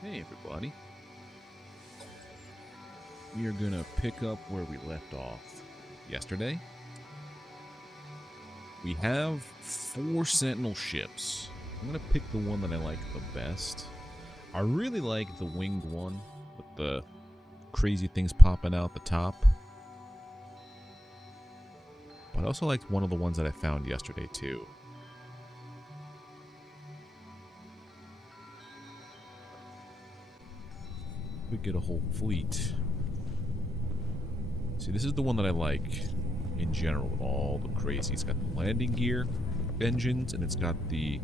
Hey everybody. We are going to pick up where we left off yesterday. We have 4 Sentinel ships. I'm going to pick the one that I like the best. I really like the winged one with the crazy things popping out the top. But I also liked one of the ones that I found yesterday too. We get a whole fleet. See, this is the one that I like in general with all the crazy. It's got the landing gear engines and it's got the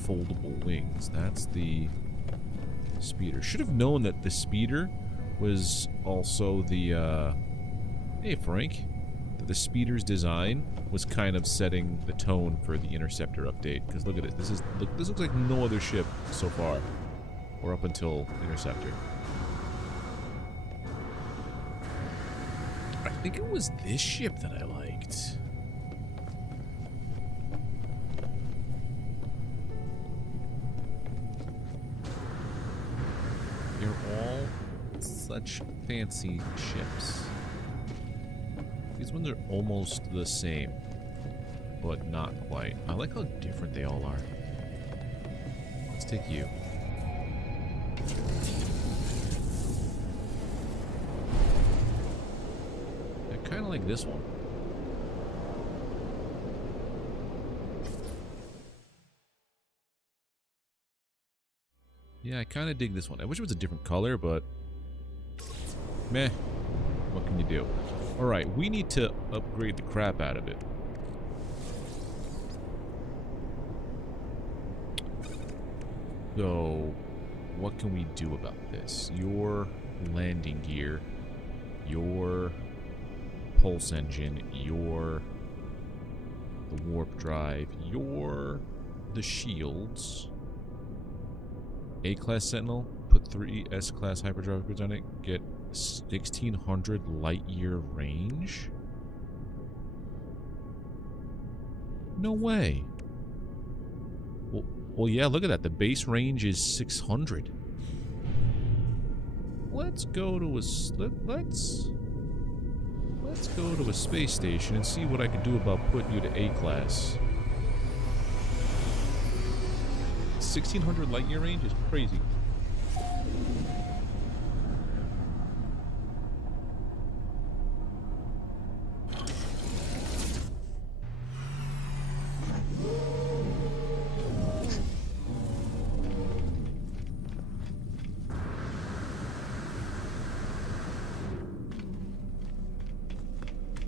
foldable wings. That's the speeder. Should have known that the speeder was also the hey Frank, that the speeder's design was kind of setting the tone for the Interceptor update. Because look at it. This looks like no other ship so far, or up until Interceptor. I think it was this ship that I liked. They're all such fancy ships. These ones are almost the same, but not quite. I like how different they all are. Let's take you. Kind of like this one. Yeah, I kind of dig this one. I wish it was a different color, but meh. What can you do? Alright, we need to upgrade the crap out of it. So, what can we do about this? Your landing gear, your pulse engine, the warp drive, the shields. A-class Sentinel, put 3 S-class hyperdrive upgrades on it, get 1600 light year range? No way. Well, yeah, look at that. The base range is 600. Let's go to Let's go to a space station and see what I can do about putting you to A-class. 1600 light year range is crazy.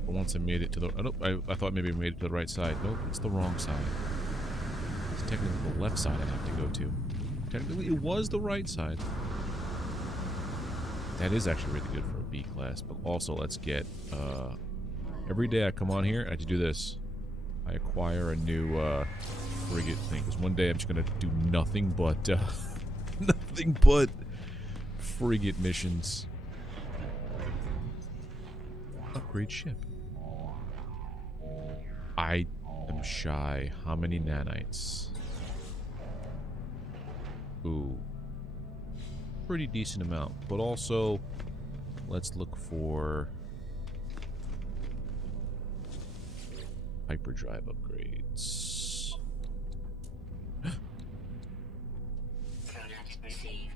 Once I made it to the... I thought maybe I made it to the right side. Nope, it's the wrong side. It's technically the left side I have to go to. Technically, it was the right side. That is actually really good for a B class. But also, let's get... every day I come on here, I have to do this. I acquire a new frigate thing. Because one day I'm just going to do nothing but... nothing but frigate missions. Upgrade ship. I am shy. How many nanites? Ooh. Pretty decent amount. But also, let's look for hyperdrive upgrades. Product received.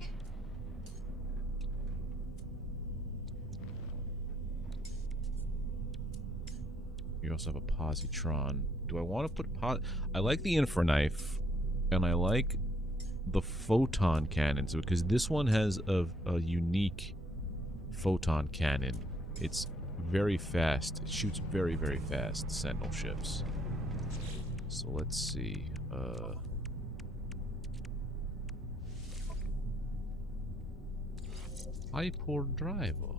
You also have a positron. Do I want to put I like the infraknife, and I like the photon cannons because this one has a unique photon cannon. It's very fast. It shoots very, very fast. Sentinel ships. So let's see. Hyperdriver.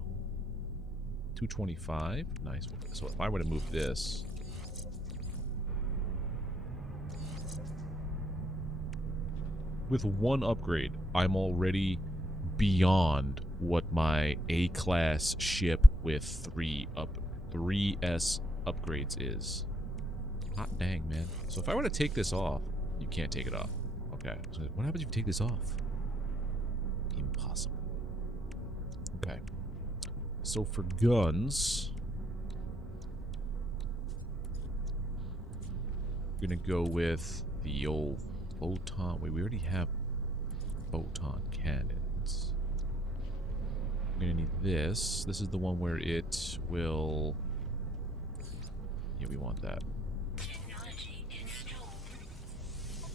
225. Nice. So if I were to move this... with one upgrade, I'm already beyond what my A-class ship with 3S upgrades is. Hot dang, man. So if I were to take this off... You can't take it off. Okay. So what happens if you take this off? Impossible. Okay. So for guns, we're gonna go with the old photon. Wait, we already have photon cannons. I'm gonna need this. This is the one where it will... Yeah, we want that. Technology installed.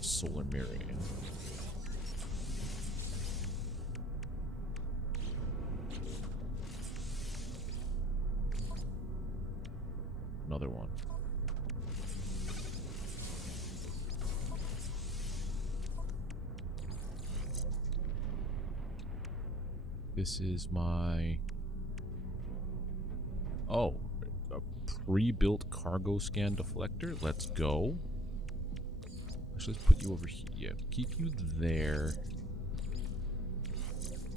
Solar mirroring. Another one. This is my... Oh, a pre-built cargo scan deflector. Let's go. Actually, let's put you over here. Yeah, keep you there.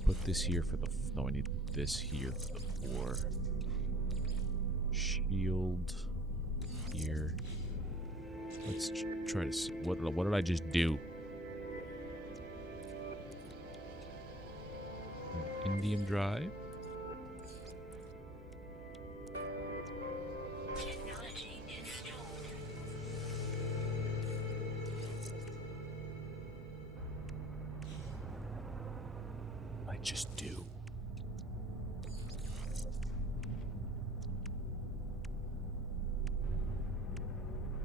Put this here for the... No, I need this here for the 4. Shield here. Let's try to see. What did I just do? Indium drive. Technology installed. I just do.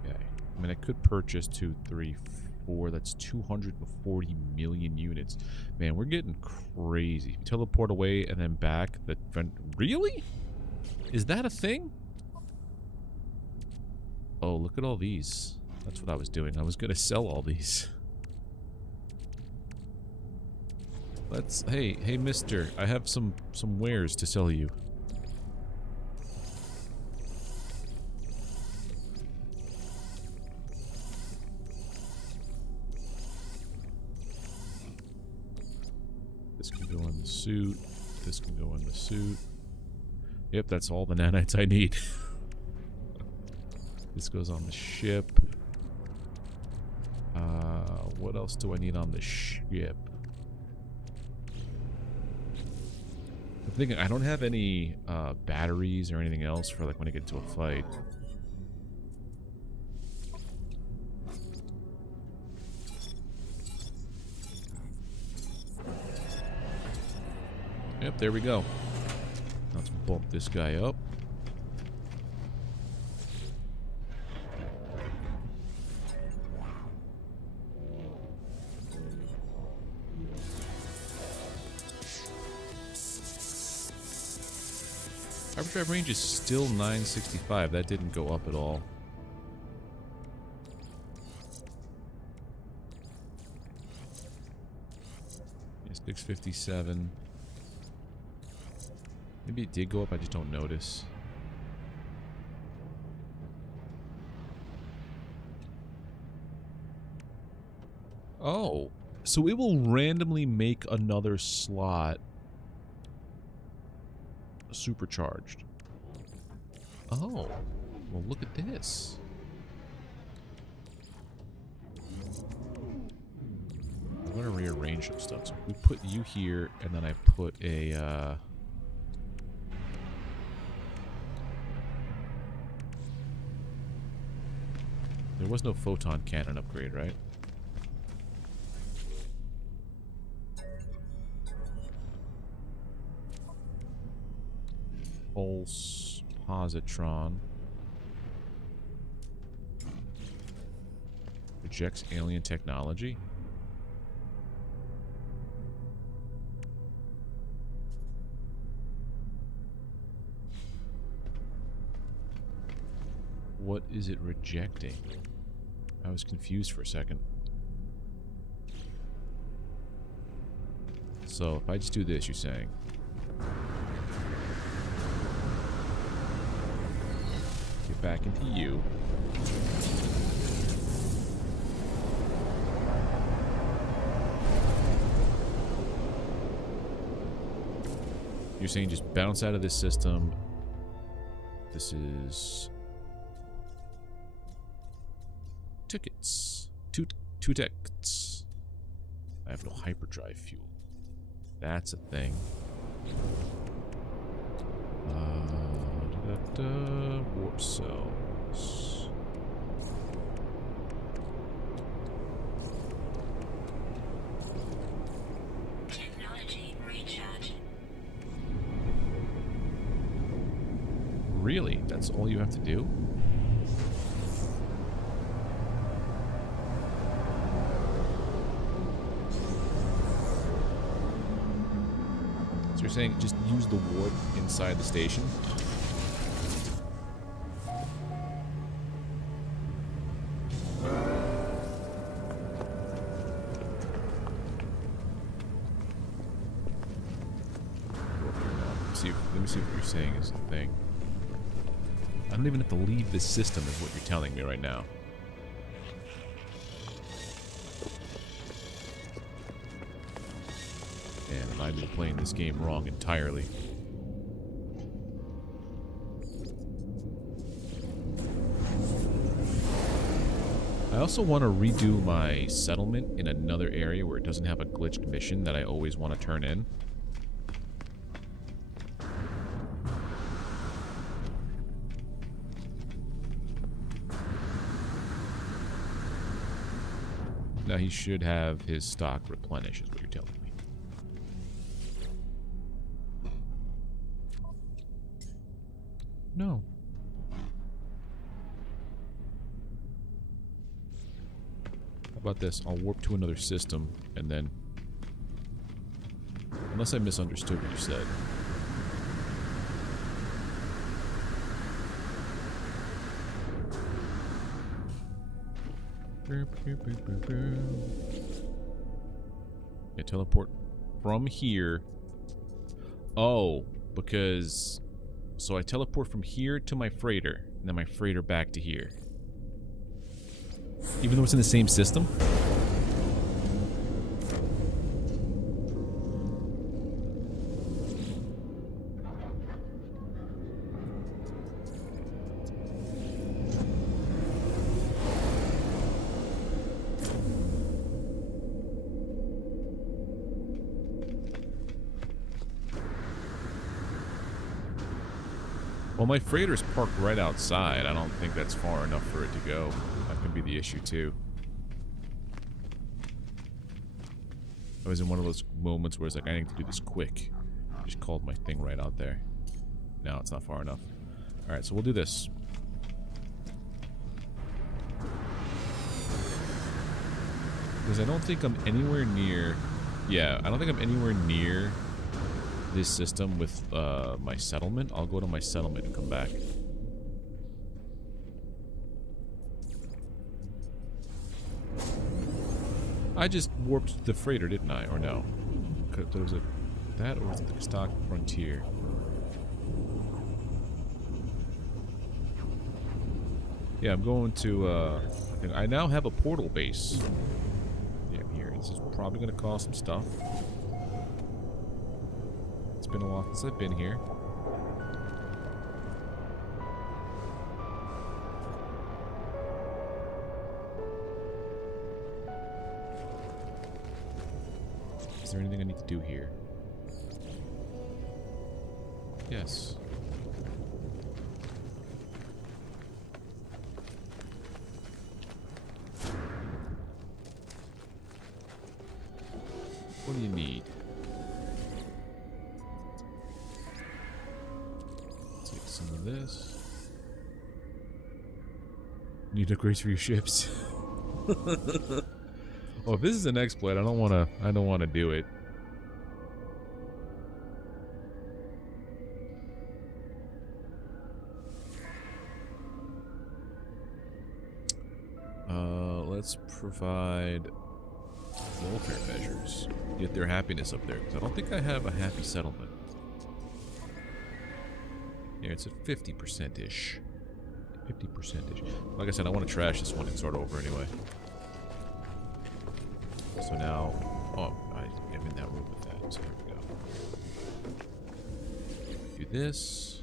Okay. I mean, I could purchase 2, 3, 4. That's 240 million units. Man, we're getting crazy. You teleport away and then back. Really? Is that a thing? Oh, look at all these. That's what I was doing. I was gonna sell all these. Let's... Hey, mister. I have some wares to sell you. This can go in the suit. This can go in the suit. Yep, that's all the nanites I need. This goes on the ship. What else do I need on the ship? I'm thinking I don't have any batteries or anything else for like when I get to a fight. Yep, there we go. Let's bump this guy up. Hyperdrive range is still 965. That didn't go up at all. Yeah, 657. Maybe it did go up, I just don't notice. Oh, so it will randomly make another slot supercharged. Oh, well look at this. I'm gonna rearrange some stuff. So we put you here, and then I put a there was no photon cannon upgrade, right? Pulse positron. Rejects alien technology. What is it rejecting? I was confused for a second. So if I just do this, you're saying? Get back into you. You're saying just bounce out of this system. This is... tickets. Two tickets. I have no hyperdrive fuel. That's a thing. Warp cells. Technology recharge. Really? That's all you have to do? So you're saying just use the warp inside the station? Let me see what you're saying is the thing. I don't even have to leave this system is what you're telling me right now. And I've been playing this game wrong entirely. I also want to redo my settlement in another area where it doesn't have a glitched mission that I always want to turn in. Now he should have his stock replenished, is what you're telling me. No. How about this? I'll warp to another system, and then... Unless I misunderstood what you said. Yeah, teleport from here. Oh, because... So I teleport from here to my freighter, and then my freighter back to here. Even though it's in the same system? Well, my freighter's parked right outside. I don't think that's far enough for it to go. That could be the issue, too. I was in one of those moments where it's like, I need to do this quick. Just called my thing right out there. No, it's not far enough. Alright, so we'll do this. Because I don't think I'm anywhere near... Yeah, I don't think I'm anywhere near... this system with my settlement. I'll go to my settlement and come back. I just warped the freighter, didn't I? Or no? Was it that, or was it the stock frontier? Yeah, I'm going to, I now have a portal base. Yeah, here. This is probably going to cost some stuff. It's been a while since I've been here. Is there anything I need to do here? Yes. What do you need? Take some of this. Need upgrades for your ships. Well, if this is an exploit, I don't wanna do it. Let's provide welfare measures. Get their happiness up there, because I don't think I have a happy settlement. Yeah, it's at 50%-ish. 50%-ish. Like I said, I want to trash this one and start over anyway. So now... Oh, I'm in that room with that, so there we go. Do this.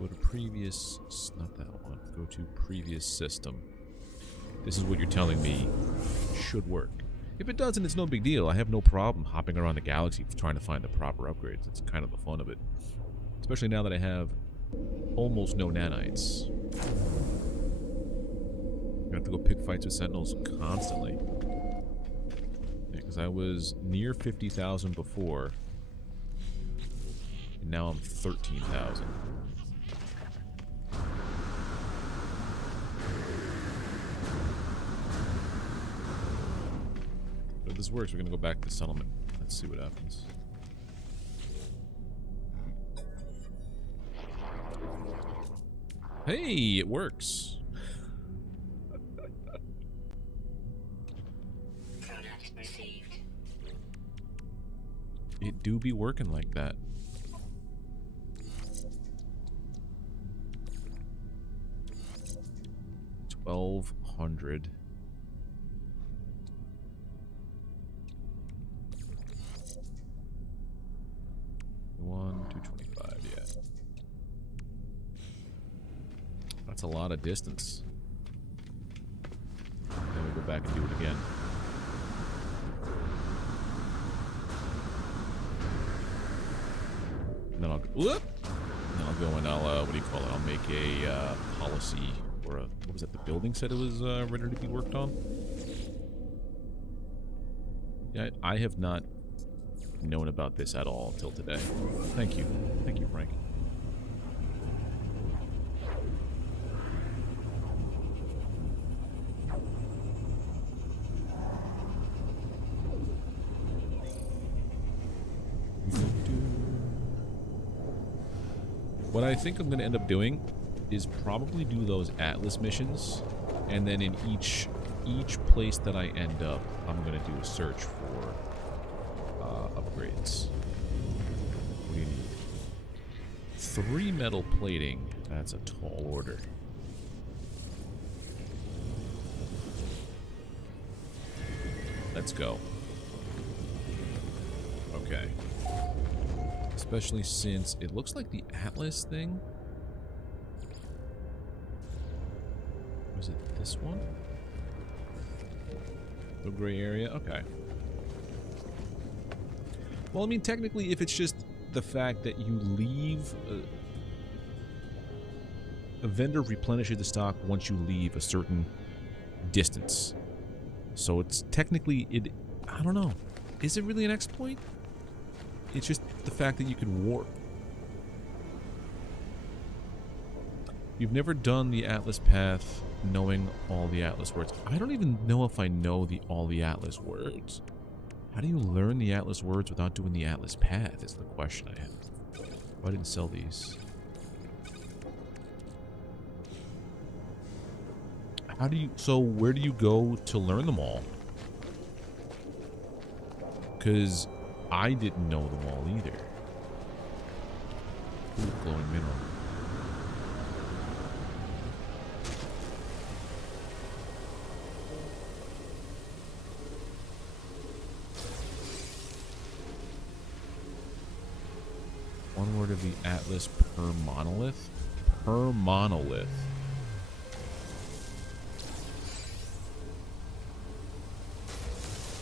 Go to previous... Not that one. Go to previous system. This is what you're telling me should work. If it doesn't, it's no big deal. I have no problem hopping around the galaxy trying to find the proper upgrades. It's kind of the fun of it. Especially now that I have almost no nanites. I have to go pick fights with Sentinels constantly. Because I was near 50,000 before. And now I'm 13,000. If this works, we're going to go back to the settlement. Let's see what happens. Hey, it works. Product received. It do be working like that. $1,200. $225, yeah. That's a lot of distance. Then we go back and do it again. And then I'll go, whoop! And then I'll go and I'll, what do you call it? I'll make a policy, or a, what was that, the building said it was ready to be worked on? Yeah, I have not known about this at all until today. Thank you. Thank you, Frank. What I think I'm going to end up doing is probably do those Atlas missions, and then in each place that I end up, I'm going to do a search for upgrades. What do you need? 3 metal plating. That's a tall order. Let's go. Okay. Especially since it looks like the Atlas thing. Was it this one? The gray area? Okay. Well, I mean, technically, if it's just the fact that you leave... a vendor replenishes the stock once you leave a certain distance. So it's technically... I don't know. Is it really an exploit? It's just the fact that you can warp. You've never done the Atlas path knowing all the Atlas words. I don't even know if I know all the Atlas words. How do you learn the Atlas words without doing the Atlas path is the question I have. Why didn't sell these? How do you... So where do you go to learn them all? Because I didn't know them all either. Ooh, glowing mineral. One word of the Atlas per monolith? Per monolith.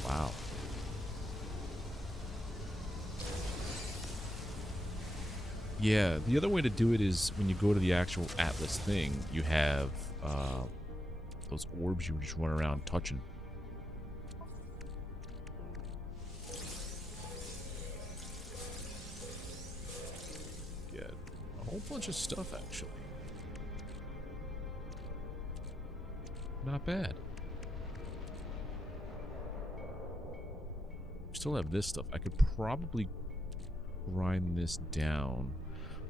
Wow. Yeah, the other way to do it is when you go to the actual Atlas thing, you have those orbs you just run around touching. Get a whole bunch of stuff, actually. Not bad. Still have this stuff. I could probably grind this down.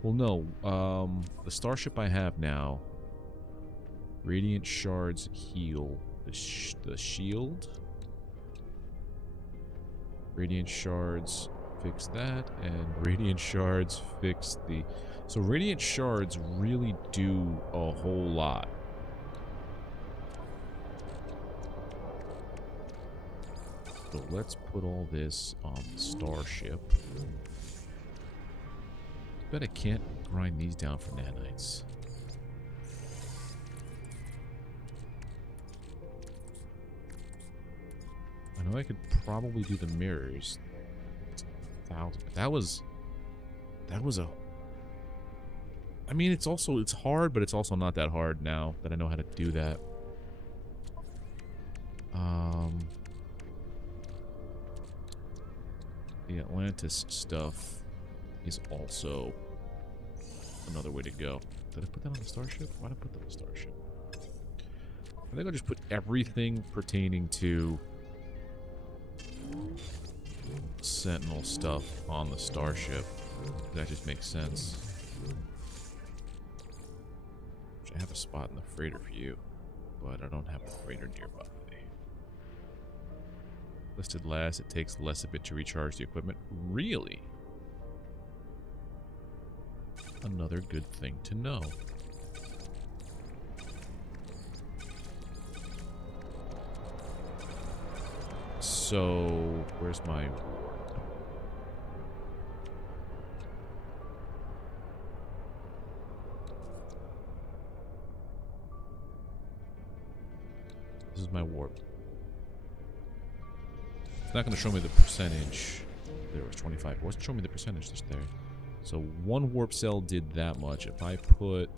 Well, no. The starship I have now, Radiant Shards heal the shield. Radiant Shards fix that, and Radiant Shards fix the... So Radiant Shards really do a whole lot. So let's put all this on the starship. Bet I can't grind these down for nanites. I know I could probably do the mirrors. 1,000. That was a... I mean, it's hard, but it's also not that hard now that I know how to do that. The Atlantis stuff is also another way to go. Did I put that on the starship? Why did I put that on the starship? I think I'll just put everything pertaining to Sentinel stuff on the starship. That just makes sense. I have a spot in the freighter for you, but I don't have a freighter nearby. Listed last, it takes less of it to recharge the equipment. Really? Another good thing to know. So, where's my... This is my warp. It's not going to show me the percentage. There was 25. It wasn't showing me the percentage just there. So one warp cell did that much. If I put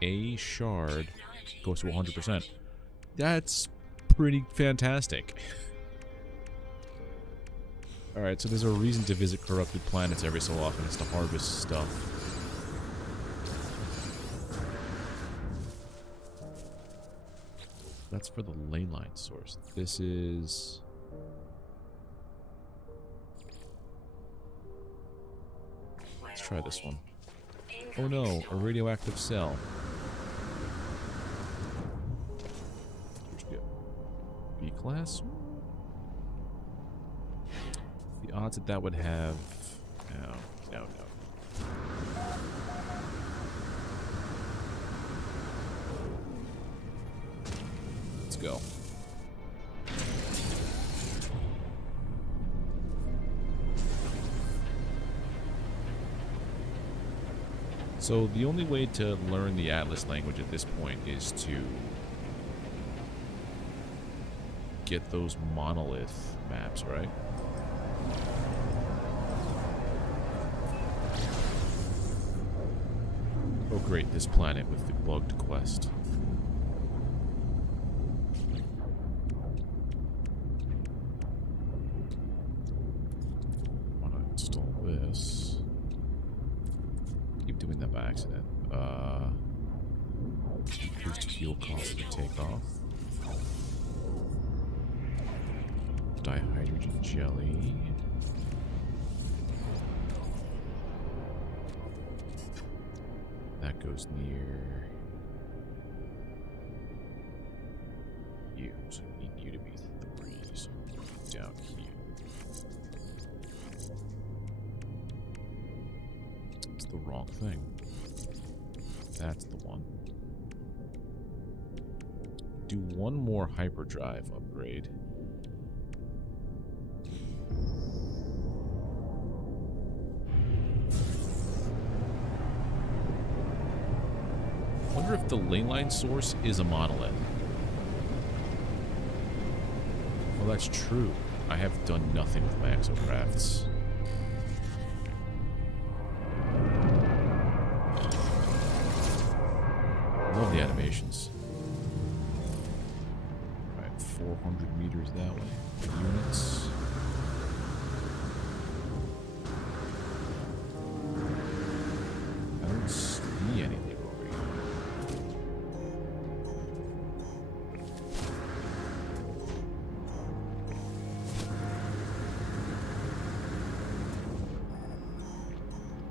a shard, it goes to 100%. That's pretty fantastic. Alright, so there's a reason to visit corrupted planets every so often. It's to harvest stuff. That's for the ley line source. This is... Let's try this one. Oh no, a radioactive cell. B-class? The odds that would have... No. Let's go. So the only way to learn the Atlas language at this point is to get those monolith maps, right? Oh great, this planet with the bugged quest. Want to install this. Keep doing that by accident. Boost fuel cost to take off. Dihydrogen jelly. That goes near you, so we need you to be 3, so down here. It's the wrong thing. That's the one. Do one more hyperdrive upgrade. I wonder if the ley line source is a monolith. Well, that's true. I have done nothing with my exocrafts. Love the animations. Alright, 400 meters that way. Units. I don't see anything over here.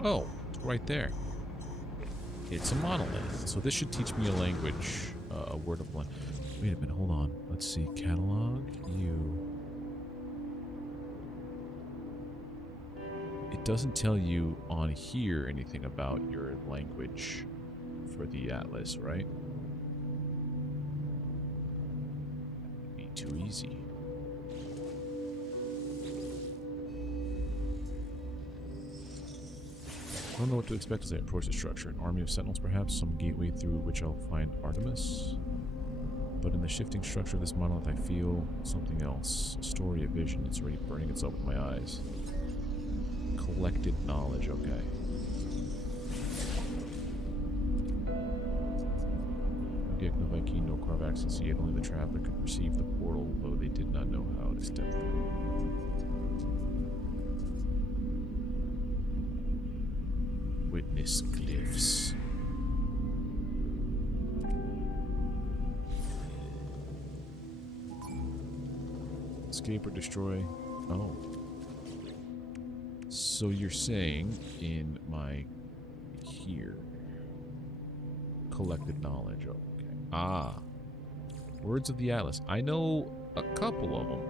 Oh, it's right there. It's a monolith. So this should teach me a language, a word of one. Wait a minute, hold on. Let's see. Catalog, you. It doesn't tell you on here anything about your language for the Atlas, right? It'd be too easy. I don't know what to expect as I approach the structure. An army of sentinels, perhaps? Some gateway through which I'll find Artemis? But in the shifting structure of this monolith, I feel something else. A story, a vision. It's already burning itself with my eyes. Collected knowledge, okay. Geek, no vy'keen, no Carvax, and yet only the traveler could perceive the portal, though they did not know how to step through. Witness glyphs. Escape or destroy. Oh. So you're saying in my here collected knowledge. Okay. Ah. Words of the Atlas. I know a couple of them.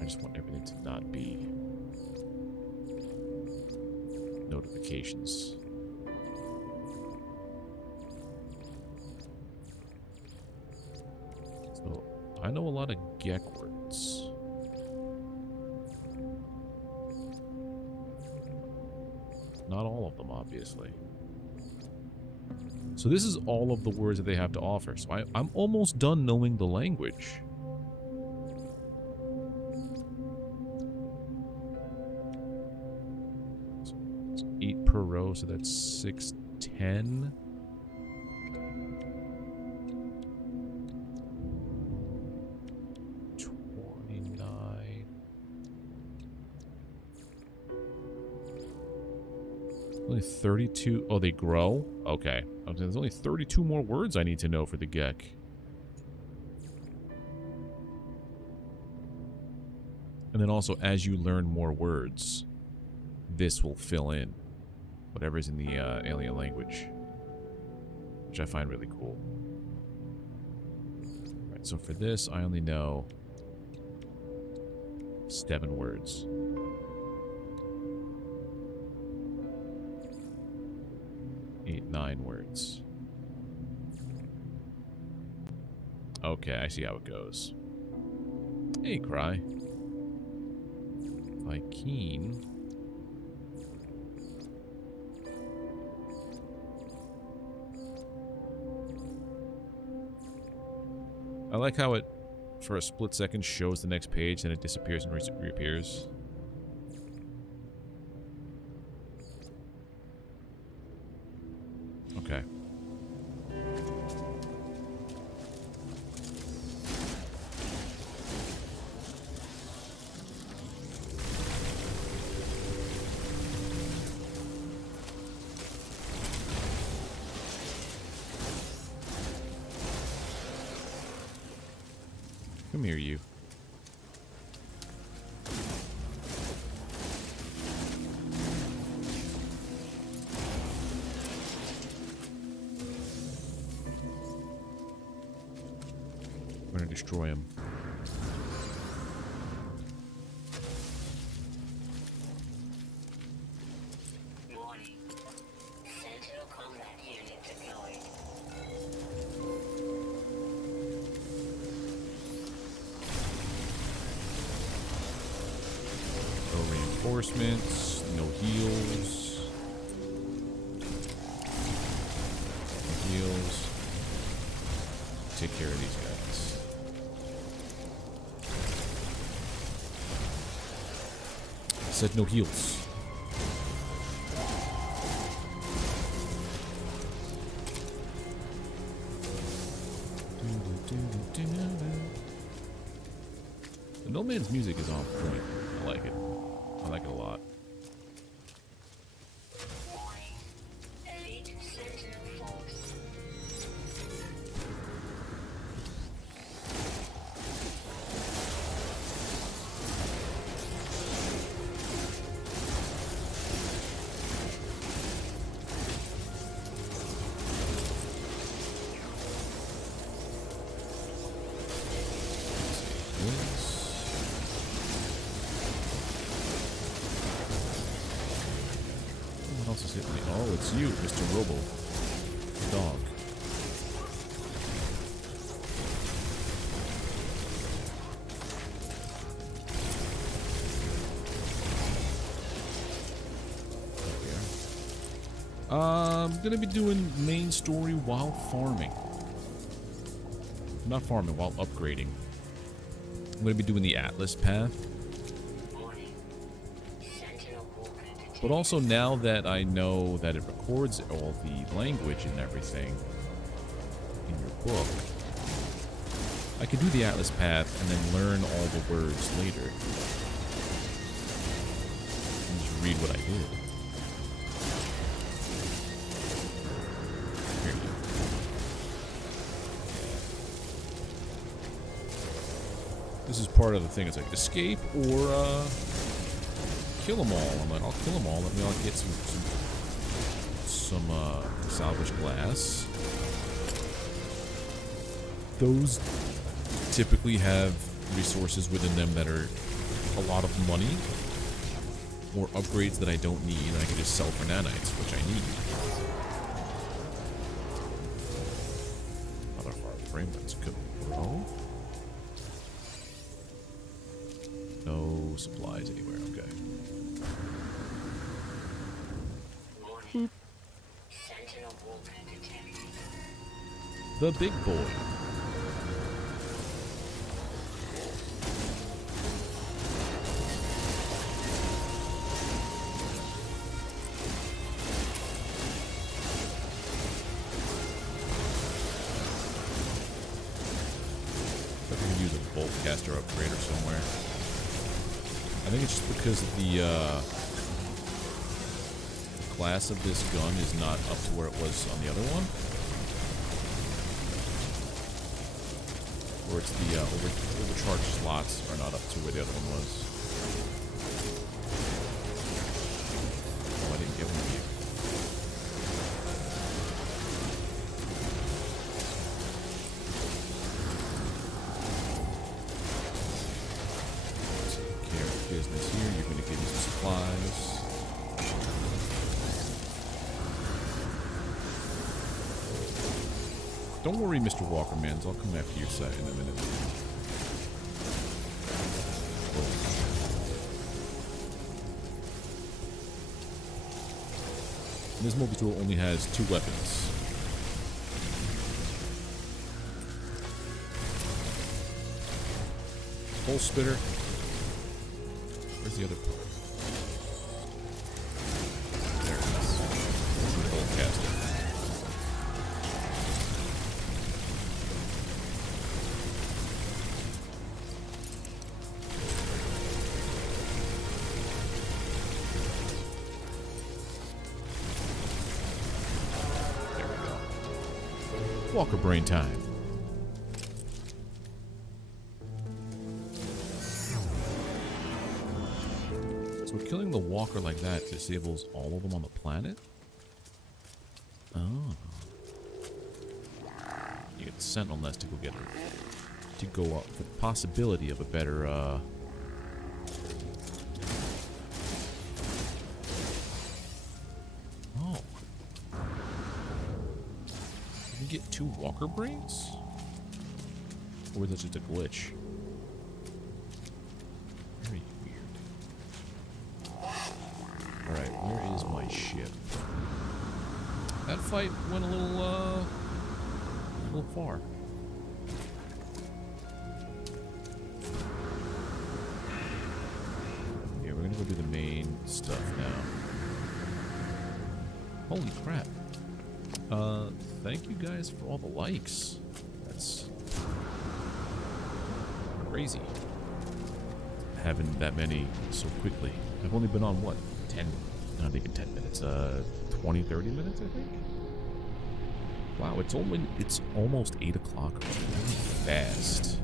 I just want everything to not be notifications. So I know a lot of Geek words. Not all of them, obviously. So this is all of the words that they have to offer. So I'm almost done knowing the language. So it's 8 per row, so that's 610. Only 32. Oh, they grow? Okay. There's only 32 more words I need to know for the Geek. And then also, as you learn more words, this will fill in whatever's in the alien language, which I find really cool. Right, so for this, I only know 7 words. 8, 9 words. Okay, I see how it goes. Hey, Cry. vy'keen. I like how it, for a split second, shows the next page, and it disappears and reappears. Okay. Come here, you. I'm gonna destroy him. Warning. Sentinel combat unit deployed. No reinforcements, no heals. No heals. Take care of these guys. I said no heals. The No Man's music is on point. I like it. I like it a lot. Elite Sentinel force. What else is hitting me? Oh, it's you, Mr. Robo. Dog. There we are. I'm going to be doing main story while farming. Not farming, while upgrading. I'm going to be doing the Atlas path. Warning. Sentinel walker detected. But also now that I know that it records all the language and everything in your book, I could do the Atlas path and then learn all the words later. And just read what I did. Here you go. This is part of the thing. It's like escape or kill them all. I'm like, I'll kill them all. Let me get some salvaged glass. Those typically have resources within them that are a lot of money or upgrades that I don't need, and I can just sell for nanites, which I need. Another hard frame that's good. Bro. No supplies anywhere. Okay. Warning. Sentinel walker detected. The big boy. I could use a bolt caster upgrade or somewhere. I think it's just because the class of this gun is not up to where it was on the other one. Or it's the overcharged slots are not up to where the other one was. Oh, I didn't get one of you. Take care of business here. You're going to give me some supplies. Don't worry, Mr. Walkermans. I'll come after your side in a minute. And this multi-tool only has 2 weapons. Pole spitter. Where's the other part? There it is. Bolt caster. Walker brain time. So killing the walker like that disables all of them on the planet? Oh. You get the Sentinel nest to go get to go up for the possibility of a better get 2 walker brains? Or is it just a glitch? Very weird. Alright, where is my ship? That fight went a little far. Yeah, we're gonna go do the main stuff now. Holy crap. Thank you guys for all the likes. That's crazy. Having that many so quickly. I've only been on, what, 10, not even 10 minutes, 20, 30 minutes, I think? Wow, it's almost 8 o'clock. Really fast.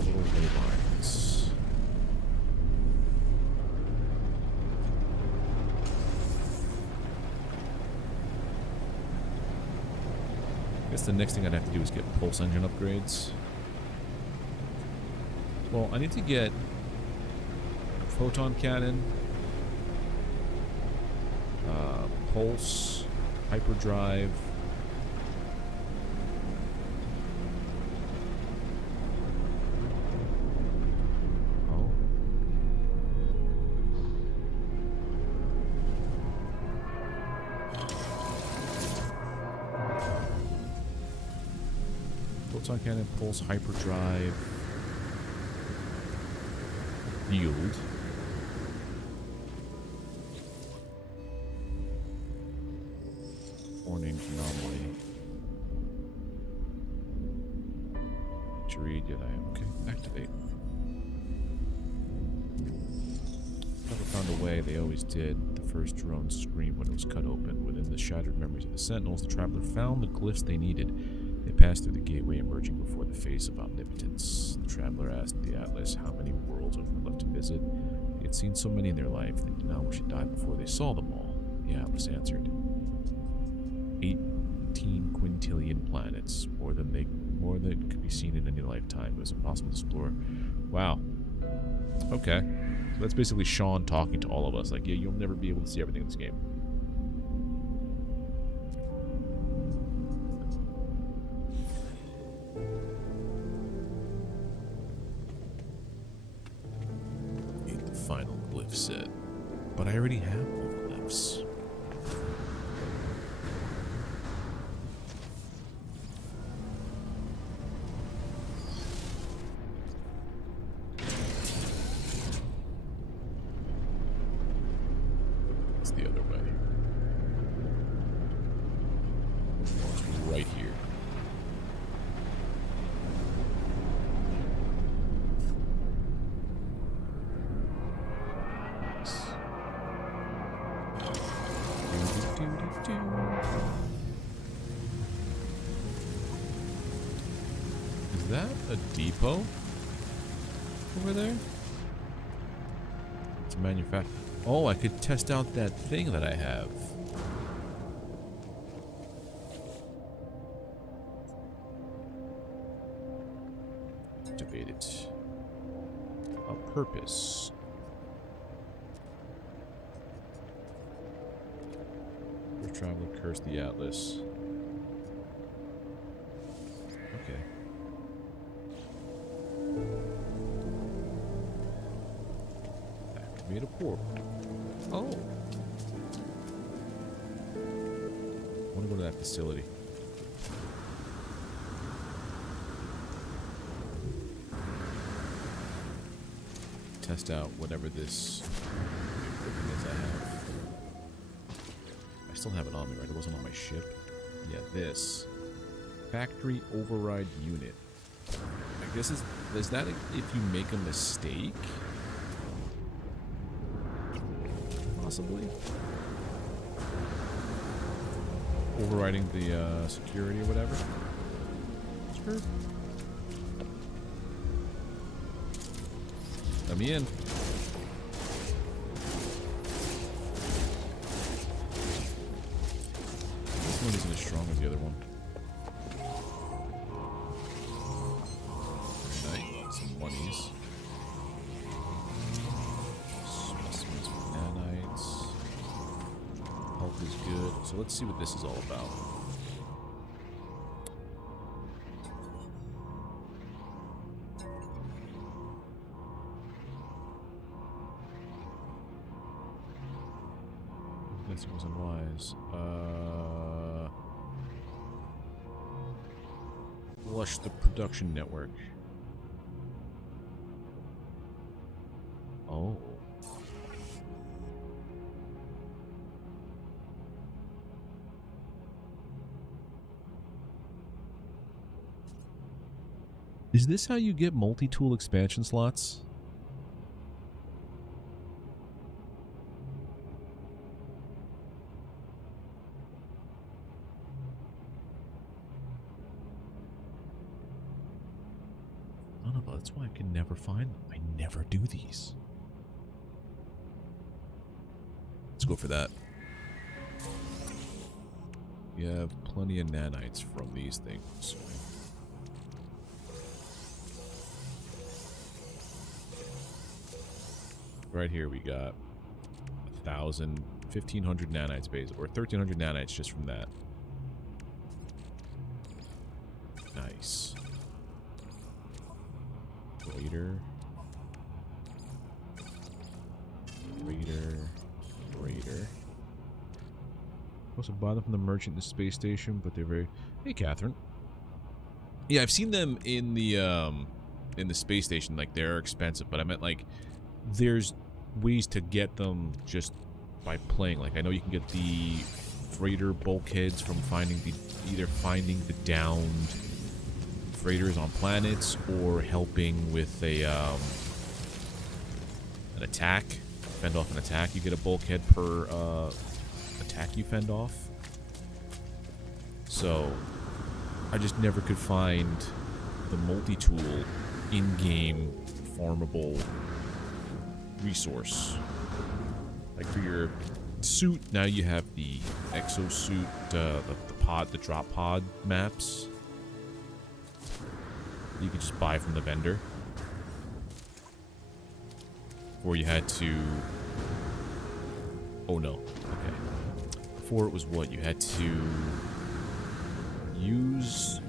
Little wavelines. I guess the next thing I'd have to do is get pulse engine upgrades. Well, I need to get photon cannon, pulse, hyperdrive. Oh. Photon cannon, pulse, hyperdrive, yield. Warning, anomaly. Read, yet I am. Okay, activate. Never found a way, they always did. The first drone screamed when it was cut open. Within the shattered memories of the Sentinels, the traveler found the glyphs they needed. They passed through the gateway, emerging before the face of omnipotence. The traveler asked the Atlas how many worlds open left to visit. He had seen so many in their life, they did not wish to die before they saw them all. The Atlas answered. 18 quintillion planets, more than could be seen in any lifetime. It was impossible to explore. Wow. Okay. So that's basically Sean talking to all of us. Like, yeah, you'll never be able to see everything in this game. Need the final glyph set. But I already have all the glyphs. Is that a depot over there? It's a manufacturer. Oh, I could test out that thing that I have. Activate it. A purpose. The traveler cursed the Atlas. Okay. Activate a portal. Oh. I want to go to that facility. Test out whatever this equipment is I have. I still have it on me, right? It wasn't on my ship. Yeah, this. Factory override unit. I guess is that if you make a mistake? Possibly. Overriding the security or whatever. Sure. Let me in. This one isn't as strong as the other one. Very nice. Some monies. Specimens for nanites. Health is good. So let's see what this is all about. It wasn't wise. Flush the production network. Oh. Is this how you get multi-tool expansion slots? That's why I can never find them. I never do these. Let's go for that. We have plenty of nanites from these things. Right here we got 1,000, 1,500 nanites base, or 1,300 nanites just from that. Nice. Raider. Also bought them from the merchant in the space station, but they're very... Hey, Catherine. Yeah, I've seen them in the space station. Like, they're expensive, but I meant, like, there's ways to get them just by playing. Like, I know you can get the freighter bulkheads from either finding the downed freighters on planets or helping with an attack. Fend off an attack. You get a bulkhead per attack you fend off. So I just never could find the multi-tool in-game farmable resource. Like for your suit, now you have the exosuit, the drop pod maps. You could just buy from the vendor. Or you had to... Oh no, okay. Before it was what? You had to use...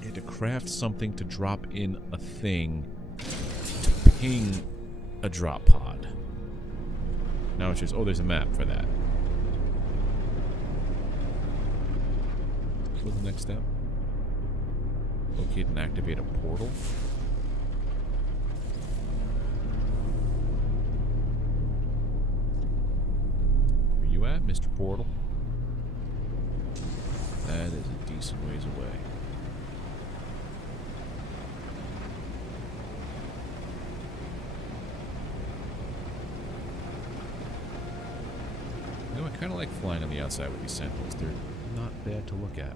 You had to craft something to drop in a thing to ping a drop pod. Now it's just, oh, there's a map for that. What's the next step? Locate and activate a portal. Where you at, Mr. Portal? That is a decent ways away. You know, I kind of like flying on the outside with these Sentinels. They're not bad to look at.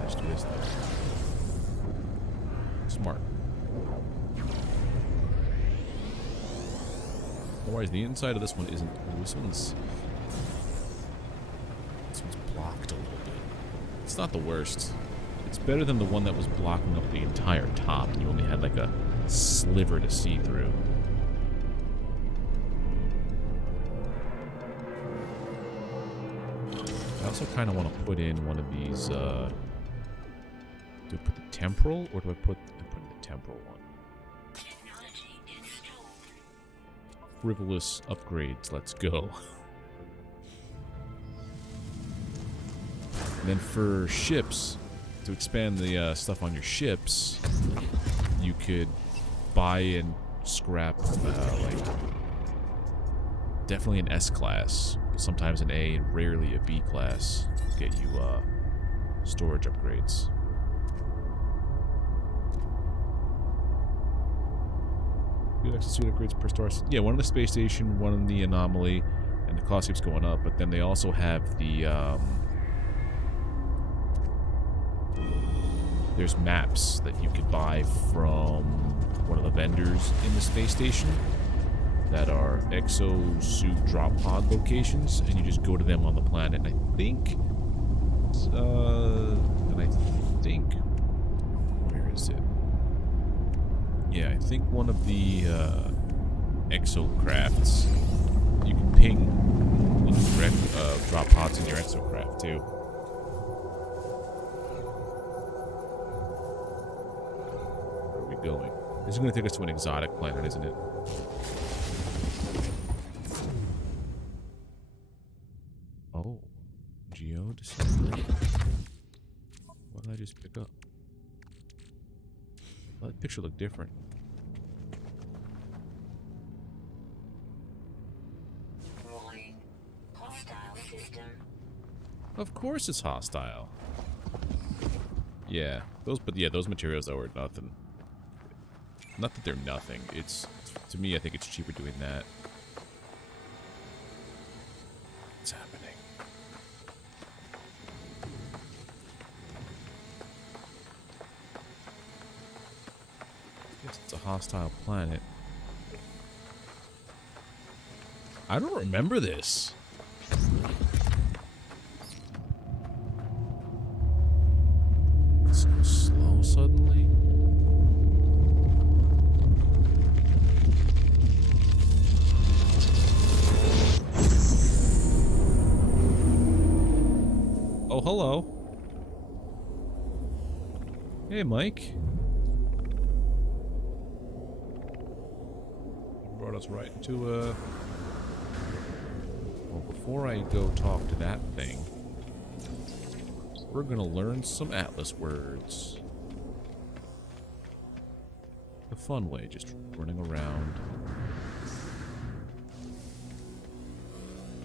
Let's do this though. Smart. Otherwise, the inside of this one isn't. Oh, this one's blocked a little bit. It's not the worst. It's better than the one that was blocking up the entire top, and you only had like a sliver to see through. I also kind of want to put in one of these. Do I put the temporal, or do I put in the temporal one? Frivolous upgrades. Let's go. And then for ships, to expand the stuff on your ships, you could buy and scrap like definitely an S class, sometimes an A, and rarely a B class. Get you storage upgrades. Good exosuit upgrades per star. Yeah, one in the space station, one in the anomaly, and the cost keeps going up. But then they also have the there's maps that you could buy from one of the vendors in the space station that are exosuit drop pod locations, and you just go to them on the planet. And I think, where is it? Yeah, I think one of the exocrafts, you can ping drop pods in your exocraft too. Where are we going? This is going to take us to an exotic planet, isn't it? Oh, geodescent. What did I just pick up? Well, that picture looked different. Warning. Hostile system. Of course it's hostile. Yeah, those materials though are nothing. Not that they're nothing. It's, to me, I think it's cheaper doing that. What's happening? Guess it's a hostile planet. I don't remember this. It's so slow suddenly. Oh, hello. Hey, Mike. Brought us right into before I go talk to that thing, we're gonna learn some Atlas words. The fun way, just running around.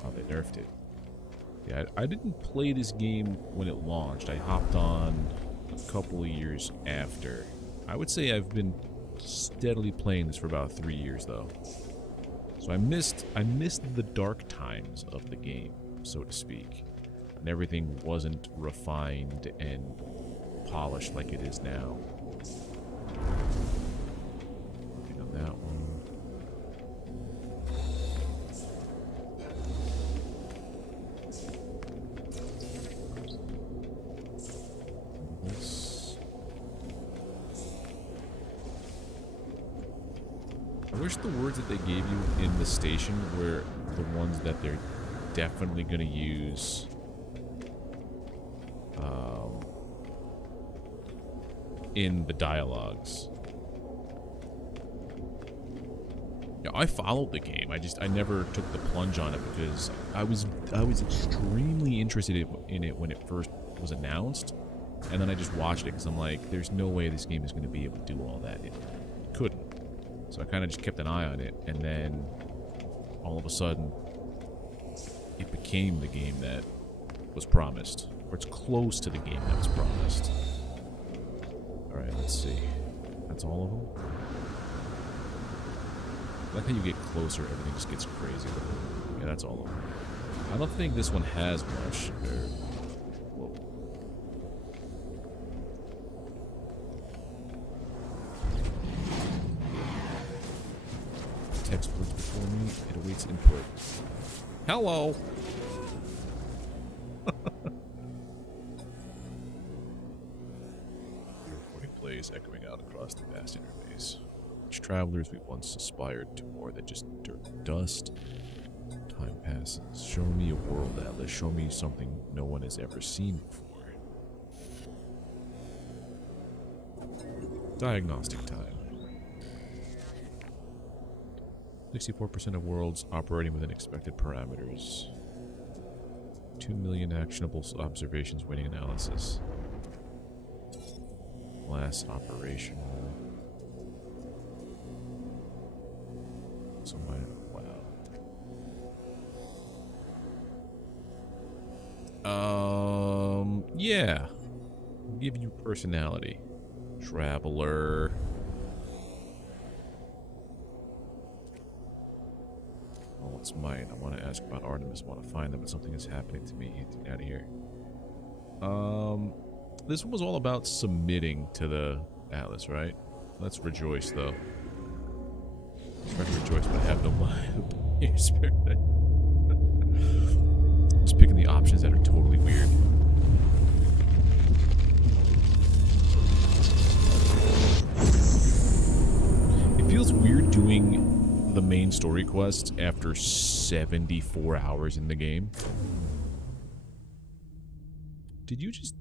Oh, they nerfed it. Yeah, I didn't play this game when it launched. I hopped on a couple of years after. I would say I've been steadily playing this for about 3 years, though. So I missed the dark times of the game, so to speak. And everything wasn't refined and polished like it is now. Working on that one. I wish the words that they gave you in the station were the ones that they're definitely going to use in the dialogues. Yeah, I followed the game. I never took the plunge on it because I was extremely interested in it when it first was announced, and then I just watched it because I'm like, there's no way this game is going to be able to do all that. It couldn't. So I kind of just kept an eye on it, and then all of a sudden, it became the game that was promised, or it's close to the game that was promised. Alright, let's see. That's all of them? I like how you get closer, everything just gets crazy. Yeah, that's all of them. I don't think this one has much. Whoa. Text words before me. It awaits input. Hello! The recording plays echoing out across the vast interface. Which travelers we once aspired to more than just dirt and dust. Time passes. Show me a world, Atlas. Show me something no one has ever seen before. Diagnostic time. 64% of worlds operating within expected parameters. 2 million actionable observations waiting analysis. Class operational. So wow. Yeah. Give you personality. Traveler. Oh, it's mine. I want to ask about Artemis. I want to find them, but something is happening to me. Get out of here. This one was all about submitting to the Atlas, right? Let's rejoice, though. Try to rejoice, but I have no mind. Just picking the options that are totally weird. It feels weird doing the main story quest after 74 hours in the game. Did you just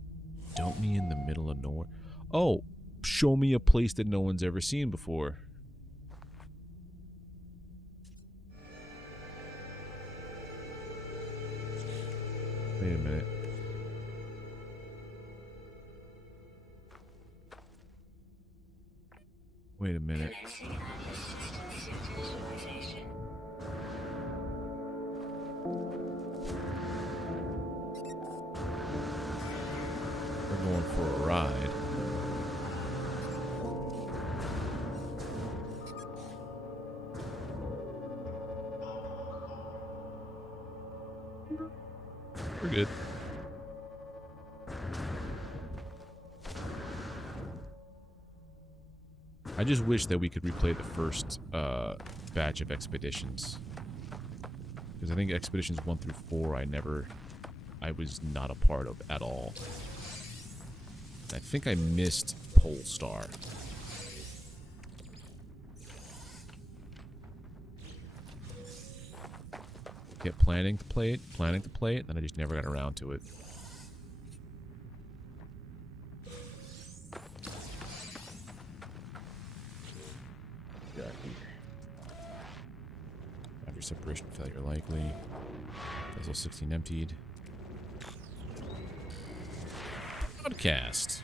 dump me in the middle of nowhere? Oh, show me a place that no one's ever seen before. Wait a minute. Wait a minute. We're going for a ride. We're good. I just wish that we could replay the first batch of expeditions. Because I think expeditions 1 through 4 I was not a part of at all. I think I missed Polestar. Kept planning to play it, then I just never got around to it. After separation failure likely. Vessel 16 emptied. Podcast.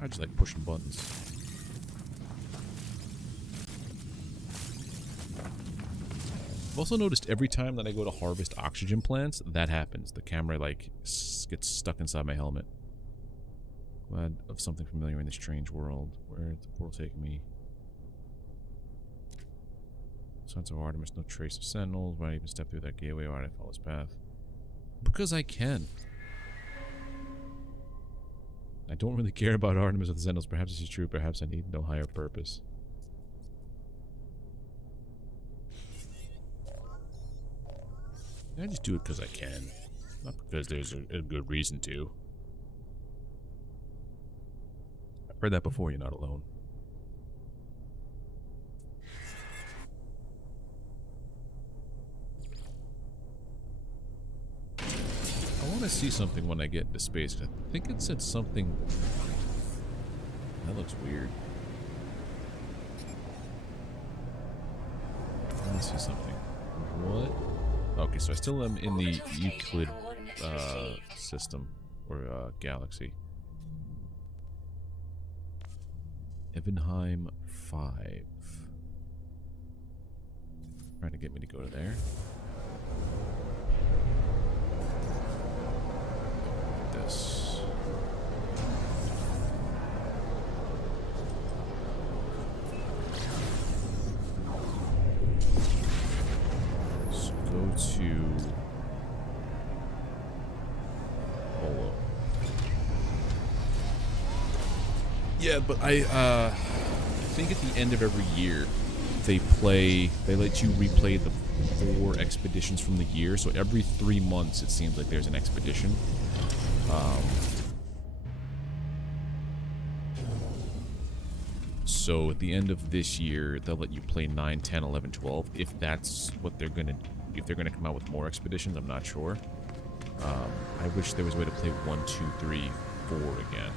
I just like pushing buttons. I've also noticed every time that I go to harvest oxygen plants, that happens. The camera, like, gets stuck inside my helmet. Glad of something familiar in this strange world. Where did the portal take me? Sons of Artemis, no trace of Sentinels. Why even step through that gateway? Why did I follow his path? Because I can. I don't really care about Artemis or the Sentinels. Perhaps this is true. Perhaps I need no higher purpose. I just do it because I can. Not because there's a good reason to. I've heard that before. You're not alone. I want to see something when I get into space. I think it said something. That looks weird. I want to see something. What? Okay, so I still am in the Euclid system, or galaxy. Evenheim 5. Trying to get me to go to there. This. So go to Polo. Yeah, but I think at the end of every year they let you replay the 4 expeditions from the year. So every 3 months it seems like there's an expedition. So at the end of this year, they'll let you play 9, 10, 11, 12. If that's what they're gonna, if they're gonna come out with more expeditions, I'm not sure. I wish there was a way to play 1, 2, 3, 4 again.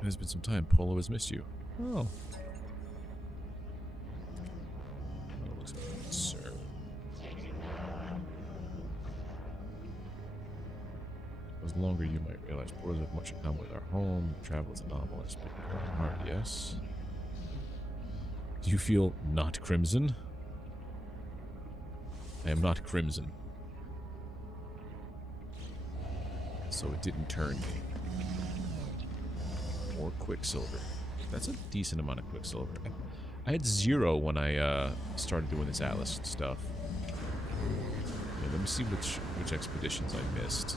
It has been some time. Polo has missed you. Oh. That looks good, sir. As longer you might realize portals have much in common with our home. Travel is anomalous, but hard, yes. Do you feel not crimson? I am not crimson. So it didn't turn me. Or quicksilver. That's a decent amount of quicksilver. I had 0 when I started doing this Atlas stuff. Yeah, let me see which expeditions I missed.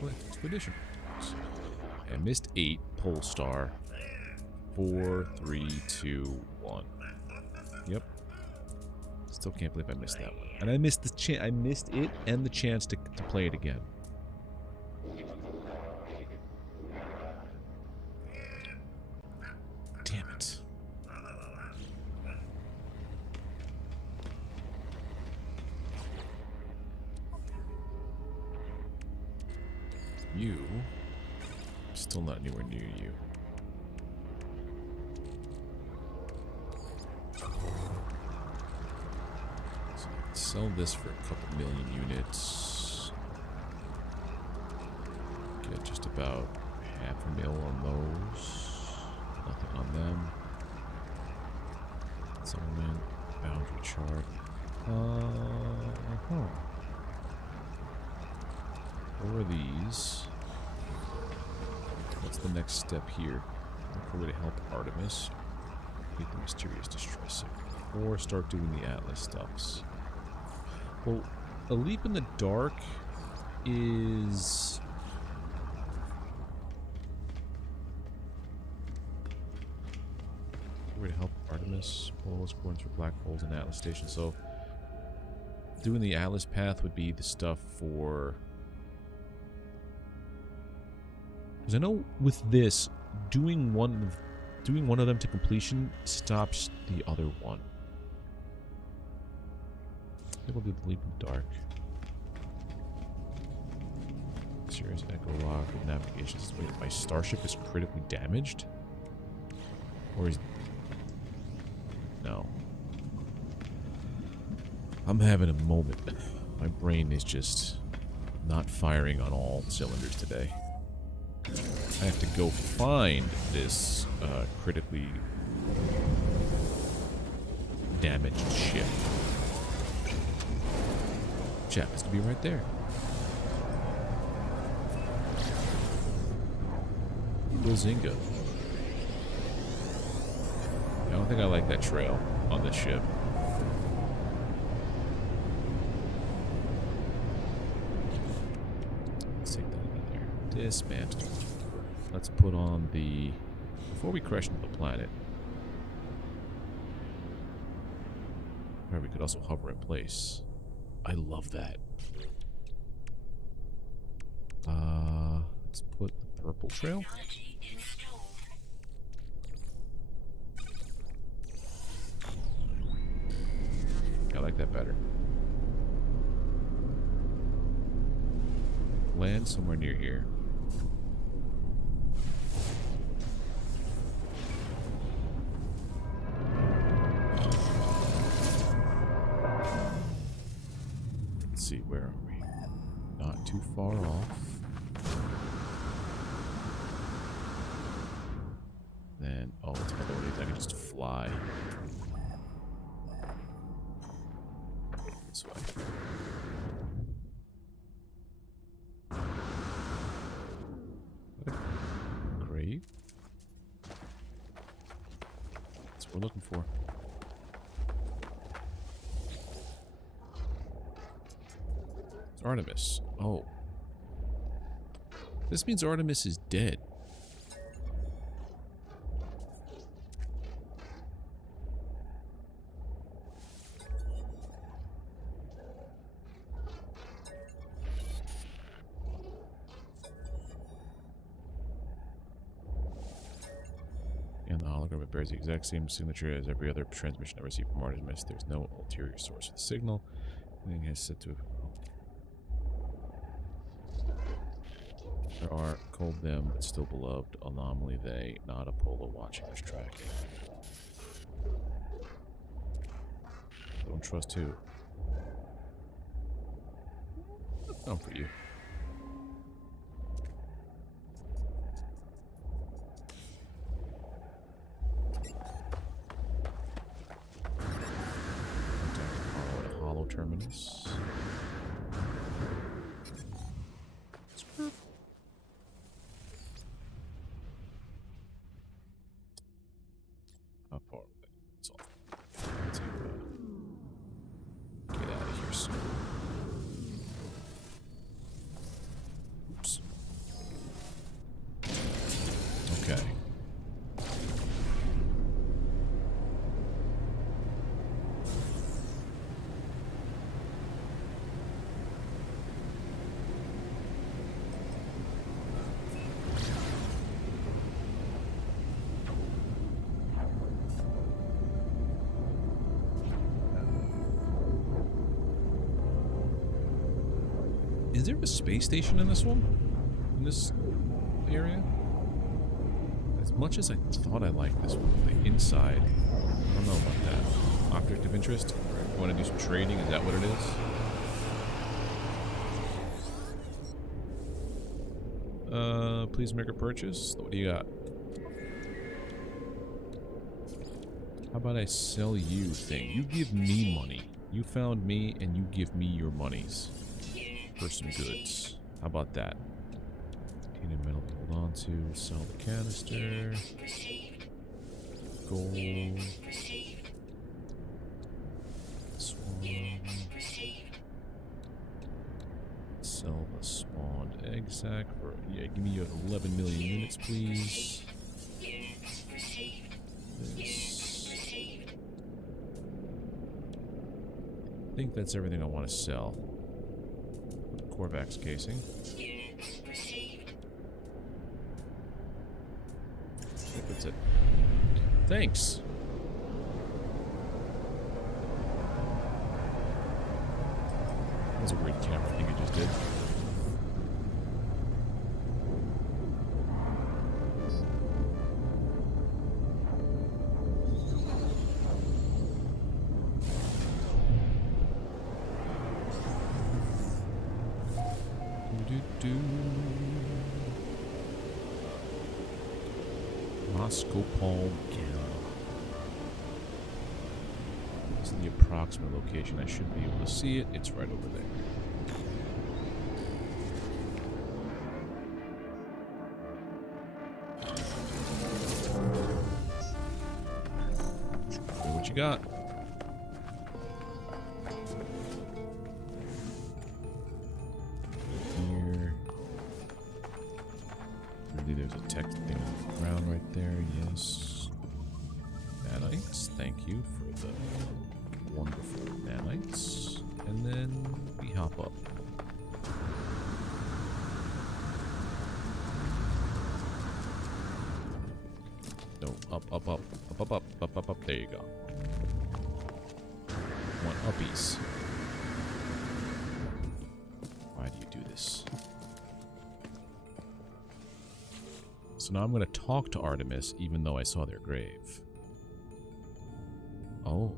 What expedition? I missed 8. Polestar. 4, 3, 2, 1. Yep. Still can't believe I missed that one. And I missed the I missed it and the chance to play it again. Damn it. You still not anywhere near you. Sell this for a couple million units. Get just about $500,000 on those. Nothing on them. Settlement, boundary chart. What are these? What's the next step here? Look for a way to help Artemis. Meet the mysterious distress signal. Or start doing the Atlas stuffs. Well, a leap in the dark is... Way to help Artemis. Polos, coordinates for black holes and Atlas station. So, doing the Atlas path would be the stuff for... Because I know with this, doing one of them to completion stops the other one. think we'll do the leap in the dark. Serious echo lock of navigation. Wait, my starship is critically damaged? Or is... No. I'm having a moment. My brain is just not firing on all cylinders today. I have to go find this critically damaged ship. Which happens to be right there. Bazinga. I don't think I like that trail on this ship. Let's take that out of there. Dismantle. Let's put on the... Before we crash into the planet... Or we could also hover in place. I love that. Let's put the purple trail. I like that better. Land somewhere near here. Let's see, where are we? Not too far off. Then, oh, it's another way I can just fly. This way. What a grave? That's what we're looking for. It's Artemis. Oh. This means Artemis is dead. And the hologram, it bears the exact same signature as every other transmission I received from Artemis. There's no ulterior source of the signal. Everything is set to... There are cold them, but still beloved. Anomaly they, not Apollo watching us track. Don't trust who. Not for you. Hollow terminus. How far away? It's all. Let's get out of here soon. Oops. Okay. Is there a space station in this one? In this area? As much as I thought I liked this one, the inside, I don't know about that. Object of interest? You want to do some trading? Is that what it is? Please make a purchase. What do you got? How about I sell you thing? You give me money. You found me and you give me your monies. For some goods. How about that? Titanium metal to hold on to. Sell the canister. Gold. Swan. Sell the spawned egg sack for, yeah, give me your 11 million units, please. This. I think that's everything I want to sell. Korvax casing. I think that's it. Thanks. That's a weird camera thing I just did. Moscow Paul Gala. This is the approximate location. I should be able to see it. It's right over there. Show me what you got. Here. Really, there's a text thing on the ground right there. Yes. Nanites. Thank you for the wonderful nanites. And then we hop up. No, up. There you go. One uppies. Why do you do this? So now I'm going to talk to Artemis, even though I saw their grave. Oh.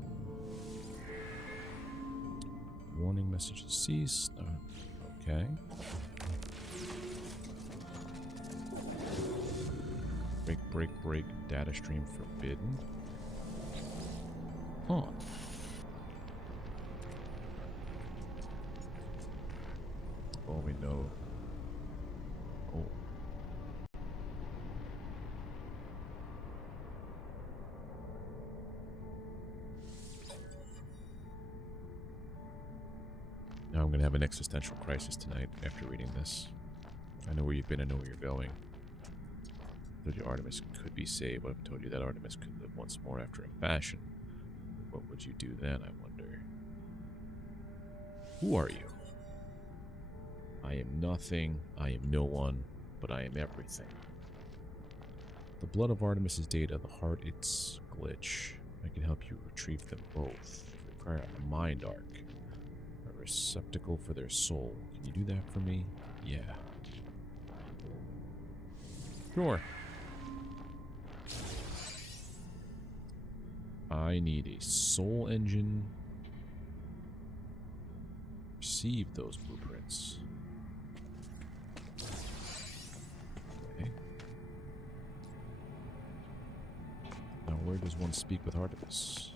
Warning messages ceased. Okay. Break. Data stream forbidden. Huh. Oh, we know. Oh. Now I'm going to have an existential crisis tonight after reading this. I know where you've been, I know where you're going. I told you Artemis could be saved. What if I told you that Artemis could live once more after a fashion? What would you do then, I wonder? Who are you? I am nothing, I am no one, but I am everything. The blood of Artemis is data, the heart its glitch. I can help you retrieve them both. Require a mind arc. A receptacle for their soul. Can you do that for me? Yeah. Sure. I need a soul engine. Receive those blueprints. Okay. Now where does one speak with Artemis?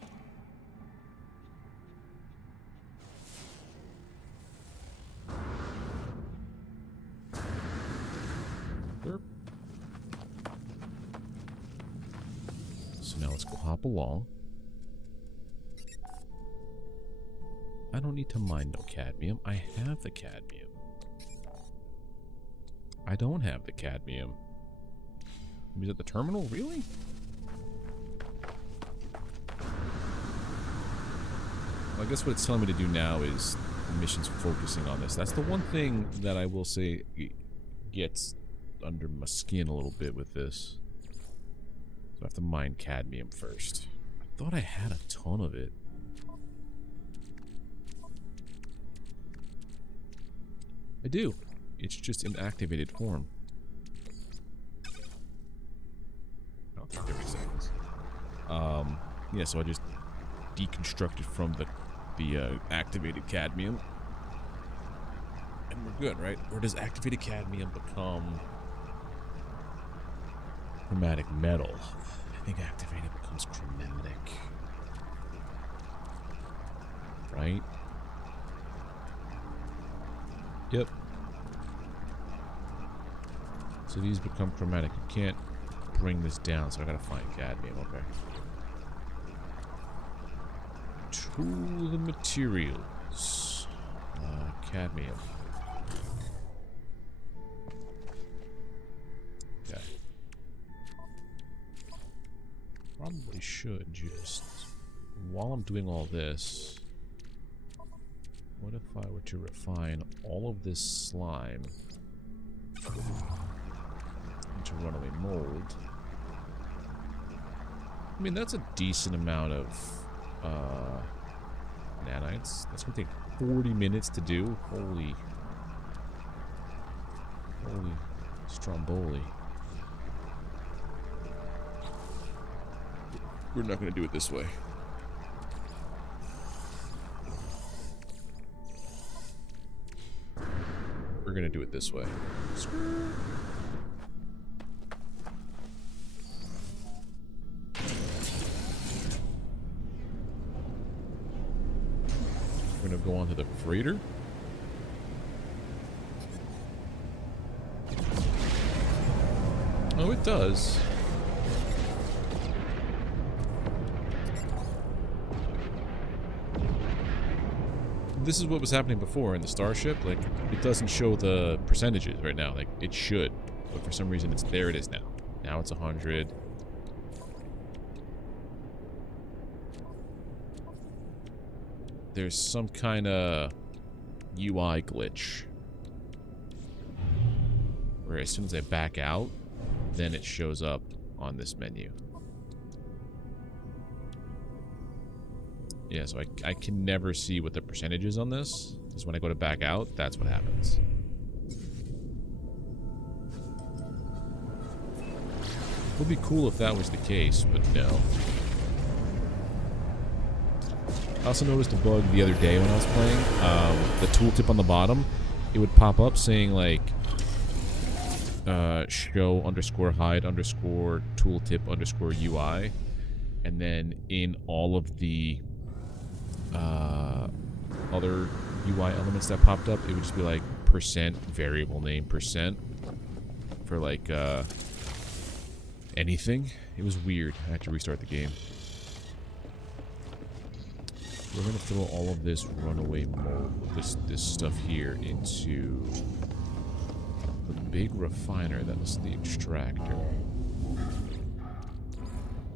Derp. So now let's go hop along. I don't need to mine no cadmium. I have the cadmium. I don't have the cadmium. Is it the terminal? Really? Well, I guess what it's telling me to do now is the mission's focusing on this. That's the one thing that I will say gets under my skin a little bit with this. So I have to mine cadmium first. I thought I had a ton of it. I do. It's just in activated form. I'll take 30 seconds. Yeah, so I just deconstructed from the activated cadmium. And we're good, right? Or does activated cadmium become chromatic metal? I think activated becomes chromatic. Right? Yep. So these become chromatic. You can't bring this down, so I gotta find cadmium. Okay. To the materials. Cadmium. Okay. Probably should just, while I'm doing all this, what if I were to refine all of this slime into runaway mold? I mean, that's a decent amount of nanites. That's gonna take 40 minutes to do. Holy stromboli. We're not gonna do it this way. We're gonna do it this way. We're gonna go on to the freighter. Oh, it does. This is what was happening before in the Starship. Like, it doesn't show the percentages right now. Like, it should. But for some reason, there it is now. Now it's 100. There's some kind of UI glitch. Where as soon as I back out, then it shows up on this menu. Yeah, so I can never see what the percentage is on this. Because when I go to back out, that's what happens. It would be cool if that was the case, but no. I also noticed a bug the other day when I was playing. The tooltip on the bottom, it would pop up saying like show _ hide _ tooltip _ UI, and then in all of the other UI elements that popped up, it would just be like % variable name % for like anything. It was weird. I had to restart the game. We're gonna throw all of this runaway mold, this stuff here, into the big refiner that is the extractor.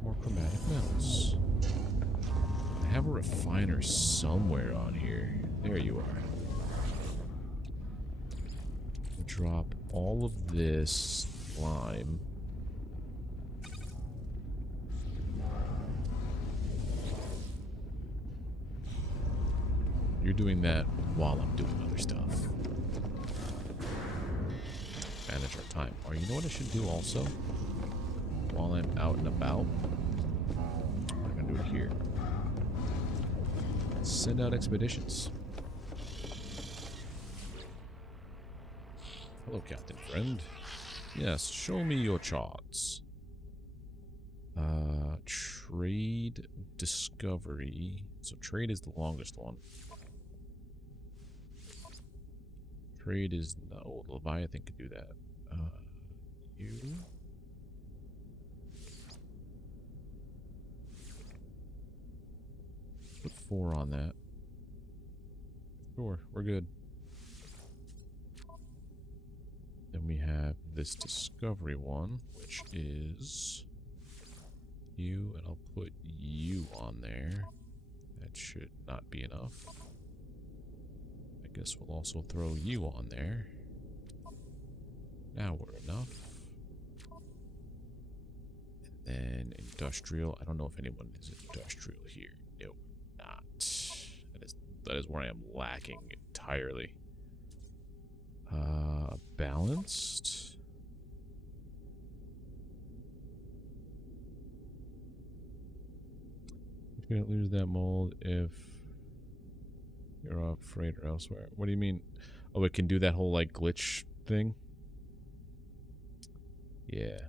More chromatic metals. I have a refiner somewhere on here. There you are. Drop all of this lime. You're doing that while I'm doing other stuff. Manage our time. Or you know what I should do also? While I'm out and about? I'm gonna do it here. Send out expeditions. Hello, Captain Friend. Yes, show me your charts. Trade discovery. So trade is the longest one. Trade is no. Leviathan could do that. You. Put 4 on that. Sure, we're good. Then we have this discovery one, which is you, and I'll put you on there. That should not be enough. I guess we'll also throw you on there. Now we're enough. And then industrial. I don't know if anyone is industrial here. No, not. That is where I am lacking entirely. Balanced. You can't lose that mold if you're off freight or elsewhere. What do you mean? Oh, it can do that whole like glitch thing? Yeah.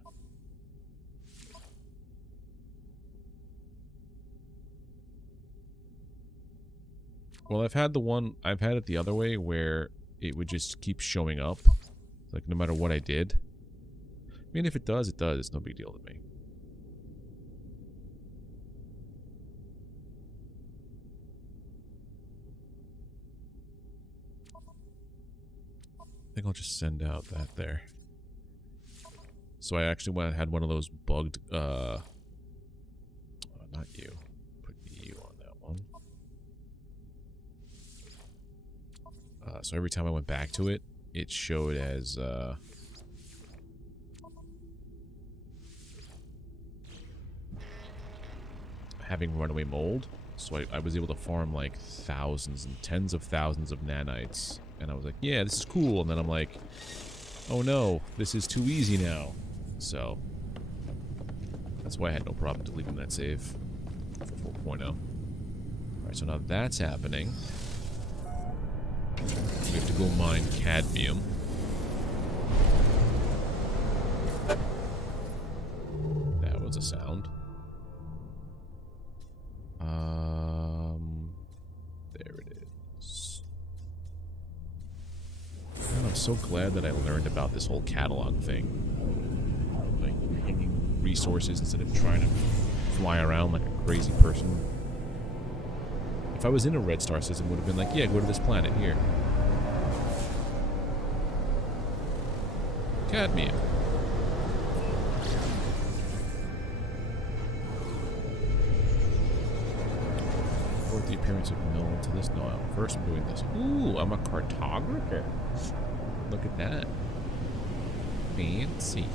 Well, I've had it the other way where it would just keep showing up, like no matter what I did. I mean, if it does, it does. It's no big deal to me. I think I'll just send out that there. So I actually went and had one of those bugged, not you. Put you on that one. So every time I went back to it, it showed as, having runaway mold. So I was able to farm like thousands and tens of thousands of nanites. And I was like, yeah, this is cool. And then I'm like, oh no, this is too easy now. So that's why I had no problem deleting that save for 4.0. Alright, so now that's happening. We have to go mine cadmium. That was a sound. There it is. And I'm so glad that I learned about this whole catalog thing. Like, hanging resources instead of trying to fly around like a crazy person. If I was in a red star system, it would have been like, yeah, go to this planet here. Cadmium. Report the appearance of null to this null. First, I'm doing this. Ooh, I'm a cartographer. Look at that. Fancy.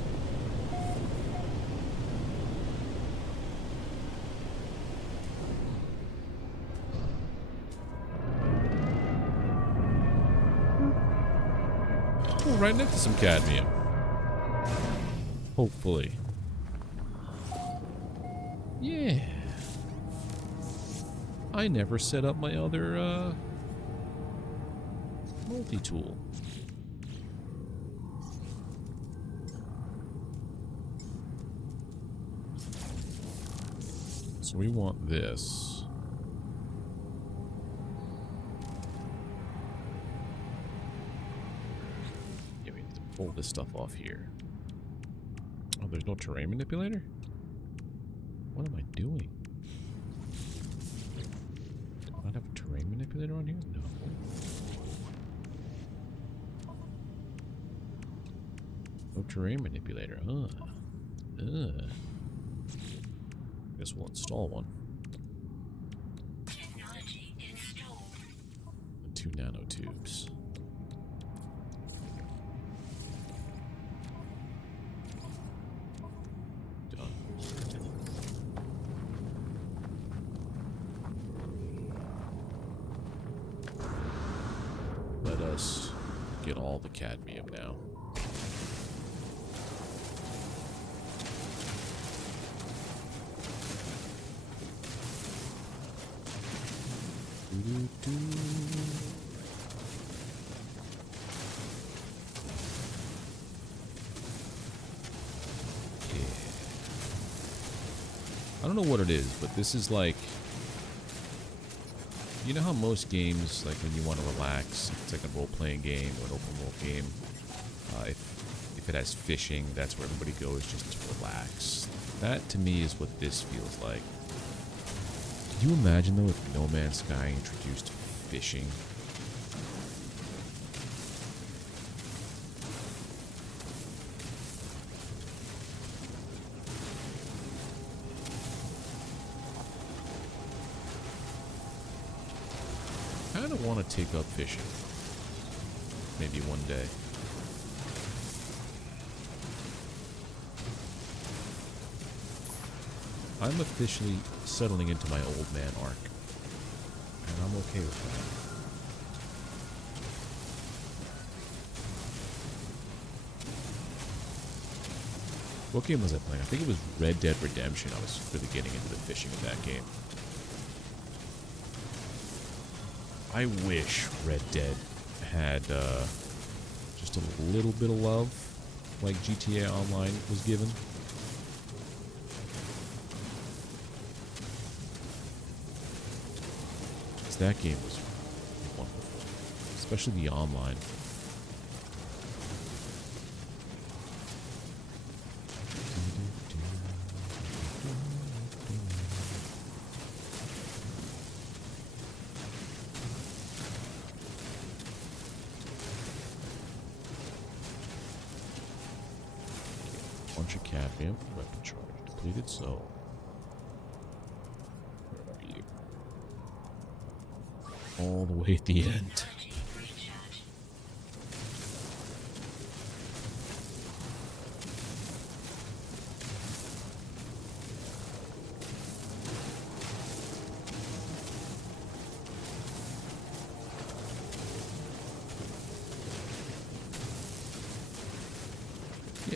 Oh, right next to some cadmium. Hopefully. Yeah. I never set up my other, multi-tool. So we want this. Yeah, we need to pull this stuff off here. Oh, there's no terrain manipulator? What am I doing? Do I not have a terrain manipulator on here? No. No terrain manipulator, huh? Guess we'll install one. Technology installed. And 2 nanotubes. Done. Let us get all the cadmium now. I don't know what it is, but this is like, you know how most games, like when you want to relax, it's like a role-playing game or an open-world game. If it has fishing, that's where everybody goes just to relax. That to me is what this feels like. Could you imagine though if No Man's Sky introduced fishing? I kind of want to take up fishing. Maybe one day. I'm officially settling into my old man arc. And I'm okay with that. What game was I playing? I think it was Red Dead Redemption. I was really getting into the fishing in that game. I wish Red Dead had just a little bit of love like GTA Online was given. That game was wonderful, especially the online. Bunch of cadmium, weapon charge depleted, so all the way at the end.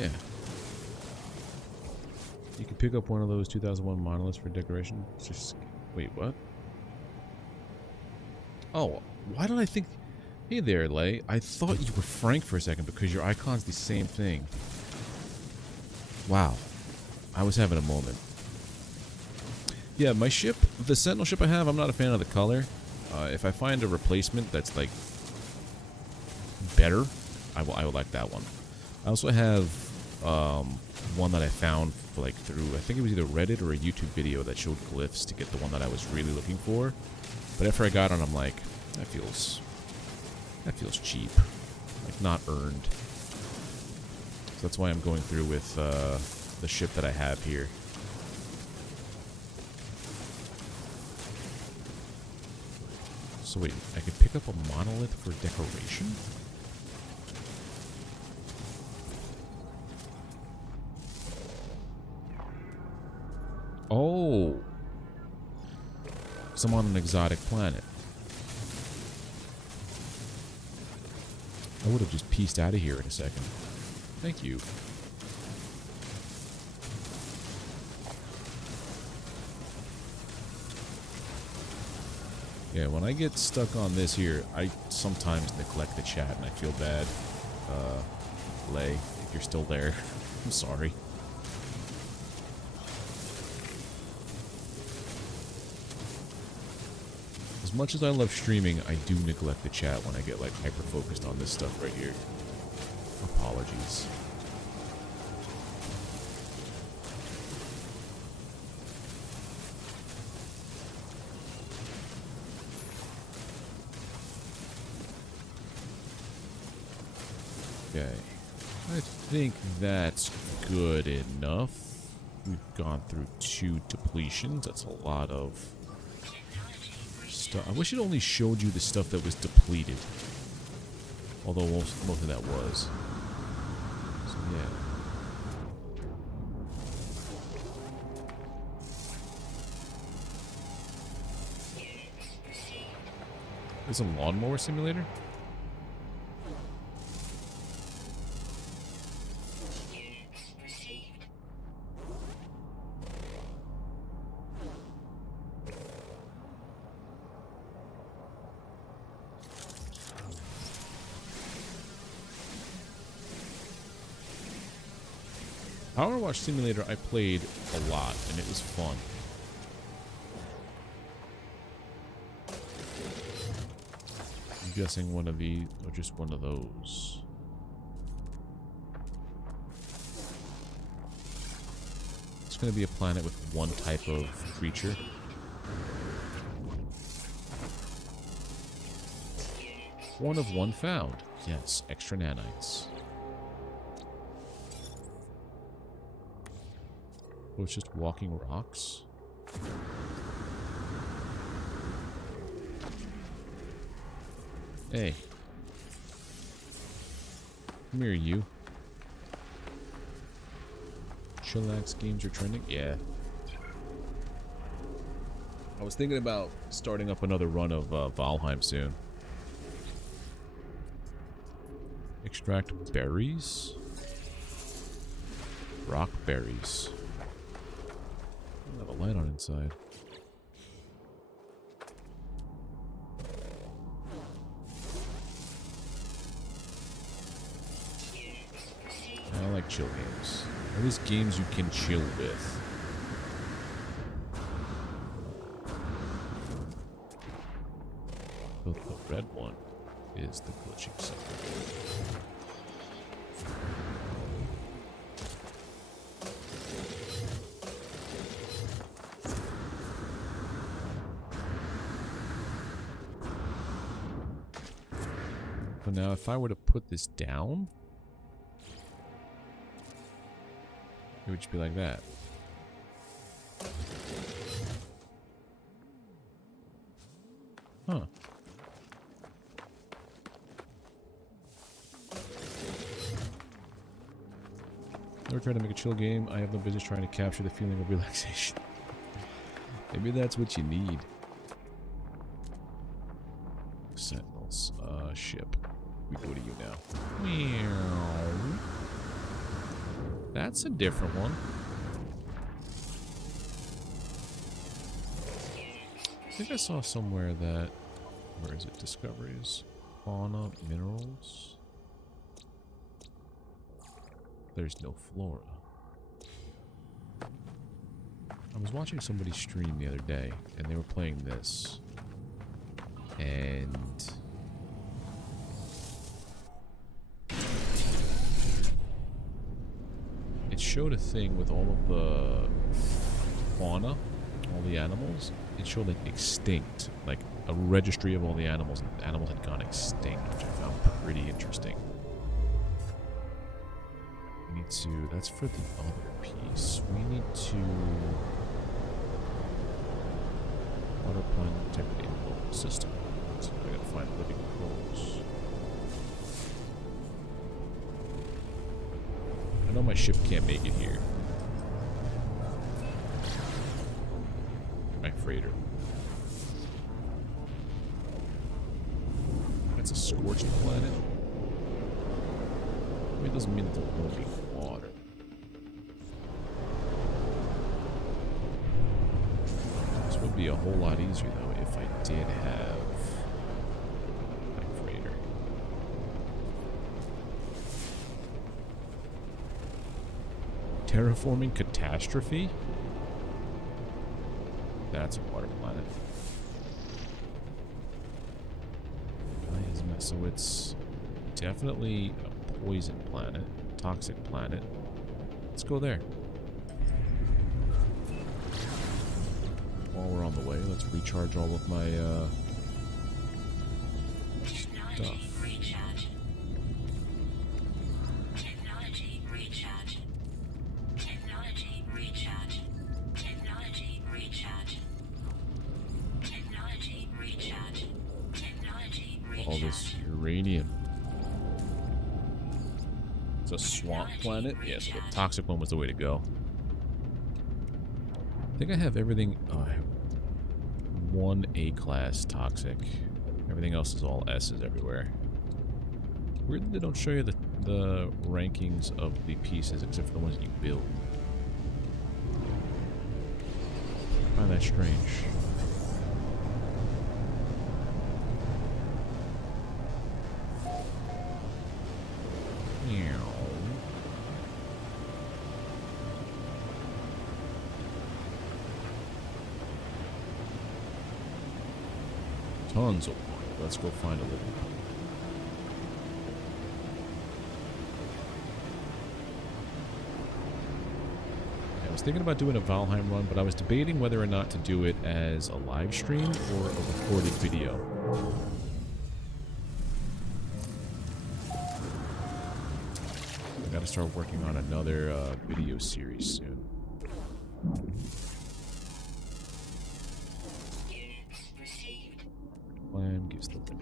Yeah. You can pick up one of those 2001 monoliths for decoration. It's just... Wait, what? Oh, why did I think... Hey there, Lay. I thought you were Frank for a second because your icon's the same thing. Wow. I was having a moment. Yeah, my ship, the Sentinel ship I have, I'm not a fan of the color. If I find a replacement that's, like, better, I will like that one. I also have one that I found, like, through, I think it was either Reddit or a YouTube video that showed glyphs to get the one that I was really looking for. But after I got on, I'm like, that feels cheap. Like, not earned. So that's why I'm going through with the ship that I have here. So wait, I could pick up a monolith for decoration? Oh! So I'm on an exotic planet. I would have just pieced out of here in a second. Thank you. Yeah, when I get stuck on this here, I sometimes neglect the chat and I feel bad. Lay, if you're still there, I'm sorry. As much as I love streaming, I do neglect the chat when I get like hyper-focused on this stuff right here. Apologies. Okay. I think that's good enough. We've gone through 2 depletions. That's a lot of stuff. I wish it only showed you the stuff that was depleted. Although most of that was. So yeah. There's a lawnmower simulator? Power Wash Simulator I played a lot, and it was fun. I'm guessing one of these, or just one of those. It's going to be a planet with one type of creature. One of one found. Yes, extra nanites. Oh, it's just walking rocks. Hey. Come here, you. Chillax games are trending? Yeah. I was thinking about starting up another run of Valheim soon. Extract berries? Rock berries. Have a light on inside. I like chill games. At least games you can chill with. The red one is the glitching sector. But now if I were to put this down, it would just be like that. Huh. Never tried to make a chill game. I have no business trying to capture the feeling of relaxation. Maybe that's what you need. Sentinels. Ship. We go to you now. Meow. That's a different one. I think I saw somewhere that... Where is it? Discoveries. Fauna, minerals. There's no flora. I was watching somebody stream the other day, and they were playing this. And... it showed a thing with all of the fauna, all the animals. It showed like extinct, like a registry of all the animals. And the animals had gone extinct, which I found pretty interesting. We need to, that's for the other piece. We need to water plant integrity in the local system. So I gotta find living crows. I know my ship can't make it here. My freighter. That's a scorched planet. I mean, it doesn't mean that there won't be water. This would be a whole lot easier, though, if I did have my freighter. Terraforming catastrophe? That's a water planet. So it's definitely a poison planet, toxic planet. Let's go there. While we're on the way, let's recharge all of my stuff. Recharge. Technology recharge. Technology recharge. Technology recharge. Technology recharge. Technology recharge. All this uranium. It's a swamp planet? Yeah, so the toxic one was the way to go. I think I have everything. Oh, I have one A-class toxic. Everything else is all S's everywhere. Weird that they don't show you the rankings of the pieces except for the ones that you build. I find that strange. Tons of water. Let's go find a living. I was thinking about doing a Valheim run, but I was debating whether or not to do it as a live stream or a recorded video. I gotta start working on another video series soon. Clam gives the living.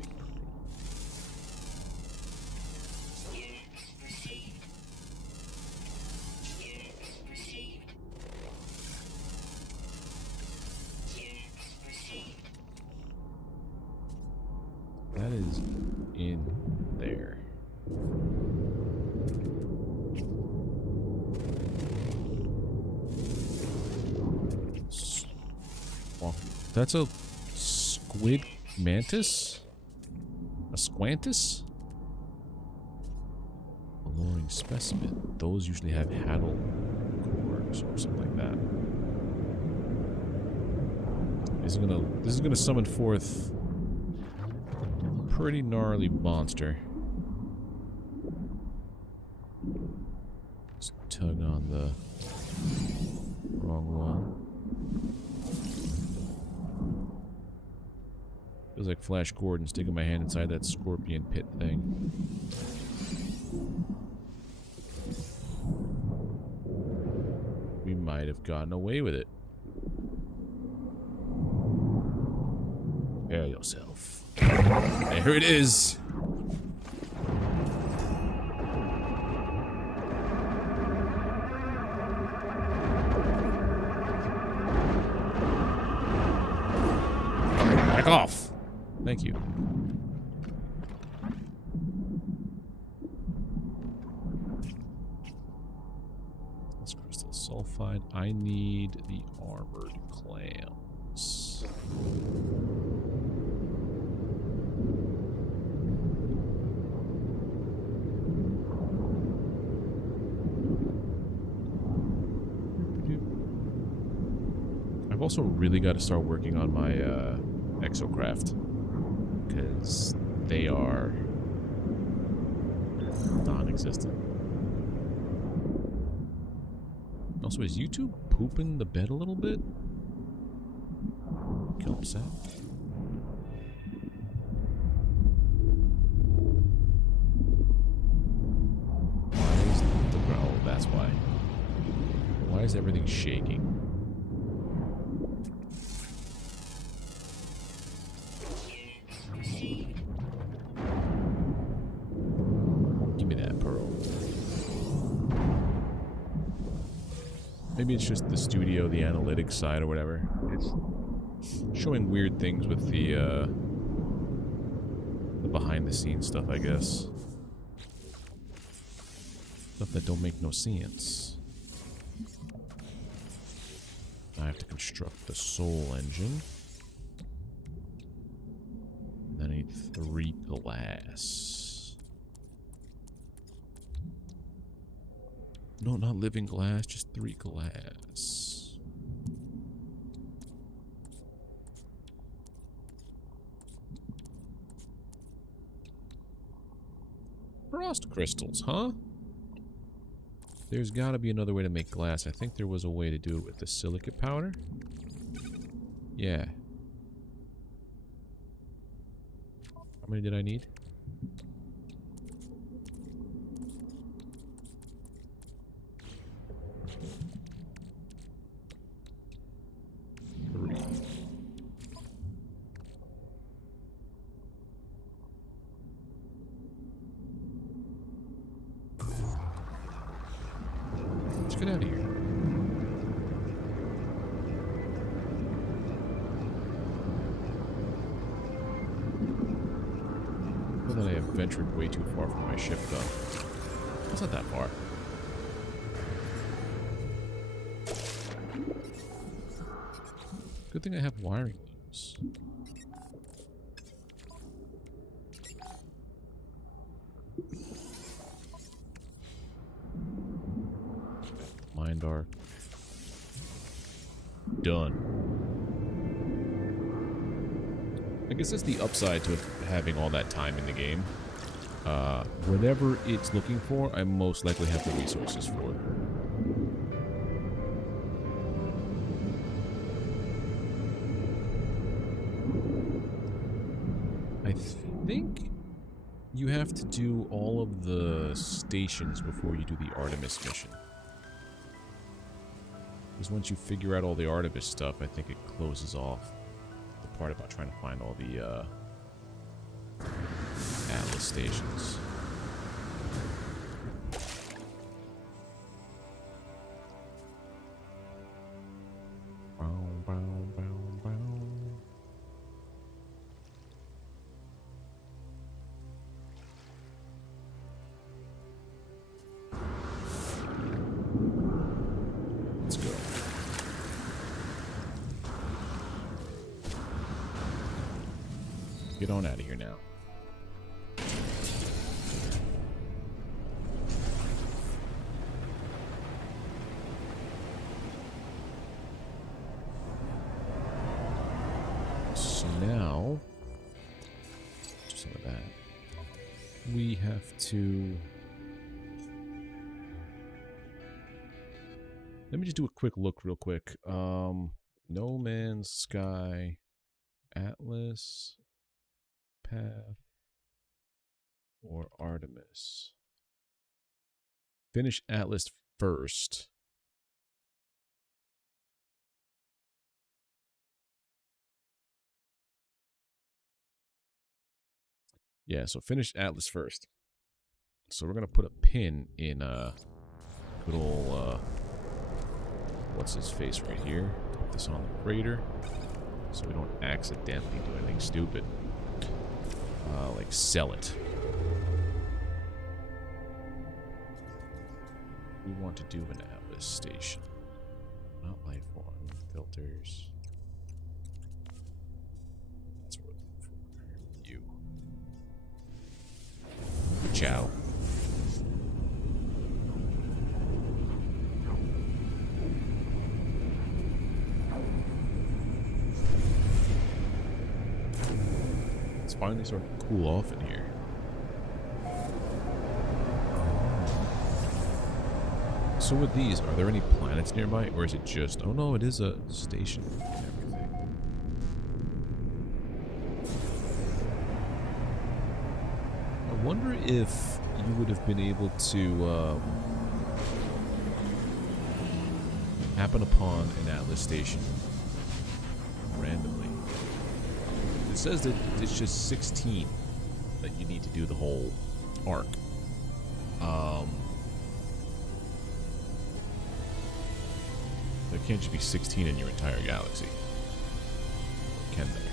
That is in there. That's a squid mantis? A squantus? Alluring specimen. Those usually have haddle cores or something like that. This is gonna summon forth a pretty gnarly monster. Just tug on the wrong one. Feels like Flash Gordon sticking my hand inside that scorpion pit thing. We might have gotten away with it. Prepare yourself. There it is! Back off! Thank you. supplied. I need the armored clams. I've also really got to start working on my exocraft, because they are non-existent. Also, is YouTube pooping the bed a little bit? Get upset. Why is the ground? Oh, that's why. Why is everything shaking? Give me that pearl. Maybe it's just the studio, the analytics side or whatever. It's showing weird things with the behind the scenes stuff, I guess. Stuff that don't make no sense. I have to construct the soul engine. Then I need 3 glass. No, not living glass, just 3 glass. Frost crystals, huh? There's gotta be another way to make glass. I think there was a way to do it with the silicate powder. Yeah. How many did I need? 3. Let's get out of here. Well, that I have ventured way too far from my ship, though. It's not that far. Good thing I have wiring looms. Mind arc. Done. I guess that's the upside to it having all that time in the game. Whatever it's looking for, I most likely have the resources for it. I think you have to do all of the stations before you do the Artemis mission. Because once you figure out all the Artemis stuff, I think it closes off the part about trying to find all the Atlas stations. Let's go. Get on out of here now. So now, just some of that. We have to. Let me just do a quick look real quick. No Man's Sky, Atlas, Path, or Artemis. Finish Atlas first. Yeah, so finish Atlas first. So we're going to put a pin in good old, what's his face right here. Put this on the crater so we don't accidentally do anything stupid. Like sell it. We want to do an Atlas station. Not life one. Filters. That's what we're looking for. You. Ciao. It's finally starting to cool off in here. So with these, are there any planets nearby, or is it just... Oh no, it is a station and everything. I wonder if you would have been able to happen upon an Atlas station randomly. It says that it's just 16 that you need to do the whole arc. There can't just be 16 in your entire galaxy. Can there?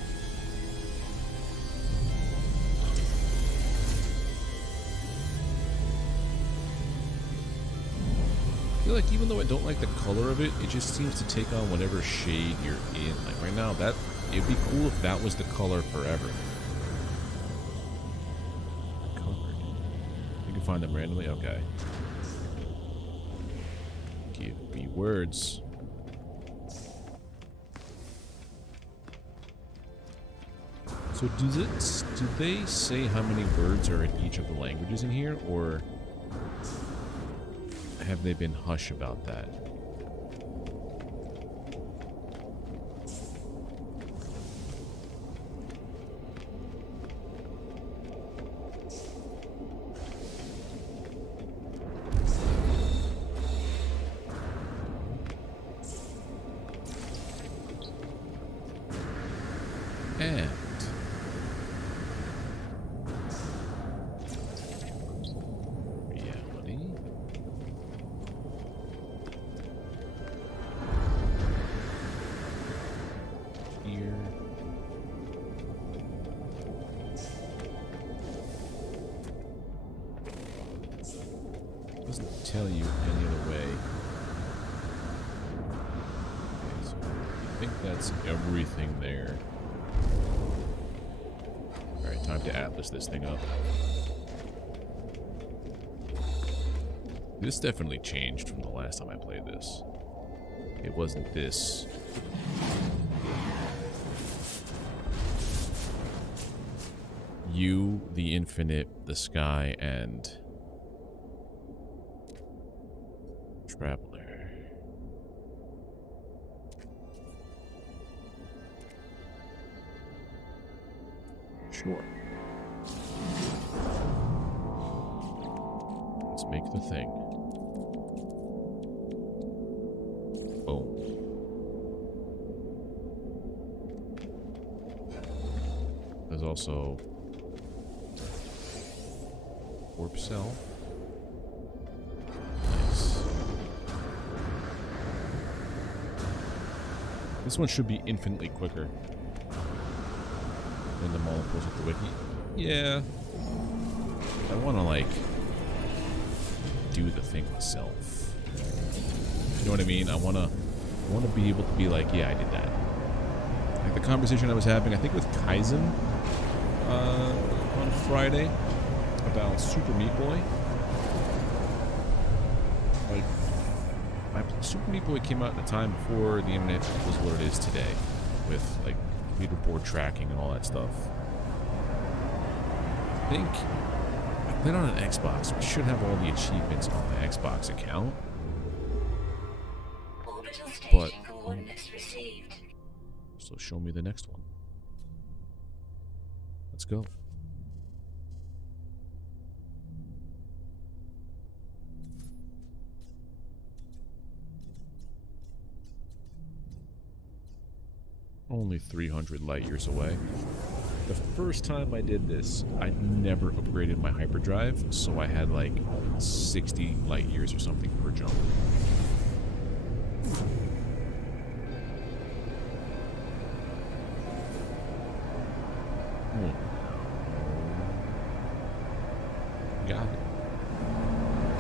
I feel like even though I don't like the color of it, it just seems to take on whatever shade you're in. Like right now, it'd be cool if that was the color forever. Covered. You can find them randomly? Okay. Give me words. So do they say how many words are in each of the languages in here, or have they been hush about that? And reality. Here. Doesn't tell you any other way. Okay, so I think that's everything there. Alright, time to Atlas this thing up. This definitely changed from the last time I played this. It wasn't this. You, the infinite, the sky, and Traveler. Sure. Let's make the thing. Boom. There's also warp cell. Nice. This one should be infinitely quicker than the molecules with the wiki. Yeah. I want to, like, do the thing myself. You know what I mean? I want to be able to be like, yeah, I did that. Like the conversation I was having, I think with Kaizen on Friday about Super Meat Boy. Like, Super Meat Boy came out at a time before the internet was what it is today, with like leaderboard tracking and all that stuff. I think I played on an Xbox, so I should have all the achievements on my Xbox account. Orbital But staging coordinates received. so show me the next one. Let's go. Only 300 light years away. The first time I did this, I never upgraded my hyperdrive, so I had like 60 light years or something per jump. Got it.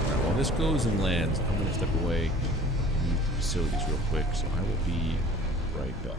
Alright, while this goes and lands, I'm going to step away and move facilities real quick, so I will be right back.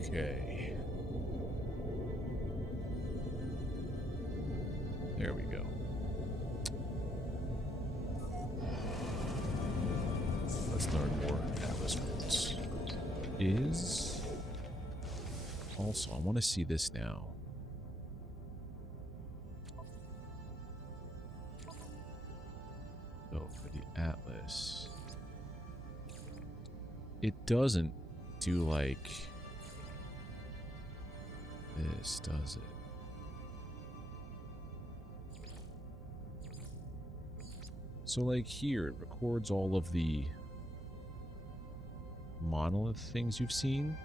Okay. There we go. Let's learn more Atlas codes. Is... Also, I want to see this now. So, for the Atlas... It doesn't do, like... this, does it? So like here, it records all of the monolith things you've seen.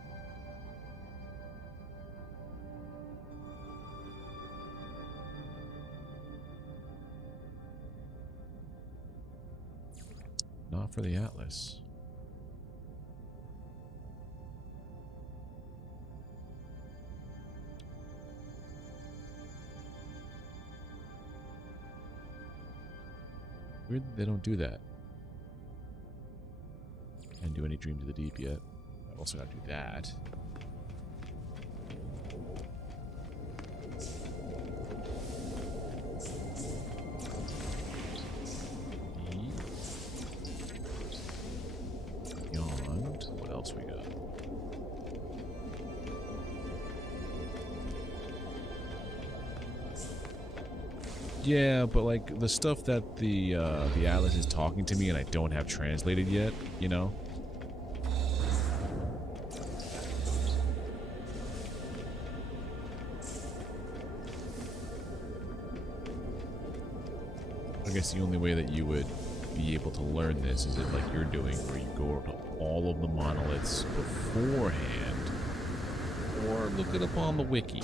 Not for the Atlas. Weird that they don't do that. Can't do any Dream to the Deep yet. I also gotta do that. Beyond. What else we got? Yeah, but like the stuff that the Atlas is talking to me and I don't have translated yet, you know? I guess the only way that you would be able to learn this is if like you're doing, where you go to all of the monoliths beforehand, or look it up on the wiki.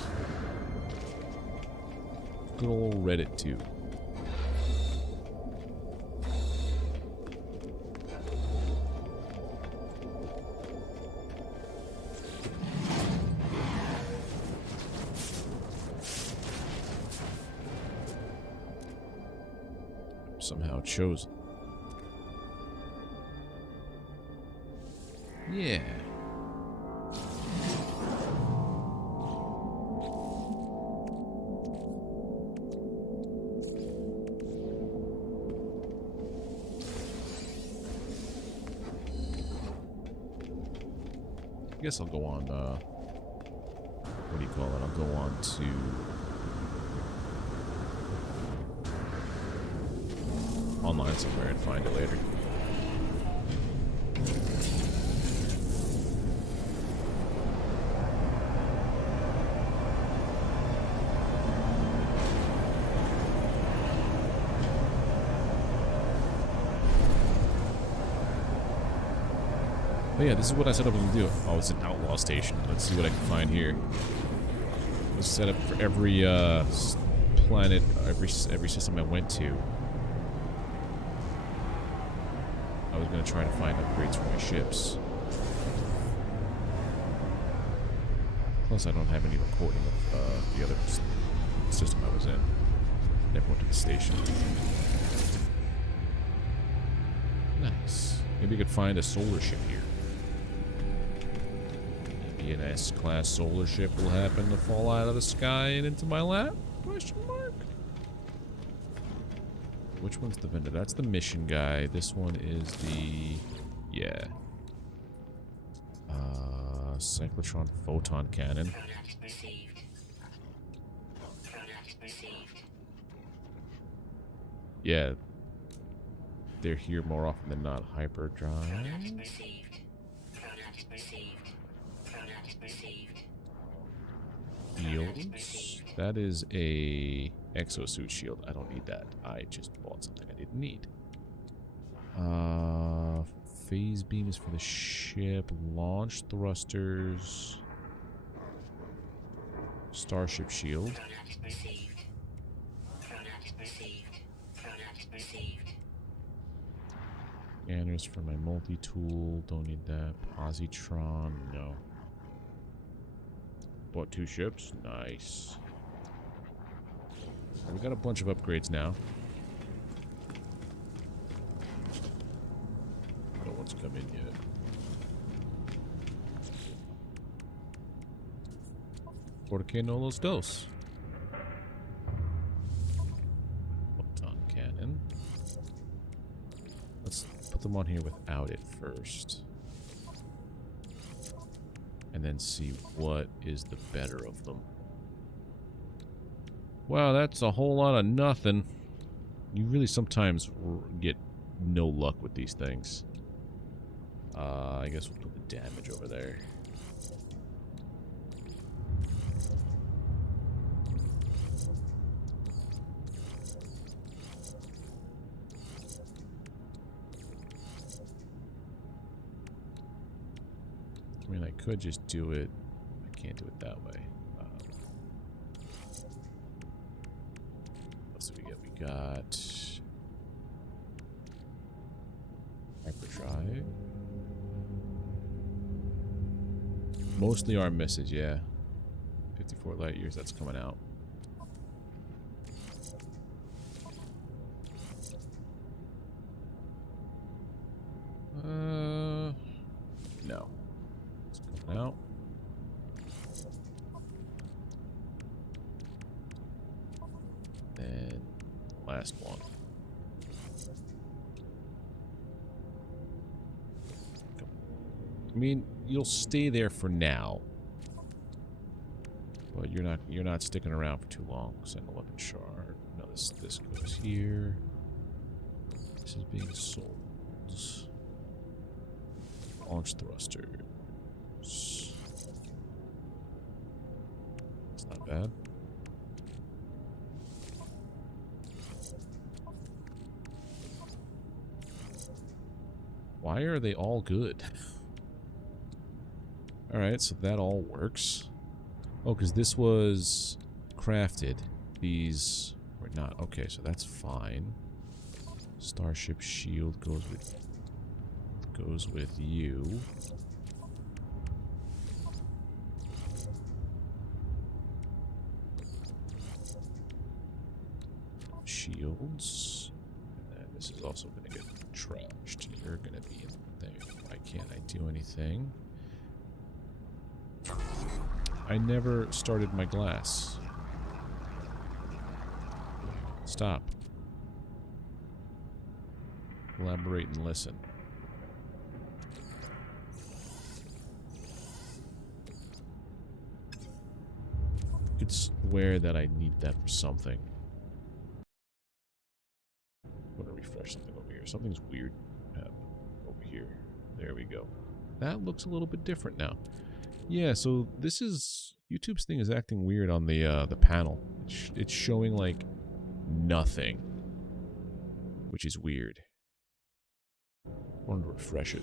Good old Reddit too. Somehow chosen. Yeah. I guess I'll go on, what do you call it? I'll go on to online somewhere and find it later. Oh yeah, this is what I set up to do. Oh, it's an outlaw station. Let's see what I can find here. It's set up for every planet, every system I went to. I was gonna try to find upgrades for my ships. Plus, I don't have any recording of the other system I was in. Never went to the station. Nice. Maybe I could find a solar ship here. Maybe an S-class solar ship will happen to fall out of the sky and into my lap? Question mark. Which one's the vendor? That's the mission guy. This one is the... yeah. Cyclotron photon cannon. Product received. Product received. Yeah. They're here more often than not. Hyperdrive. Product received. Product received. Product received. Shields. That is a exosuit shield. I don't need that. I just bought something I didn't need. Phase beam is for the ship. Launch thrusters. Starship shield. Product received. Product received. Product received. Scanners for my multi-tool. Don't need that. Positron. No. Bought 2 ships. Nice. We got a bunch of upgrades now. No one's come in yet. ¿Por qué no los dos? Photon cannon. Let's put them on here without it first. And then see what is the better of them. Wow, that's a whole lot of nothing. You really sometimes get no luck with these things. I guess we'll put the damage over there. I mean, I could just do it. I can't do it that way. What else do we get? We got hyperdrive. Mostly our message, yeah. 54 light years, that's coming out. No. It's coming out. Then last one. I mean, you'll stay there for now, but you're not sticking around for too long. Sentinel weapon shard. No, this goes here. This is being sold. Launch thrusters. It's not bad. Why are they all good? Alright, so that all works. Oh, because this was crafted. These were not. Okay, so that's fine. Starship shield goes with you. Shields. And then this is also going to get trashed. You're going to be in there. Why can't I do anything? I never started my glass. Stop. Elaborate and listen. You could swear that I need that for something. I'm gonna refresh something over here. Something's weird over here. There we go. That looks a little bit different now. Yeah, so this is... YouTube's thing is acting weird on the panel. It's showing, like, nothing. Which is weird. I wanted to refresh it.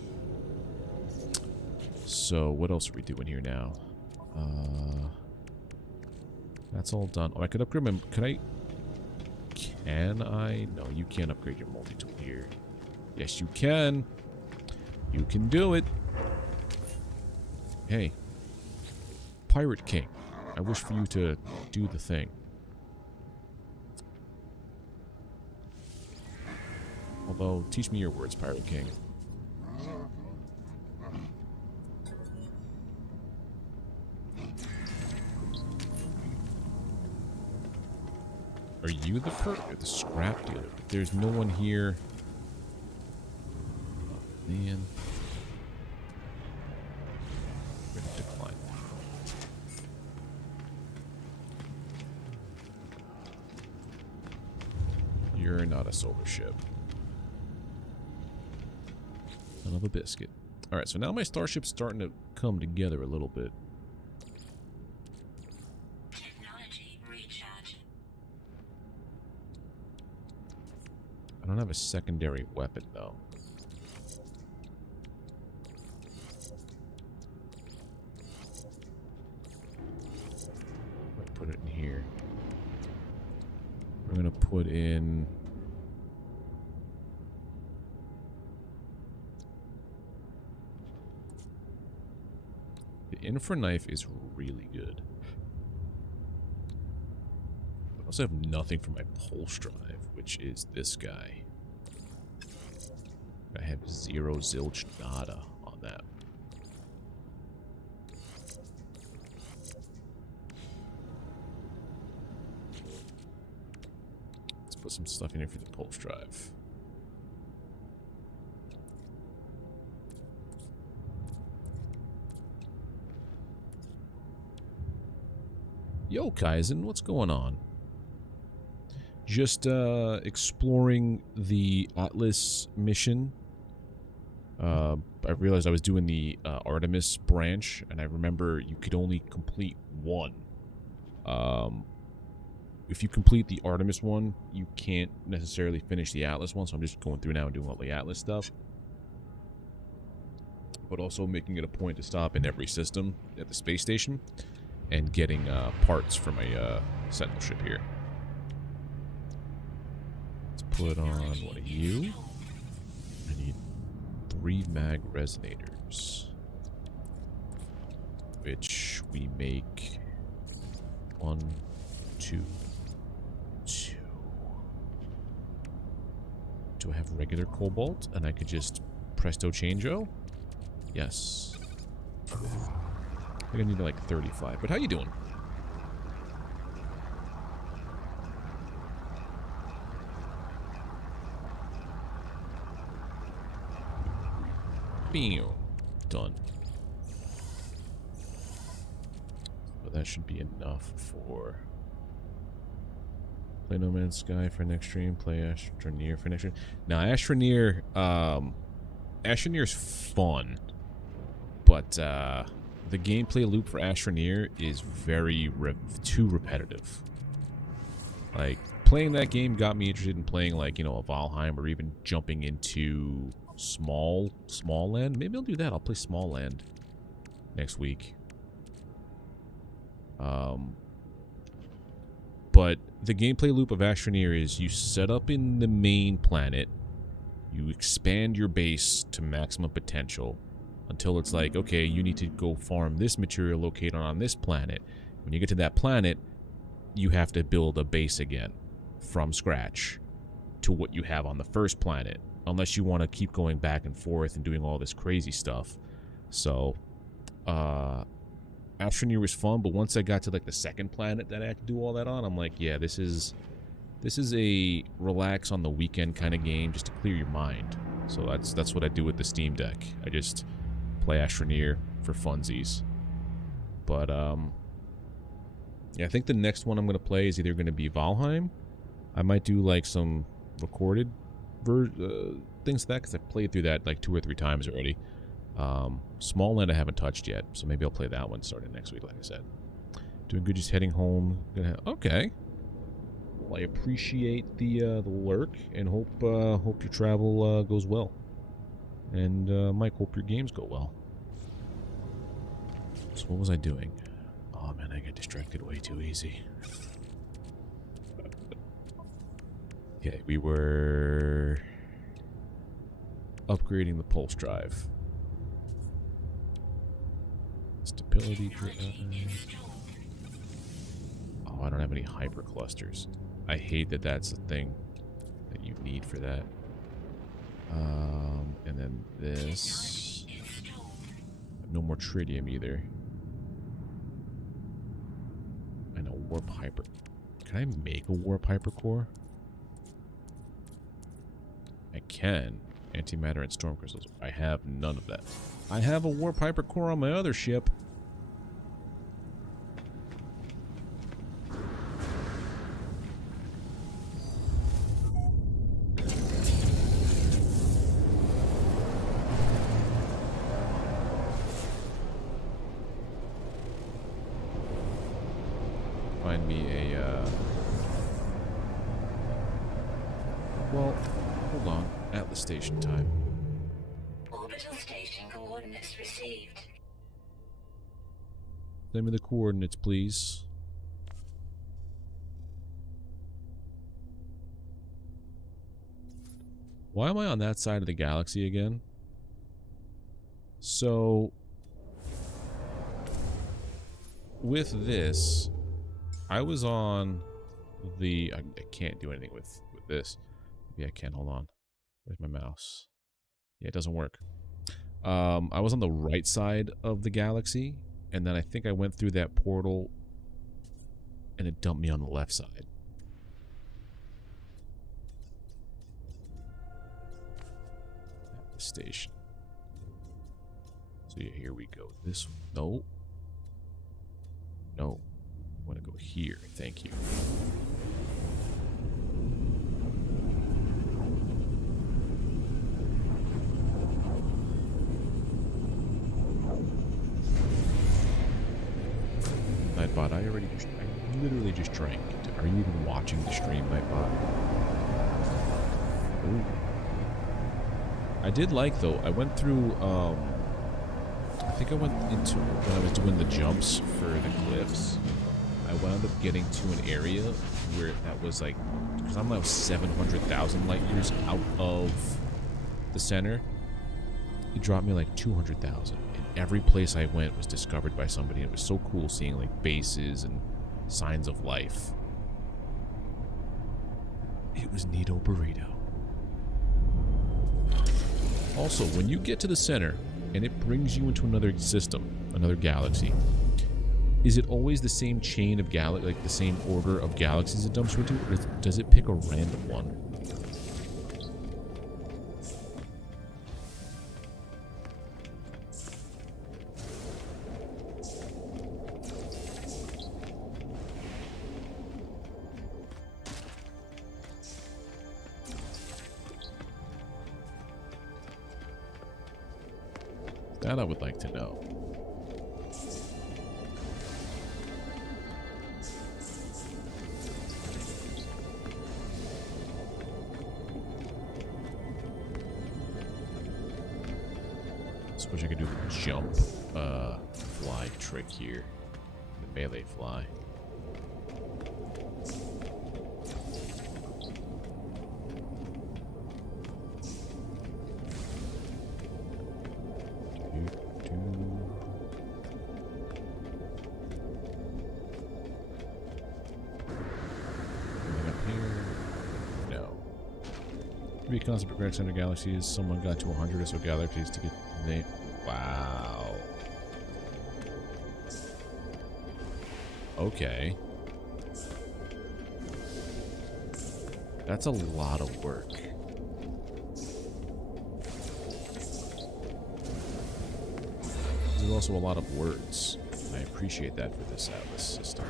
So, what else are we doing here now? That's all done. Oh, I could upgrade my... Can I? No, you can't upgrade your multi-tool here. Yes, you can. You can do it. Hey. Pirate King. I wish for you to do the thing. Although, teach me your words, Pirate King. Are you the scrap dealer? There's no one here. Oh, man. We're gonna decline. You're not a solar ship. Son of a biscuit. Alright, so now my starship's starting to come together a little bit. Technology recharge. I don't have a secondary weapon, though. Might put it in here. We're gonna put in... The infra knife is really good. I also have nothing for my pulse drive, which is this guy. I have 0 zilch nada on that. Let's put some stuff in here for the pulse drive. Yo, Kaizen, what's going on? Just exploring the Atlas mission. I realized I was doing the Artemis branch, and I remember you could only complete one. If you complete the Artemis one, you can't necessarily finish the Atlas one, so I'm just going through now and doing all the Atlas stuff. But also making it a point to stop in every system at the space station and getting parts for my Sentinel ship here. Let's put on one of you. I need 3 mag resonators, which we make 1, 2, 2. Do I have regular cobalt and I could just presto changeo? Yes. I'm gonna need like 35. But how you doing? Bam. Done. But that should be enough for... Play No Man's Sky for next stream. Play Astroneer for next stream. Now, Astroneer... Astroneer's fun. But, the gameplay loop for Astroneer is very too repetitive. Like, playing that game got me interested in playing, like, you know, a Valheim or even jumping into small land. Maybe I'll do that. I'll play small land next week. But the gameplay loop of Astroneer is you set up in the main planet, you expand your base to maximum potential, until it's like, okay, you need to go farm this material located on this planet. When you get to that planet, you have to build a base again from scratch to what you have on the first planet, unless you want to keep going back and forth and doing all this crazy stuff. So, Astroneer was fun, but once I got to like the second planet that I had to do all that on, I'm like, yeah, this is a relax on the weekend kind of game, just to clear your mind. So that's what I do with the Steam Deck. I just play Astroneer for funsies. But yeah, I think the next one I'm going to play is either going to be Valheim. I might do like some recorded things to that, because I've played through that like 2 or 3 times already. Small Land I haven't touched yet, so maybe I'll play that one starting next week, like I said. Doing good, just heading home. Okay. Well, I appreciate the lurk, and hope your travel goes well. And Mike, hope your games go well. So what was I doing? Oh man, I get distracted way too easy. Okay, we were upgrading the pulse drive. Stability drive. Oh, I don't have any hyperclusters. I hate that that's a thing that you need for that. And then this. No more tritium either. I know, warp hyper. Can I make a warp hypercore? I can. Antimatter and storm crystals. I have none of that. I have a warp hypercore on my other ship. Find me a, well, hold on. Atlas station time. Orbital station coordinates received. Send me the coordinates, please. Why am I on that side of the galaxy again? So, with this, I was on the... I can't do anything with this. Maybe I can. Hold on. Where's my mouse? Yeah, it doesn't work. I was on the right side of the galaxy, and then I think I went through that portal, and it dumped me on the left side. At the station. So yeah, here we go. This... No. No. I want to go here. Thank you. Nightbot, I literally just drank. Are you even watching the stream, Nightbot? Ooh. I did like, though, I went through, I think I went into, when I was doing the jumps for the cliffs, I wound up getting to an area where that was like, because I'm now 700,000 light years out of the center, it dropped me like 200,000. And every place I went was discovered by somebody. And it was so cool seeing like bases and signs of life. It was Neato Burrito. Also, when you get to the center and it brings you into another system, another galaxy, is it always the same chain of like the same order of galaxies it dumps you into, or does it pick a random one? That I would like to know. Suppose I could do the jump, fly trick here. The melee fly. Constant progress under galaxies. Someone got to 100 or so galaxies to get the name. Wow. Okay. That's a lot of work. There's also a lot of words. I appreciate that for this Atlas system.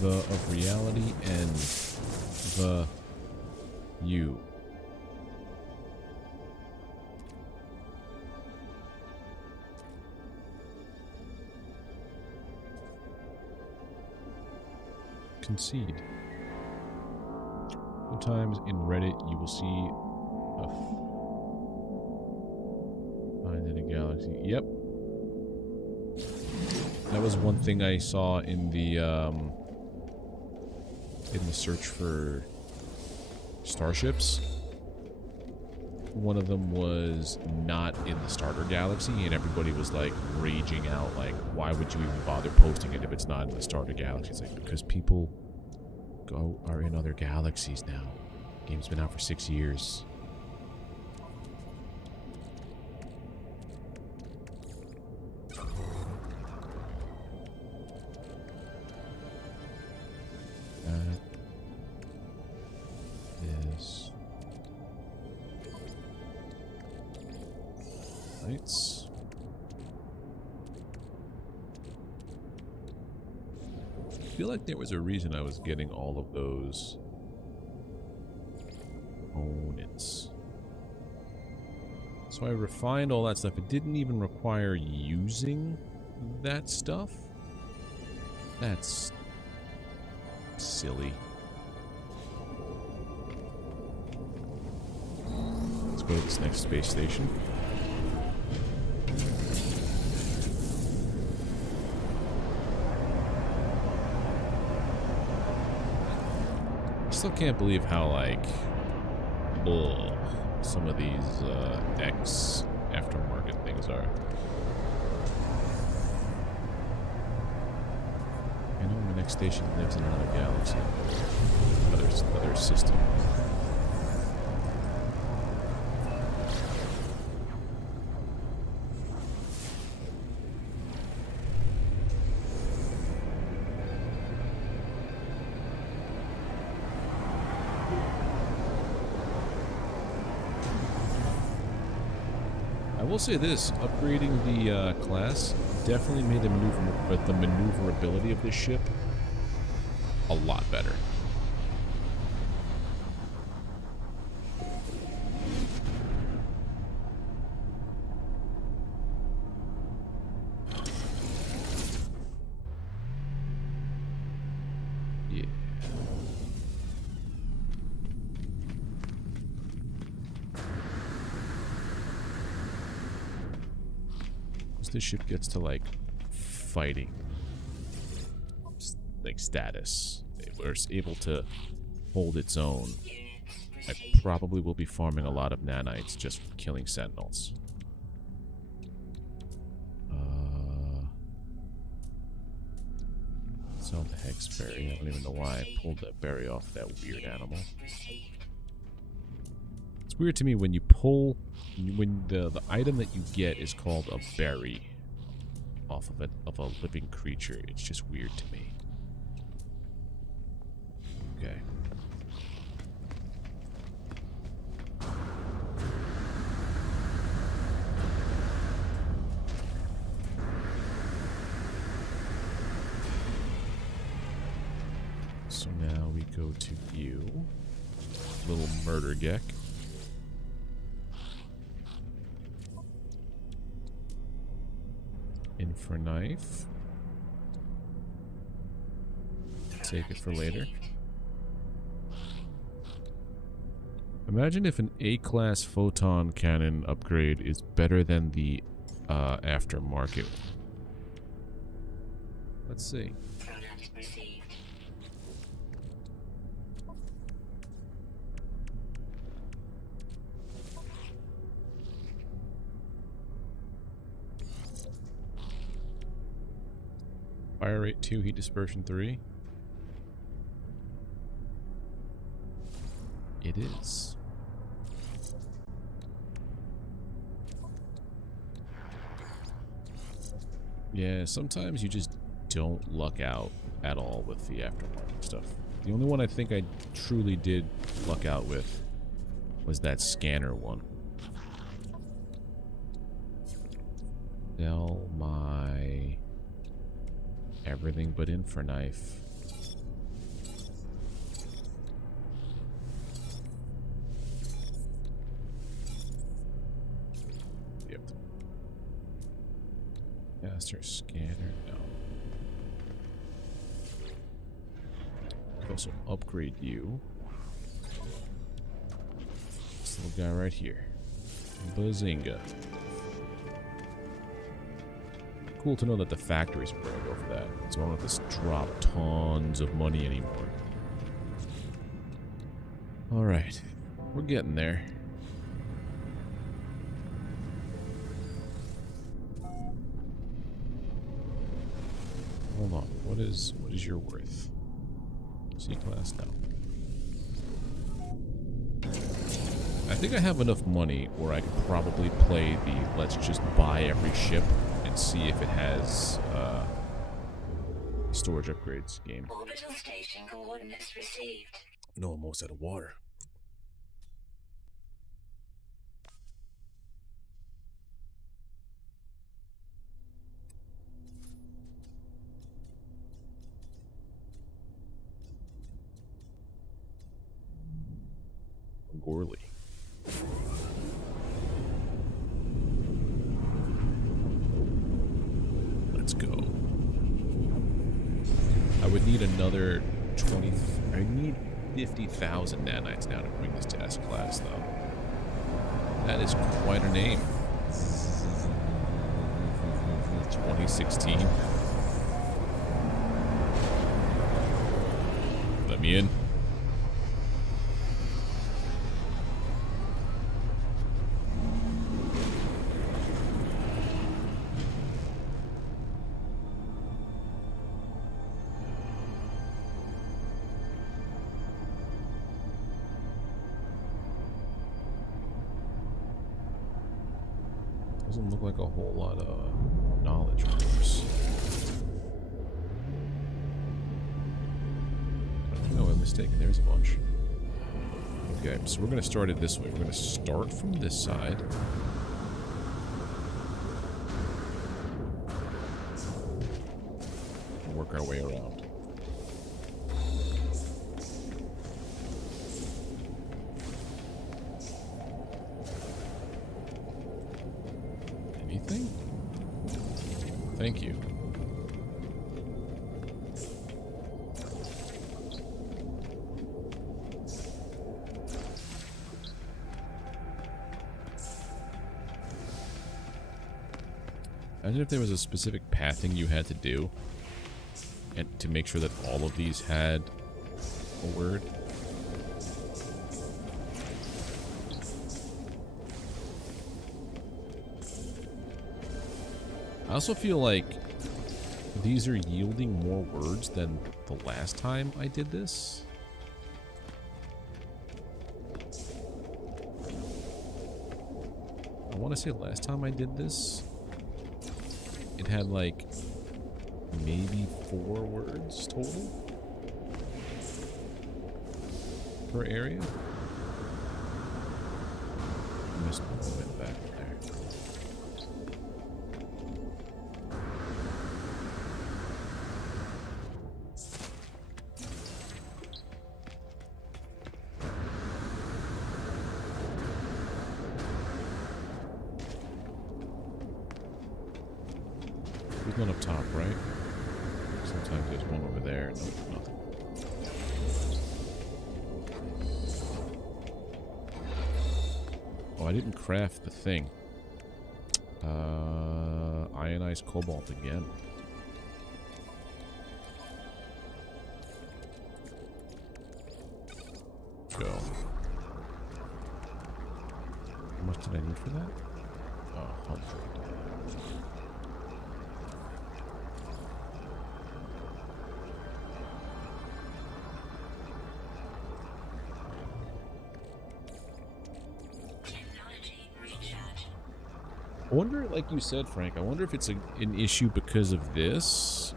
The of reality and the you. concede. Sometimes in Reddit you will see a find in a galaxy. Yep. That was one thing I saw in the search for starships. One of them was not in the starter galaxy, and everybody was like raging out, like, why would you even bother posting it if it's not in the starter galaxy? It's like, because people are in other galaxies now. The game's been out for 6 years. That is lights. I feel like there was a reason I was getting all of those components. So I refined all that stuff. It didn't even require using that stuff. That's silly. Let's go to this next space station. I still can't believe how, like, some of these X aftermarket things are. I know my next station lives in another galaxy, other system. I will say this, upgrading the class definitely made the maneuverability of this ship a lot better. Yeah. This ship gets to, like, fighting, like, status, where it's able to hold its own, I probably will be farming a lot of nanites just for killing sentinels. Sell the hex berry. I don't even know why I pulled that berry off that weird animal. It's weird to me when you pull, when the item that you get is called a berry off of a living creature. It's just weird to me. Okay. So now we go to view. Little murder geek. In for knife. Save it for later. Imagine if an A-class photon cannon upgrade is better than the aftermarket. Let's see. Fire rate 2, heat dispersion 3. It is. Yeah, sometimes you just don't luck out at all with the aftermarket stuff. The only one I think I truly did luck out with was that scanner one. Sell my everything but in for knife. Yep. Faster scanner, no. also upgrade you. This little guy right here. Bazinga. Cool to know that the factories are going to go for that. So I don't have to drop tons of money anymore. Alright. We're getting there. Hold on. What is your worth? C-class now. I think I have enough money where I could probably play the let's just buy every ship and see if it has storage upgrades game. Orbital station coordinates received. No, I'm almost out of water. Gorley. Let's go. I would need another 20. I need 50,000 nanites now to bring this to S class, though. That is quite a name. 2016. Let me in. Doesn't look like a whole lot of knowledge course. No, I'm mistaken. There's a bunch. Okay, so we're going to start it this way. We're going to start from this side. And work our way around. Anything? Thank you. Imagine if there was a specific pathing you had to do and to make sure that all of these had a word. I also feel like these are yielding more words than the last time I did this. I want to say last time I did this, it had like maybe 4 words total per area. I missed one way in the back there. There's one up top, right? Sometimes there's one over there. Nope, nothing. Oh, I didn't craft the thing. Ionized cobalt again. Go. How much did I need for that? Oh, 100. I wonder, like you said, Frank, I wonder if it's an issue because of this,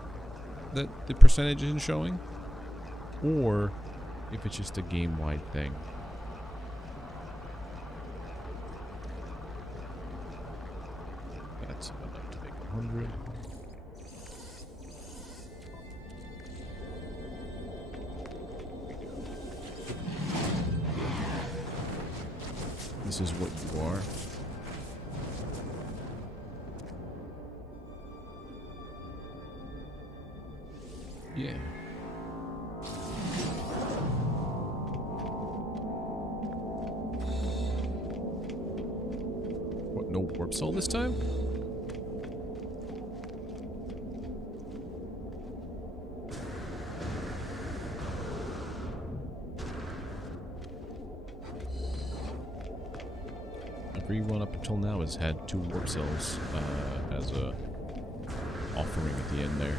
that the percentage isn't showing, or if it's just a game-wide thing. That's enough to make 100. This is what you are. Yeah. No warp cell this time? Every one up until now has had 2 warp cells as a offering at the end there.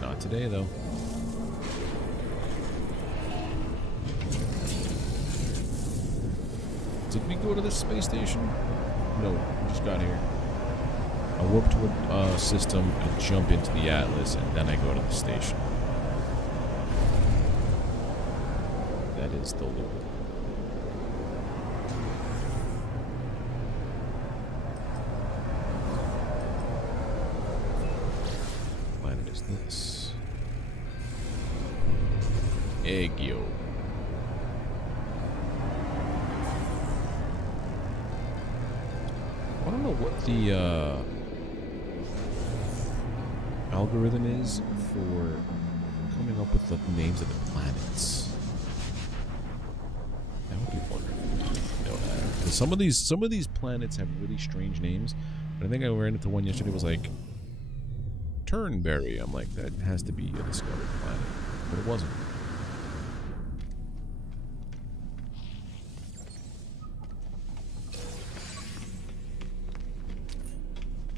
Not today, though. Did we go to the space station? No, we just got here. I warp to a system, I jump into the Atlas, and then I go to the station. That is the loop. Planet is this? Egg yolk. I don't know what the algorithm is for coming up with the names of the planets. That would be wonderful. You know that. 'Cause some of these planets have really strange names. But I think I ran into one yesterday. It was like Turnberry. I'm like, that has to be a discovered planet, but it wasn't.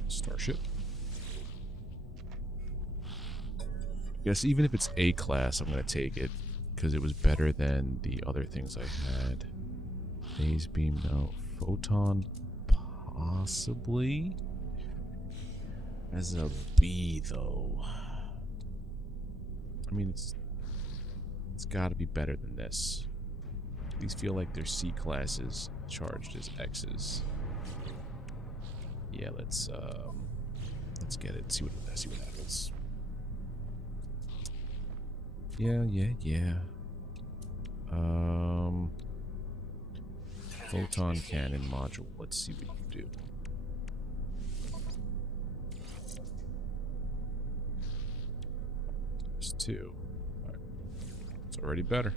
Starship. I guess even if it's A class, I'm gonna take it because it was better than the other things I had. Phase beam, no. Photon, possibly. As a B, though. I mean, it's got to be better than this. These feel like they're C classes charged as X's. Yeah, let's get it. See what happens. Yeah. Photon cannon module. Let's see what you can do. There's 2. All right. It's already better.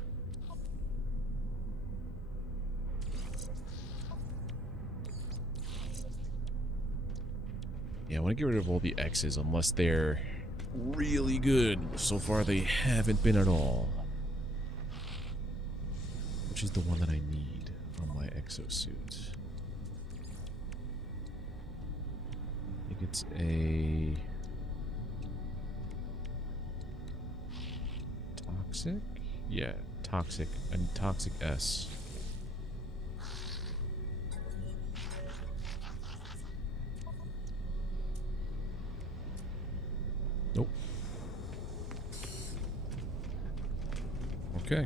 Yeah, I want to get rid of all the X's unless they're really good. So far, they haven't been at all. Which is the one that I need on my exosuit. I think it's a... Toxic? Yeah, toxic. And toxic S. Nope. Okay.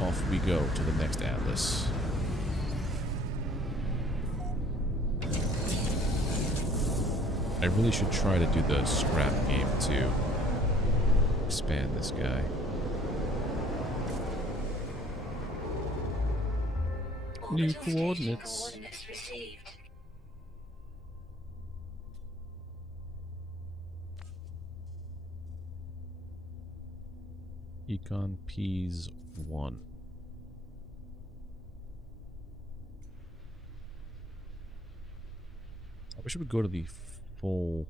Off we go to the next Atlas. I really should try to do the scrap game to expand this guy. New coordinates. Received. Econ P's 1. I wish it would go to the full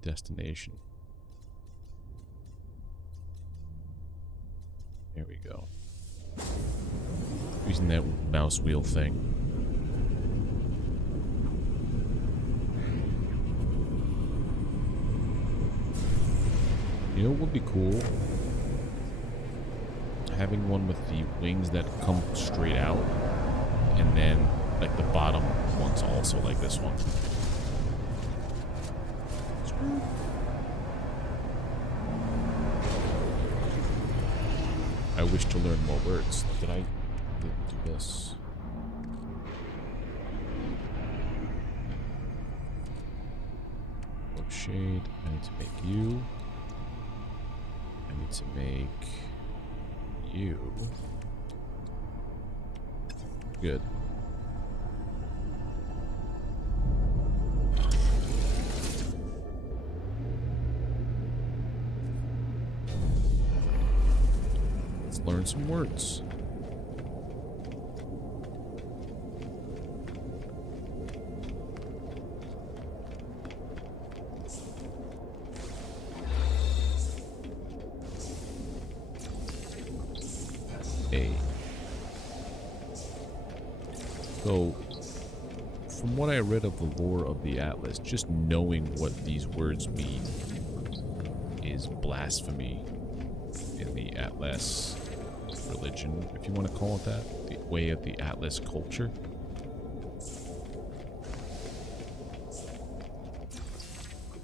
destination. There we go. Using that mouse wheel thing. You know what would be cool? Having one with the wings that come straight out, and then like the bottom ones also like this one. I wish to learn more words. Did I do this? Look shade. I need to make you. I need to make you. Good. Let's learn some words. A. So, from what I read of the lore of the Atlas, just knowing what these words mean is blasphemy in the Atlas religion, if you want to call it that, the way of the Atlas culture.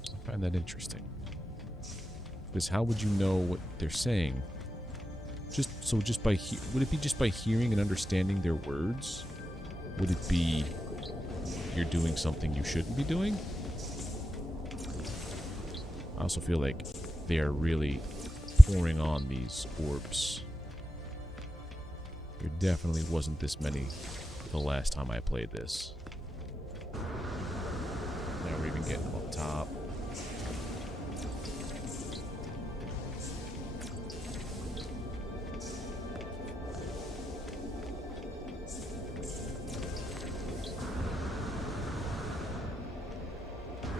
I find that interesting. Because how would you know what they're saying? Just by would it be just by hearing and understanding their words? Would it be you're doing something you shouldn't be doing? I also feel like they are really pouring on these orbs. There definitely wasn't this many the last time I played this. Now we're even getting them up top.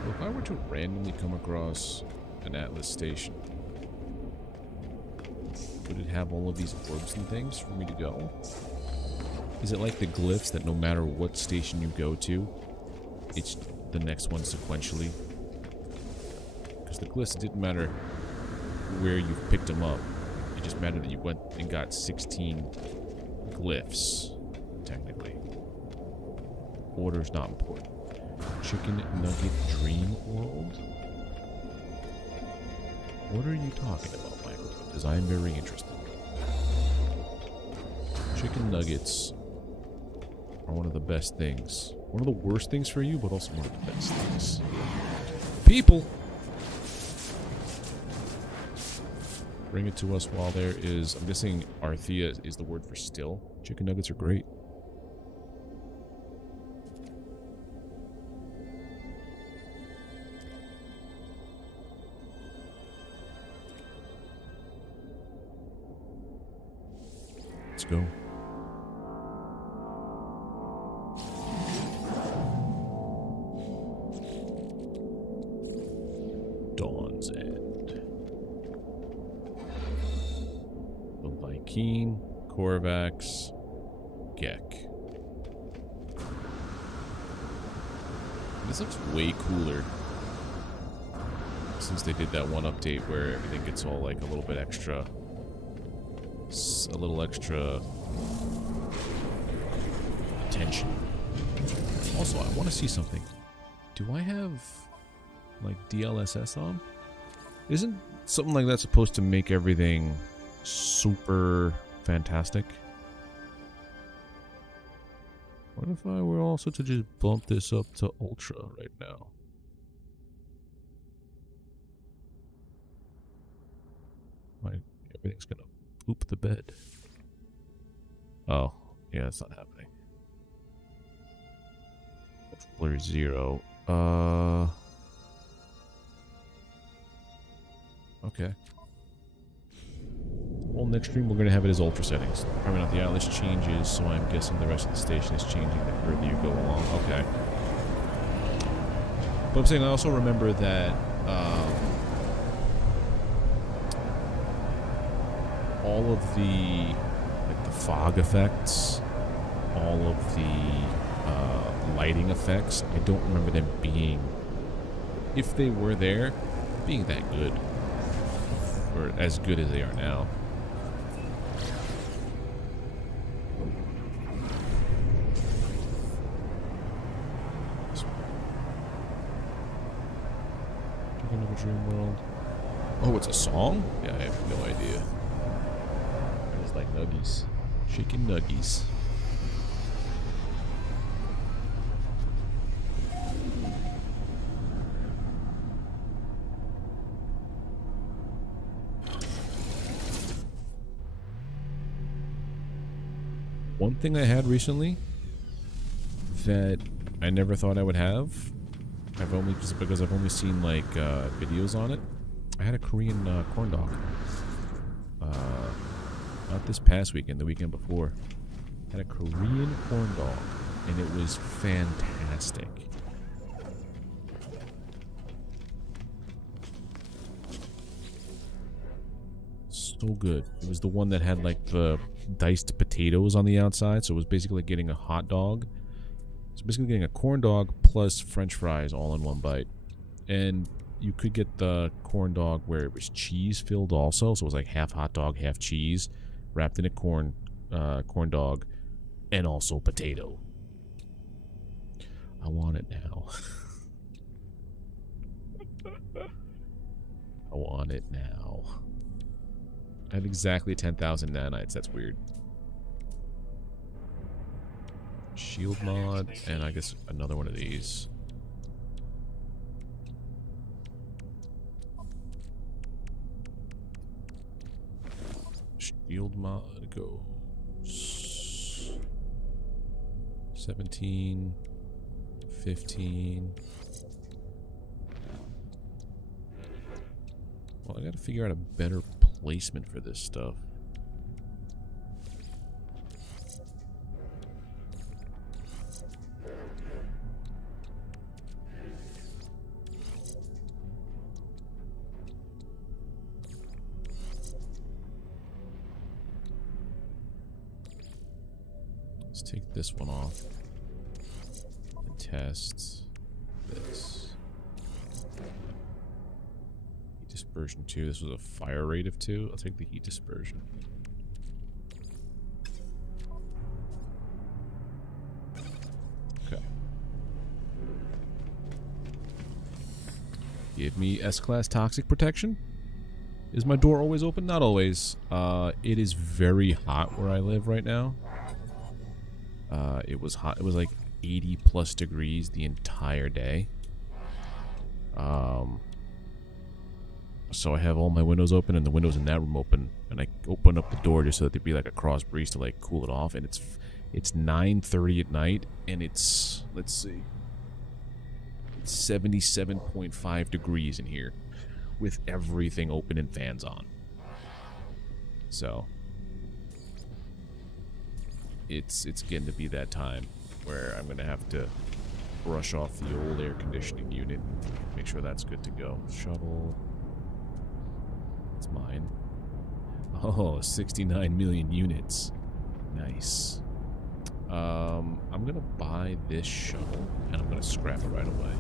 If I were to randomly come across an Atlas station, would it have all of these orbs and things for me to go? Is it like the glyphs that no matter what station you go to, it's the next one sequentially? Because the glyphs, it didn't matter where you picked them up. It just mattered that you went and got 16 glyphs, technically. Order's not important. Chicken Nugget Dream World? What are you talking about, Michael? Because I'm very interested. Chicken nuggets are one of the best things. One of the worst things for you, but also one of the best things. People! Bring it to us while there is... I'm guessing Arthea is the word for still. Chicken nuggets are great. Let's go. Dawn's End. The vy'keen, Korvax, Geek. This looks way cooler since they did that one update where everything gets all like a little bit extra. A little extra attention. Also, I want to see something. Do I have like DLSS on? Isn't something like that supposed to make everything super fantastic? What if I were also to just bump this up to ultra right now? Everything's gonna poop the bed. Oh, yeah, that's not happening. Blur 0. Okay. Well, next stream we're gonna have it as ultra settings. Probably not the Atlas changes, so I'm guessing the rest of the station is changing the further you go along. Okay. But I'm saying I also remember that all of the fog effects, all of the lighting effects, I don't remember them being, if they were there, being that good. Or as good as they are now. Chicken of a Dream World. Oh, it's a song? Yeah, I have no idea. It's like nuggies. Chicken nuggies. One thing I had recently that I never thought I would have, because I've only seen like videos on it. I had a Korean corn dog. Not this past weekend, the weekend before. I had a Korean corn dog, and it was fantastic. So good. It was the one that had like the diced potatoes on the outside, so it was basically like getting a hot dog. It's basically getting a corn dog plus French fries all in one bite. And you could get the corn dog where it was cheese filled also, so it was like half hot dog, half cheese, wrapped in a corn dog, and also potato. I want it now. I want it now. I have exactly 10,000 nanites. That's weird. Shield mod, and I guess another one of these. Shield mod goes 17, 15. Well, I gotta figure out a better placement for this stuff. Let's take this one off and test this. Heat dispersion 2. This was a fire rate of 2. I'll take the heat dispersion. Okay. Give me S-class toxic protection. Is my door always open? Not always. It is very hot where I live right now. It was hot. It was like 80 plus degrees the entire day. So I have all my windows open and the windows in that room open, and I open up the door just so that there'd be like a cross breeze to like cool it off. And it's 9:30 at night, and it's, let's see, it's 77.5 degrees in here with everything open and fans on. So it's getting to be that time where I'm gonna have to brush off the old air conditioning unit, make sure that's good to go. Shuttle, it's mine. Oh, 69 million units. Nice. I'm gonna buy this shuttle and I'm gonna scrap it right away.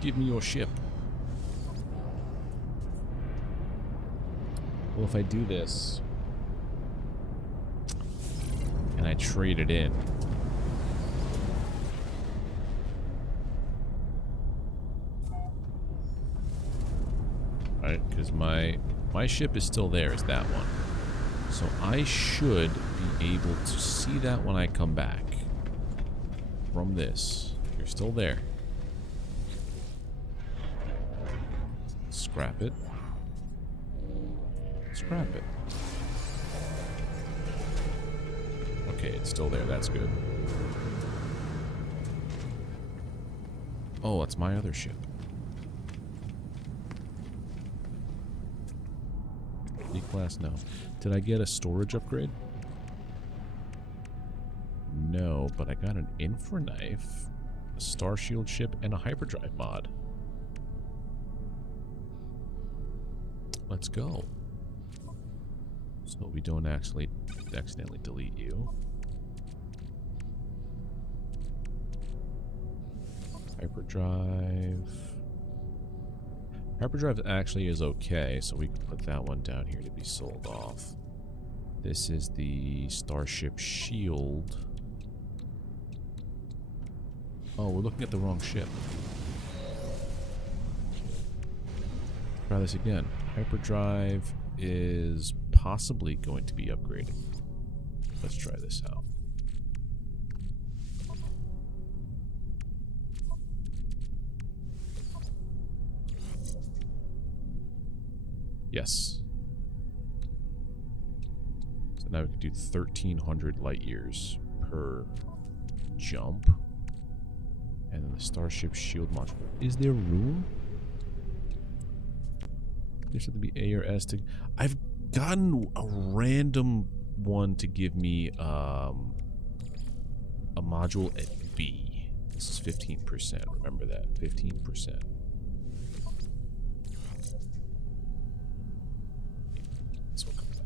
Give me your ship. Well, if I do this and I trade it in, right? Because my ship is still there, is that one. So I should be able to see that when I come back from this. You're still there. Scrap it. Scrap it. Okay, it's still there. That's good. Oh, that's my other ship. E-class, no. Did I get a storage upgrade? No, but I got an infra knife, a star shield ship, and a hyperdrive mod. Let's go. So we don't actually accidentally delete you. Hyperdrive. Hyperdrive actually is okay, so we can put that one down here to be sold off. This is the Starship Shield. Oh, we're looking at the wrong ship. Try this again. Hyperdrive is possibly going to be upgraded. Let's try this out. Yes. So now we can do 1,300 light years per jump. And then the Starship Shield module. Is there room? There should be A or S to... I've gotten a random one to give me a module at B. This is 15%. Remember that. 15%. Let's look at that.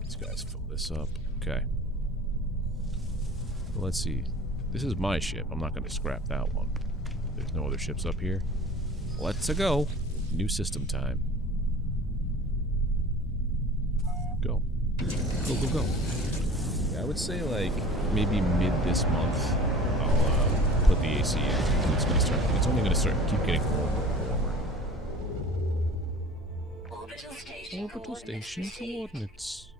These guys fill this up. Okay. Well, let's see. This is my ship. I'm not going to scrap that one. There's no other ships up here. Let's go. New system time. Go. Go, go, go. Yeah, I would say, like, maybe mid this month, I'll put the AC in. It's going to start. It's only going to start keep getting warmer and warmer. Orbital station coordinates.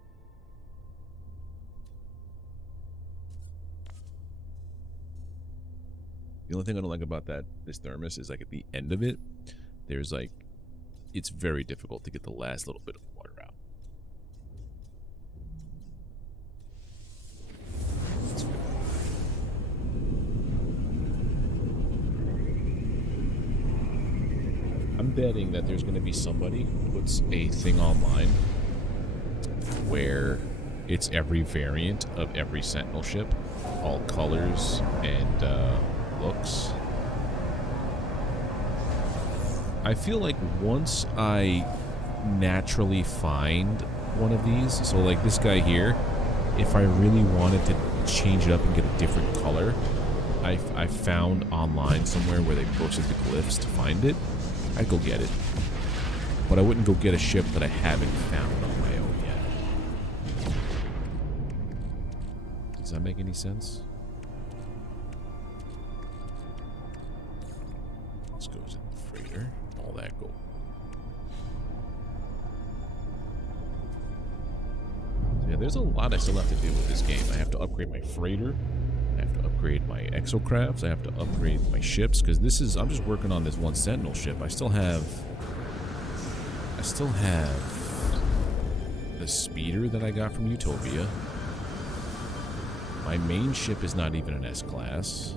The only thing I don't like about this thermos is, like, at the end of it, there's, like, it's very difficult to get the last little bit of water out. I'm betting that there's going to be somebody who puts a thing online where it's every variant of every Sentinel ship, all colors and looks. I feel like once I naturally find one of these, so like this guy here, if I really wanted to change it up and get a different color, I found online somewhere where they posted the glyphs to find it, I'd go get it. But I wouldn't go get a ship that I haven't found on my own yet. Does that make any sense? This goes in the freighter. All that gold. So yeah, there's a lot I still have to do with this game. I have to upgrade my freighter. I have to upgrade my exocrafts. I have to upgrade my ships, because this is, I'm just working on this one Sentinel ship. I still have the speeder that I got from Utopia. My main ship is not even an S-class.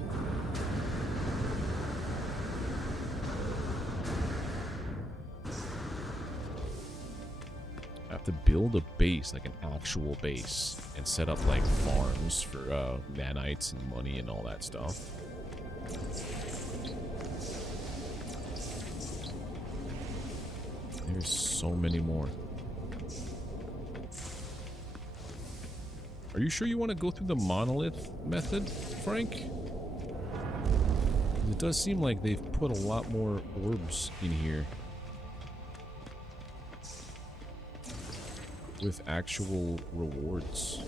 I have to build a base, like an actual base, and set up like farms for nanites and money and all that stuff. There's so many more. Are you sure you want to go through the monolith method, Frank? It does seem like they've put a lot more orbs in here. With actual rewards.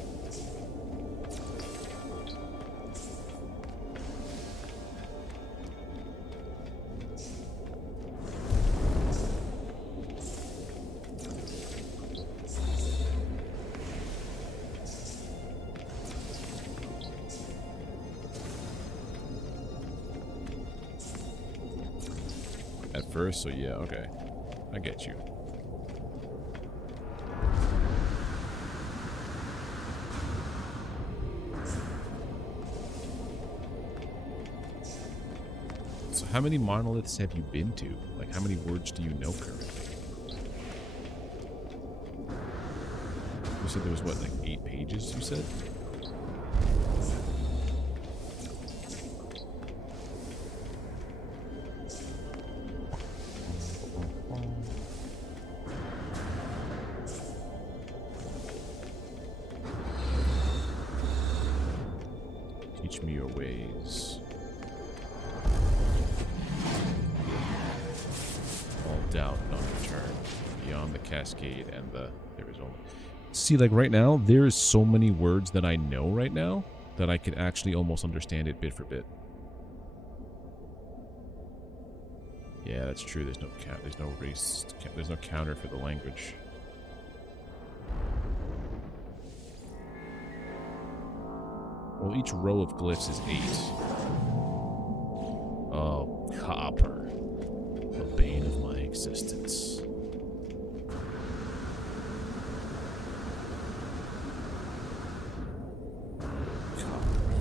At first, so yeah, okay. I get you. So how many monoliths have you been to? Like, how many words do you know currently? You said there was, what, like 8 pages, you said? Teach me your ways. All doubt, none return. Beyond the cascade and there is only... See, like right now, there is so many words that I know right now that I could actually almost understand it bit for bit. Yeah, that's true. There's no count. There's no race. There's no counter for the language. Well, each row of glyphs is 8. Oh, copper. The bane of my existence. Copper.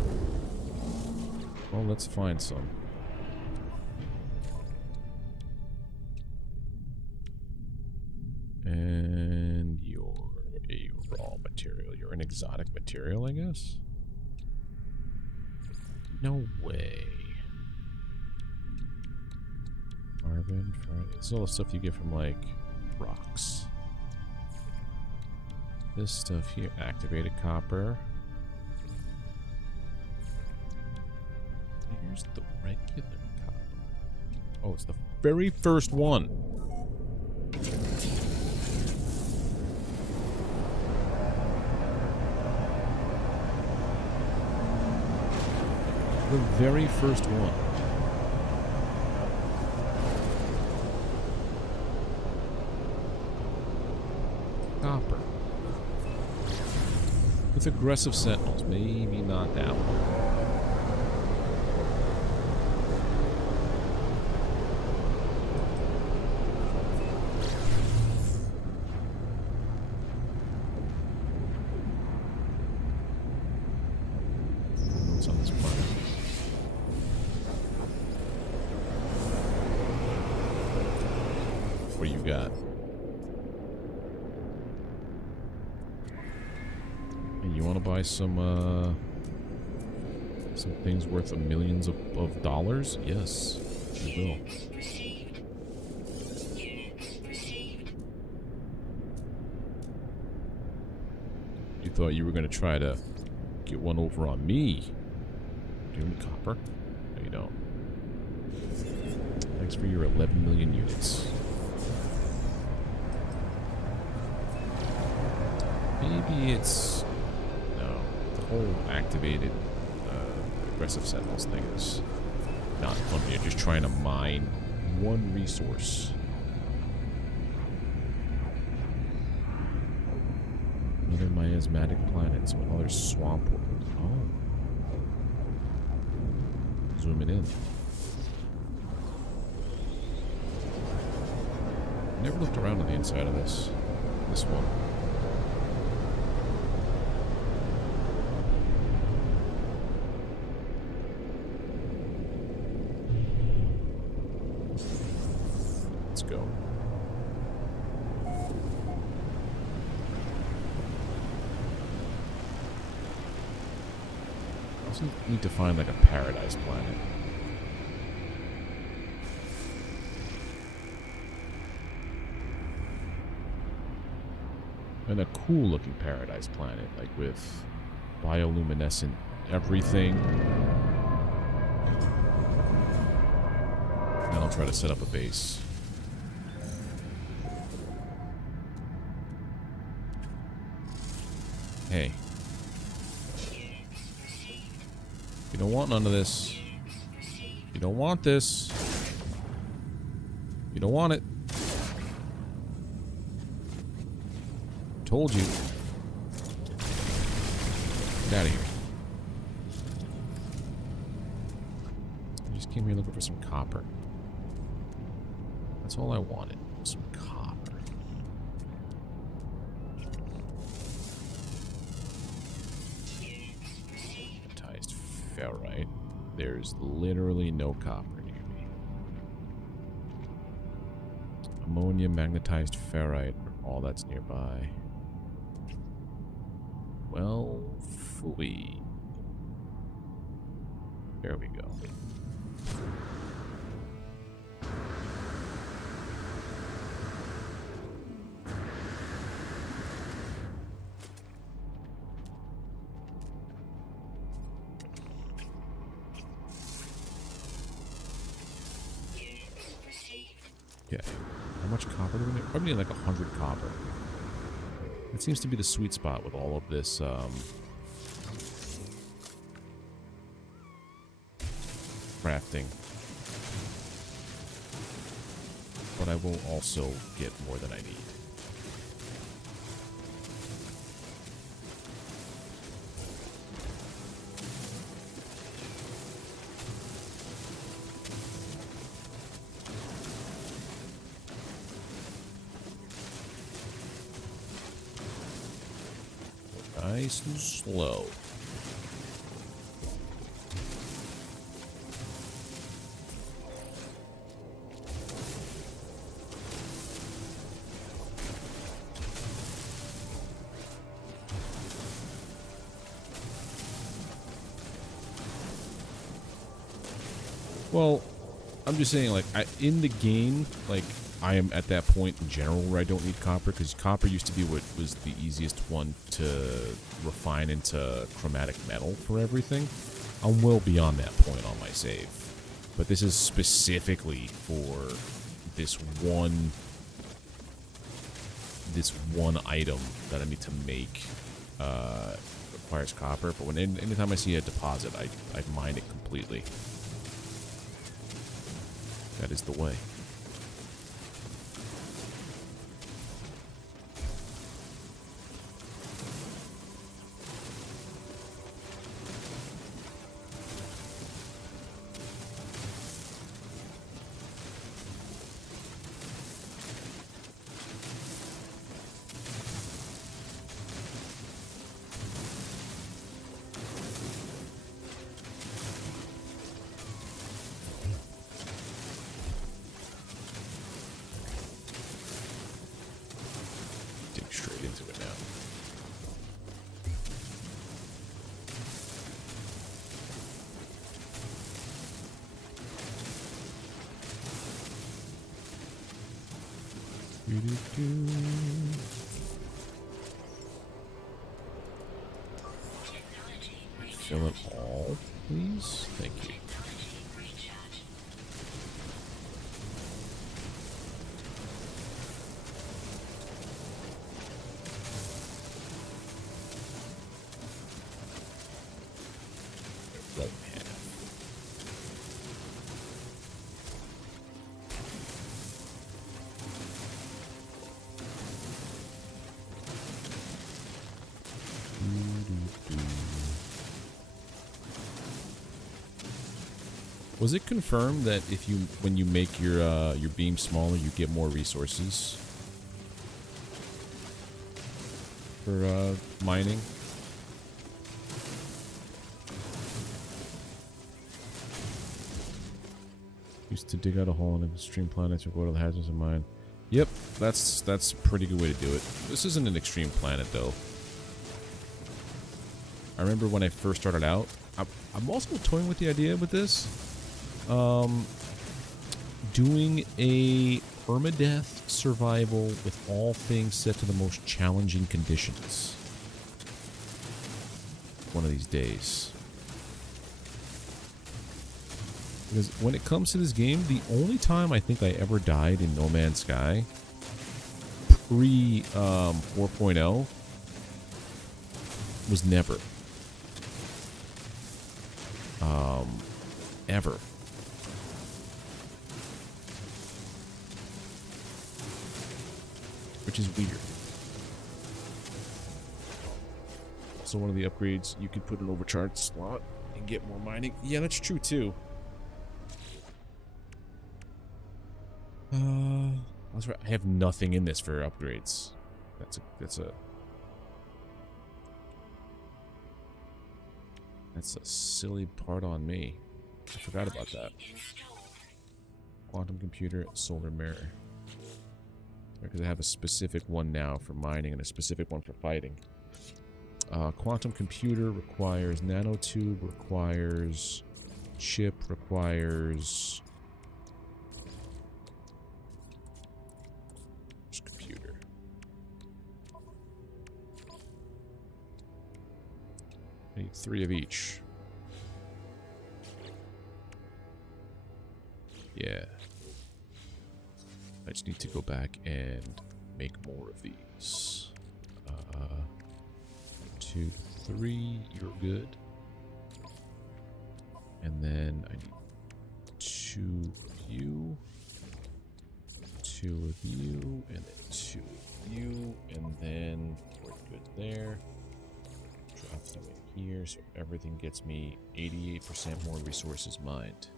Well, let's find some. a raw material. You're an exotic material, I guess? No way. Carbon, this is all the stuff you get from, like, rocks. This stuff here, activated copper. Here's the regular copper. Oh, it's the very first one. The very first one. Copper. With aggressive sentinels. Maybe not that one. What's on this planet? What do you got? Hey, you want to buy some things worth millions of dollars? Yes, you will. You thought you were going to try to get one over on me. Do you have any copper? No, you don't. Thanks for your 11 million units. Maybe it's... No. The whole activated aggressive sentinels thing is not fun. You're just trying to mine one resource. Another miasmatic planet, so another swamp world. Oh. Zooming in. Never looked around on the inside of this one. Let's go. I also need to find like a paradise planet. And a cool looking paradise planet, like with bioluminescent everything. And I'll try to set up a base. Hey. You don't want none of this. You don't want this. You don't want it. Told you. Get out of here. I just came here looking for some copper. That's all I wanted. Some copper. Magnetized ferrite. There's literally no copper near me. Ammonia, magnetized ferrite, all that's nearby. Well, flee. There we go. Okay. How much copper do we need? Probably need like 100 copper. It seems to be the sweet spot with all of this crafting. But I will also get more than I need. Nice and slow. Well, I'm just saying, like, in the game, like, I am at that point in general where I don't need copper, because copper used to be what was the easiest one to refine into chromatic metal for everything. I'm well beyond that point on my save. But this is specifically for this one item that I need to make requires copper. But anytime I see a deposit, I mine it completely. That is the way. Straight into it now. Fill it all, please. Thank you. Was it confirmed that when you make your beam smaller, you get more resources for mining? Used to dig out a hole in an extreme planet to go to the hazards of mine. Yep, that's a pretty good way to do it. This isn't an extreme planet though. I remember when I first started out, I'm also toying with the idea with this. Doing a permadeath survival with all things set to the most challenging conditions. One of these days. Because when it comes to this game, the only time I think I ever died in No Man's Sky, pre 4.0, was never. Ever. Which is weird. So one of the upgrades, you could put an overcharged slot and get more mining. Yeah, that's true too. That's right. I have nothing in this for upgrades. That's a silly part on me. I forgot about that. Quantum computer, solar mirror. Because I have a specific one now for mining and a specific one for fighting. Quantum computer requires nanotube, requires chip, requires computer. I need 3 of each. Yeah. I just need to go back and make more of these. 2, 3, you're good. And then I need 2 of you, 2 of you, and then 2 of you, and then we're good there. Drop them in here, so everything gets me 88% more resources mined.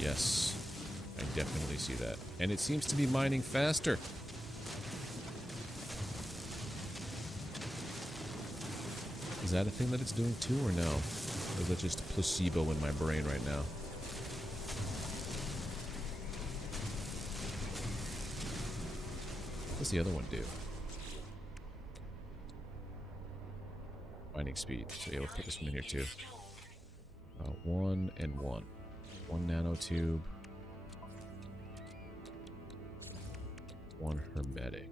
Yes, I definitely see that. And it seems to be mining faster. Is that a thing that it's doing too, or no? Or is that just a placebo in my brain right now? What's the other one do? Binding speed. So yeah, we'll put this one in here too. 1 and 1. 1 nanotube. 1 hermetic.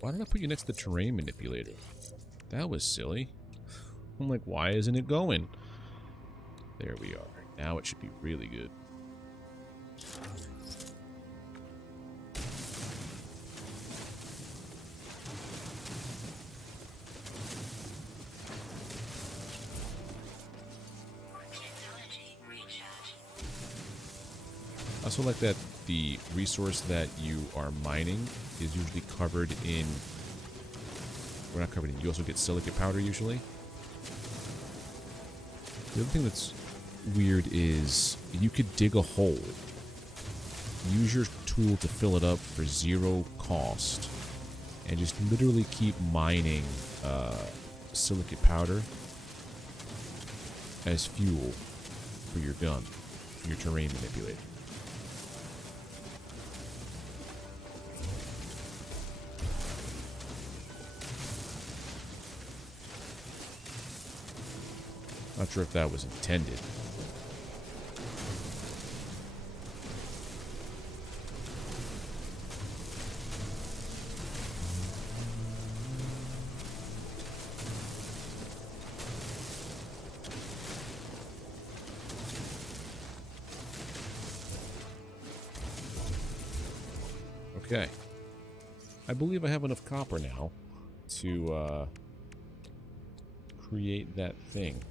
Why did I put you next to the terrain manipulator? That was silly. I'm like, why isn't it going? There we are. Now it should be really good. I also like that the resource that you are mining is usually covered in... We're not covered in... You also get silicate powder usually. The other thing that's weird is you could dig a hole, use your tool to fill it up for 0 cost, and just literally keep mining silicate powder as fuel for your gun, for your terrain manipulator. Not sure if that was intended. Okay. I believe I have enough copper now to create that thing.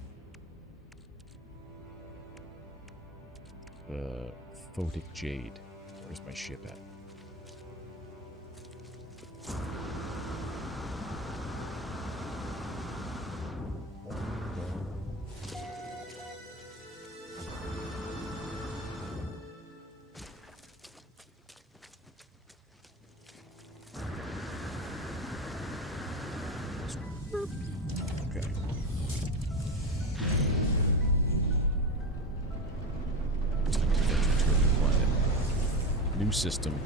Photic jade. Where's my ship at? Okay. New system,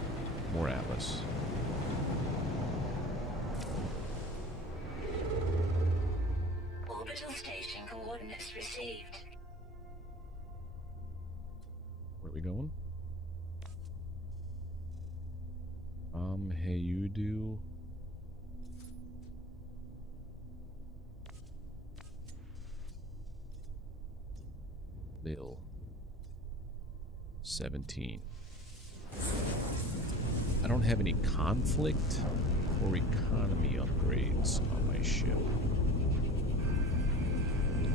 more Atlas. Orbital station coordinates received. Where are we going? Hey, you do. Bill. 17. I don't have any conflict or economy upgrades on my ship.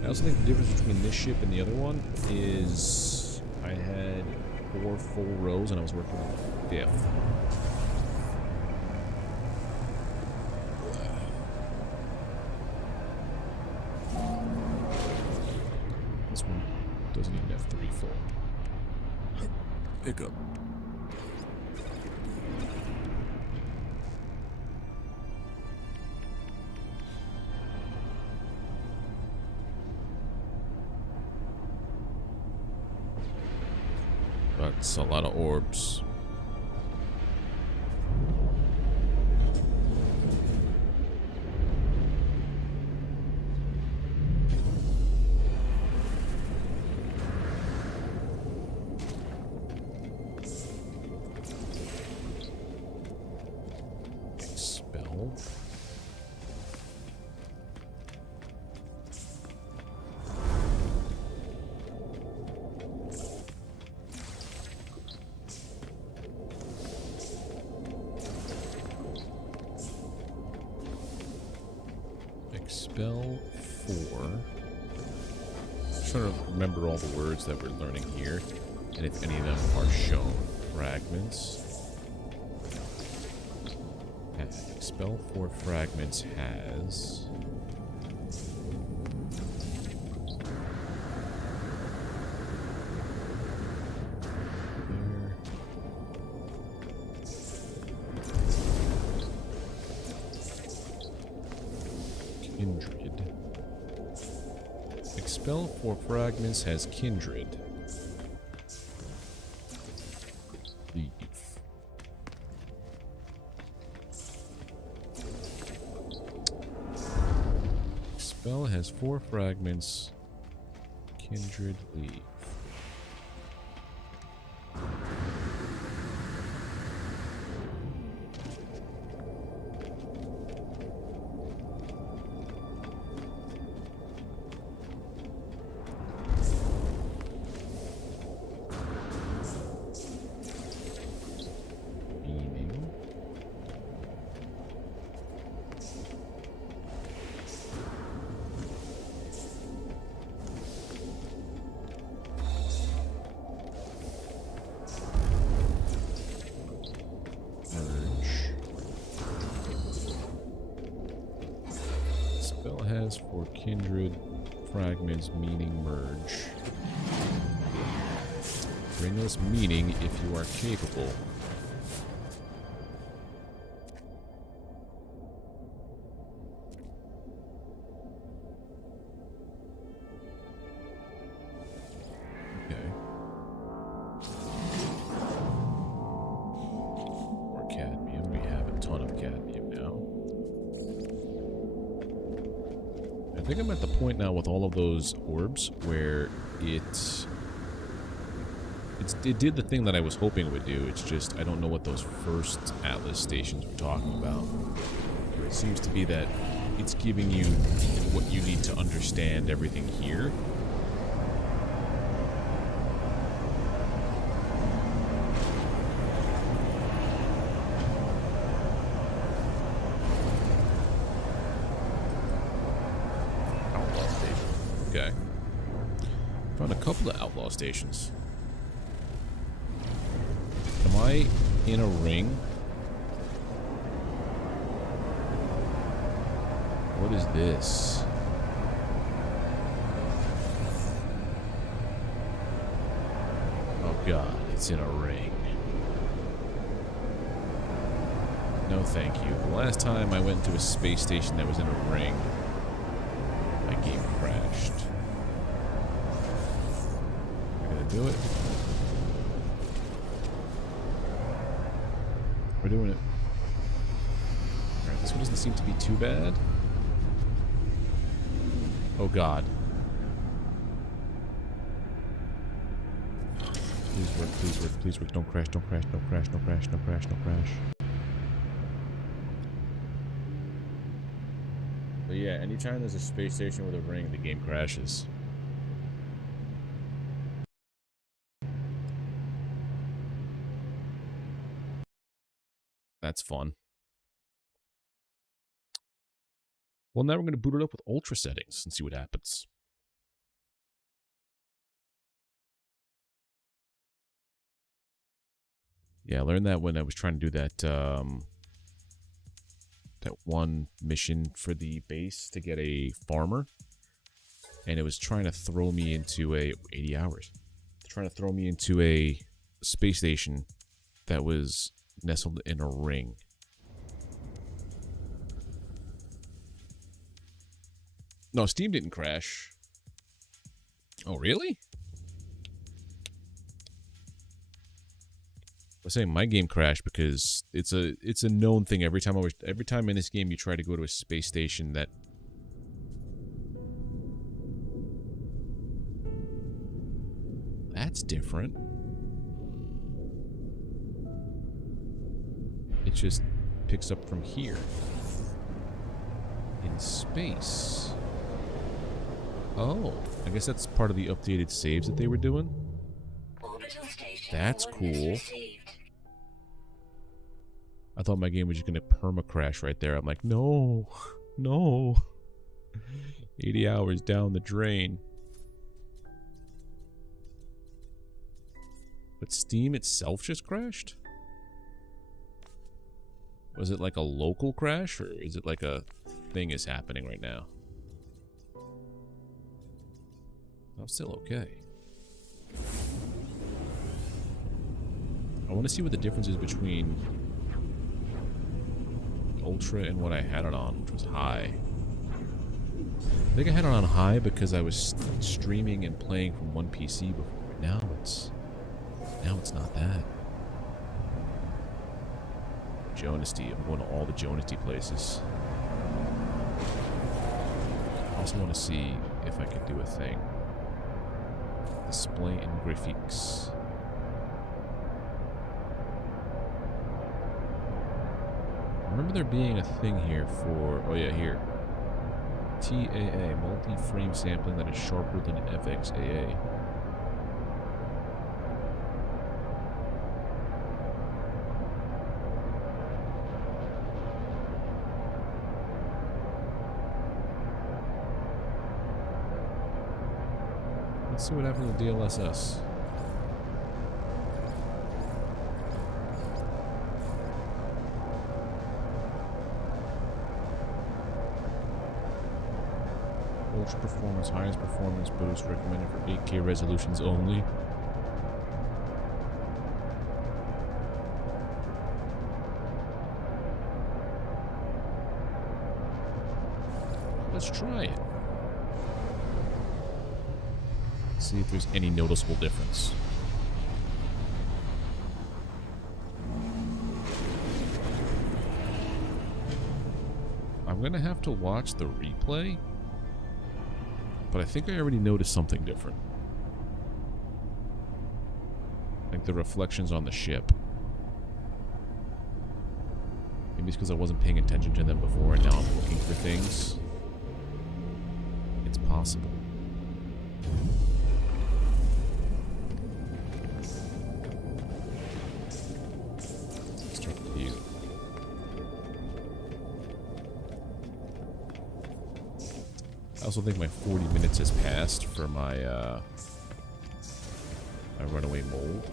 I also think the difference between this ship and the other one is I had 4 full rows and I was working on the 5th. This one doesn't even have 3 full. Pick up. That's a lot of orbs. Expel. Expel 4. Just trying to remember all the words that we're learning here, and if any of them are shown. Fragments. And Expel 4 fragments has... Spell for fragments has kindred. Leave. Spell has 4 fragments. Kindred leave. For kindred fragments, meaning merge. Bring us meaning if you are capable. Okay. More cadmium. We have a ton of cadmium now. I think I'm at the point now with all of those orbs where it did the thing that I was hoping it would do. It's just I don't know what those first Atlas stations were talking about. It seems to be that it's giving you what you need to understand everything here. Okay. Found a couple of outlaw stations. Am I in a ring? What is this? Oh god, it's in a ring. No thank you. The last time I went to a space station that was in a ring, my game crashed. We're gonna do it. We're doing it. Alright, this one doesn't seem to be too bad. Oh god. Please work, please work, please work. Don't crash, don't crash, don't crash, don't crash, don't crash, don't crash. But yeah, anytime there's a space station with a ring, the game crashes. That's fun. Well, now we're going to boot it up with ultra settings and see what happens. Yeah, I learned that when I was trying to do that that one mission for the base to get a farmer, and it was trying to throw me into a 80 hours. Trying to throw me into a space station that was nestled in a ring. No, Steam didn't crash. Oh, really? I was saying my game crashed because it's a known thing. Every time in this game you try to go to a space station that that's different. It just picks up from here in space. Oh, I guess that's part of the updated saves that they were doing. That's cool. I thought my game was just going to perma-crash right there. I'm like, no, no. 80 hours down the drain. But Steam itself just crashed? Was it like a local crash, or is it like a thing is happening right now? I'm still okay. I want to see what the difference is between Ultra and what I had it on, which was high. I think I had it on high because I was streaming and playing from one PC before. Now it's not that. Jonesty. I'm going to all the Jonesty places. I also want to see if I can do a thing. Display and graphics. I remember there being a thing here for... Oh yeah, here. TAA, multi-frame sampling that is sharper than FXAA. Let's see what happens with DLSS. Ultra performance, highest performance boost recommended for 8K resolutions only. Let's try it. See if there's any noticeable difference. I'm gonna have to watch the replay, but I think I already noticed something different. Like the reflections on the ship. Maybe it's because I wasn't paying attention to them before and now I'm looking for things. It's possible. I also think my 40 minutes has passed for my my runaway mold.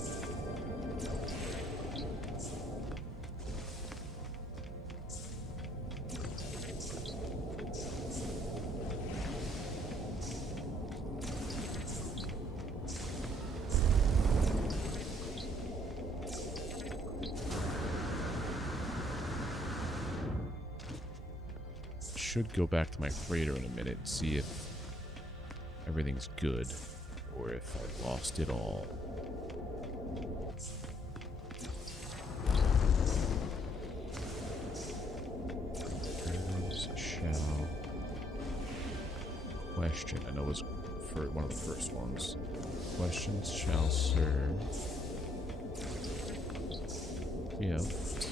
Should go back to my freighter in a minute and see if everything's good or if I lost it all. Shall question. I know it was for one of the first ones. Questions shall serve. Gift.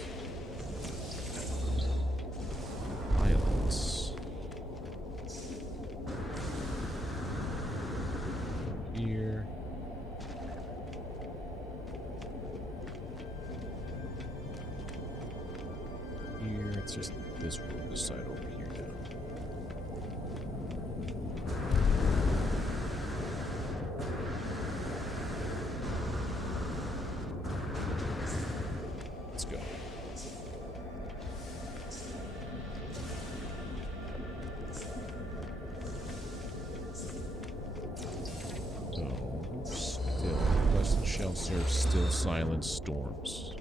Pilots. Here. Here, it's just this room, this side over here now. Let's go. Shall serve still silent storms.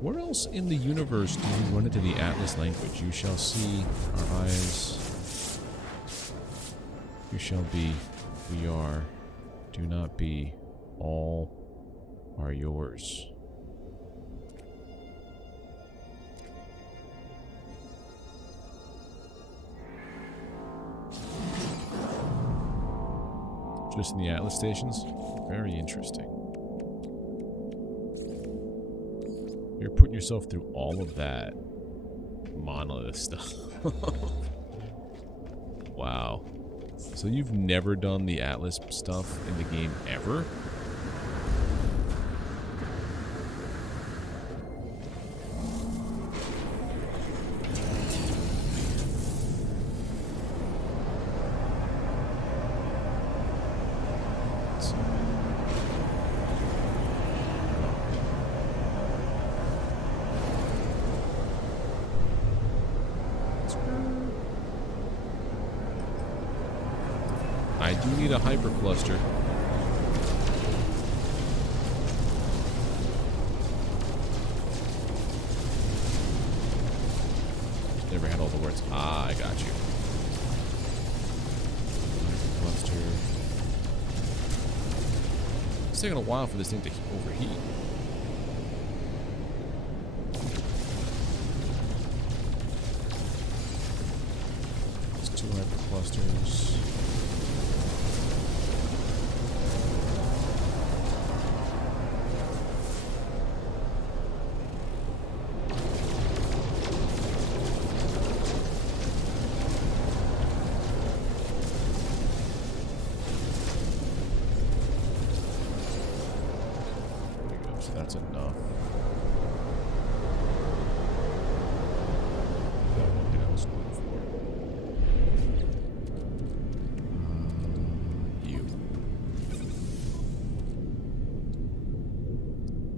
Where else in the universe do you run into the Atlas language? You shall see our eyes. You shall be, we are. Do not be, all are yours. Just in the Atlas stations? Very interesting. You're putting yourself through all of that monolith stuff. Wow. So you've never done the Atlas stuff in the game ever? I do need a hypercluster. There's never taking a while for this thing to overheat. It's 2 hyperclusters. That's enough. That one thing I was looking for. You.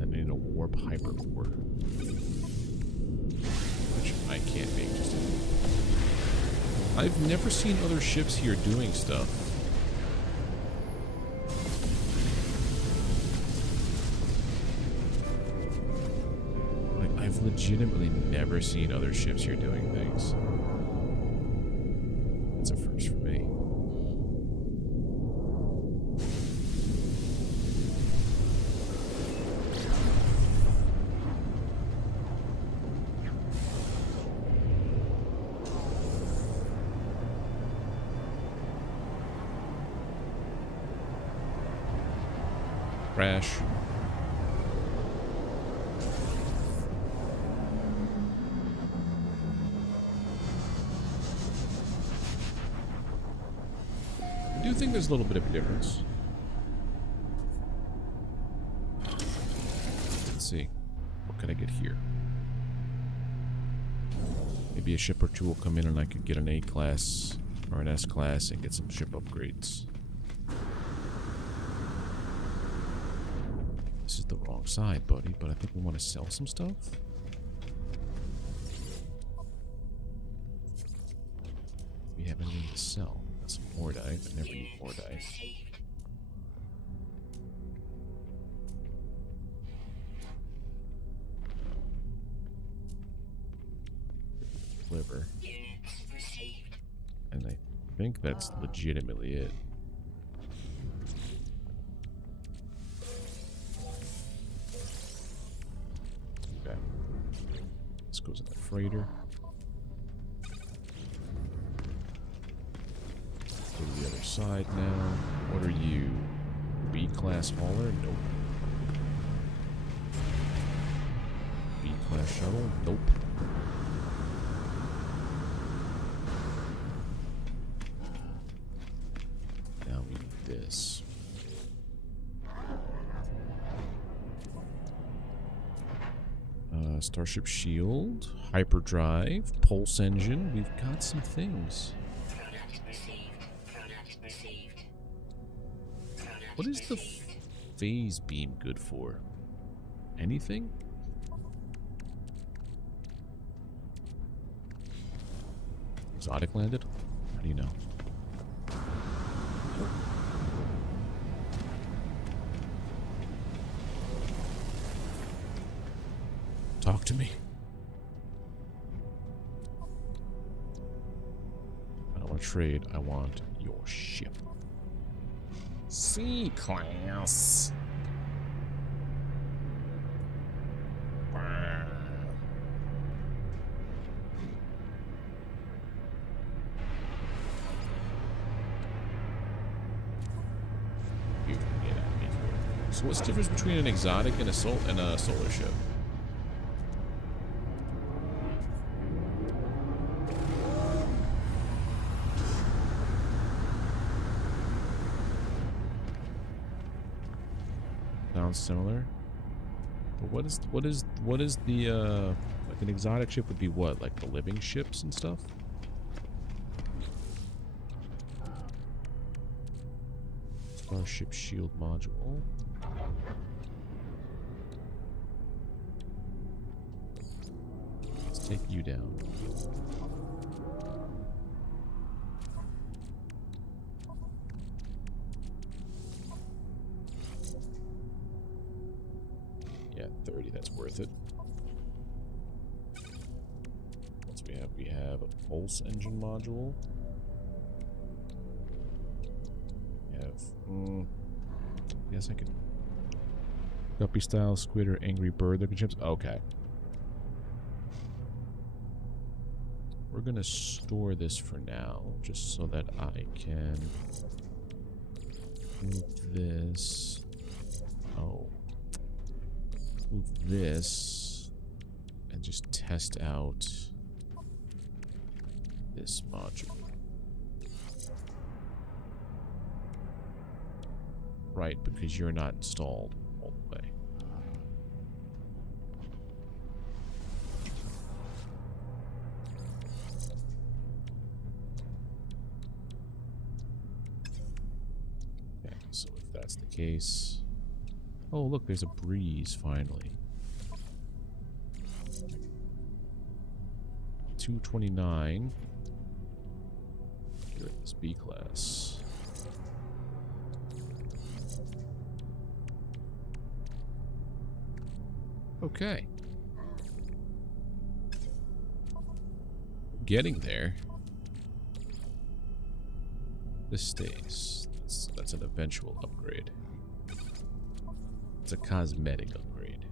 I need a warp hypercore. Which I can't make just yet. I've never seen other ships here doing stuff. I've legitimately never seen other ships here doing things. That's a first for me. Crash. I do think there's a little bit of a difference. Let's see. What can I get here? Maybe a ship or two will come in and I could get an A class or an S class and get some ship upgrades. This is the wrong side, buddy, but I think we want to sell some stuff. We have anything to sell. Some more die. I never use more die. Liver. And I think that's legitimately it. Okay. This goes in the freighter. Go to the other side now. What are you? B-class hauler? Nope. B-class shuttle? Nope. Now we need this. Starship shield, hyperdrive, pulse engine. We've got some things. What is the phase beam good for? Anything? Exotic landed? How do you know? Talk to me. I don't want to trade. I want your ship. C-class. So what's the difference between an exotic and a solar ship? Sounds similar. But what is the like an exotic ship would be what? Like the living ships and stuff? Starship shield module. Let's take you down. Yeah, 30, that's worth it. What's we have? We have a pulse engine module. We have, yes, I could Guppy style, squid, or angry bird looking ships. Okay. We're gonna store this for now, just so that I can move this. Oh. Move this and just test out this module. Right, because you're not installed all the way. Okay, so if that's the case... Oh, look, there's a breeze, finally. 229. Here at this B class. Okay. Getting there. This stays. That's an eventual upgrade. It's a cosmetic upgrade.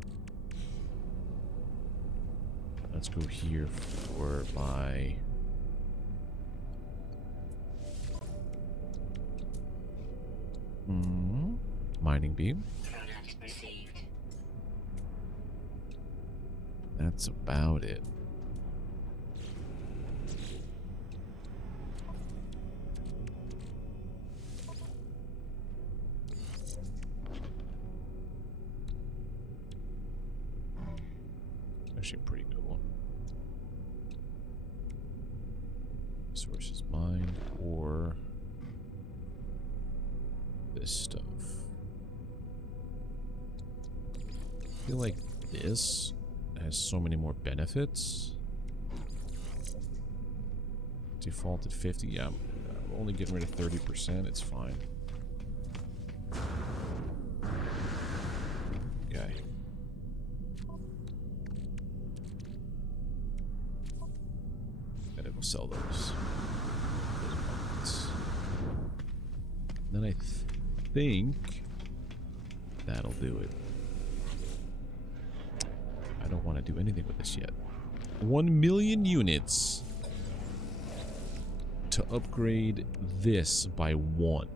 Let's go here for my... mining beam. Product received. That's about it. Actually, a pretty good one. Resources mined or this stuff. I feel like this has so many more benefits. Default at 50. Yeah, I'm only getting rid of 30%. It's fine. Okay. Gotta go sell those buckets. Then I think that'll do it. I don't want to do anything with this yet. 1 million units to upgrade this by 1.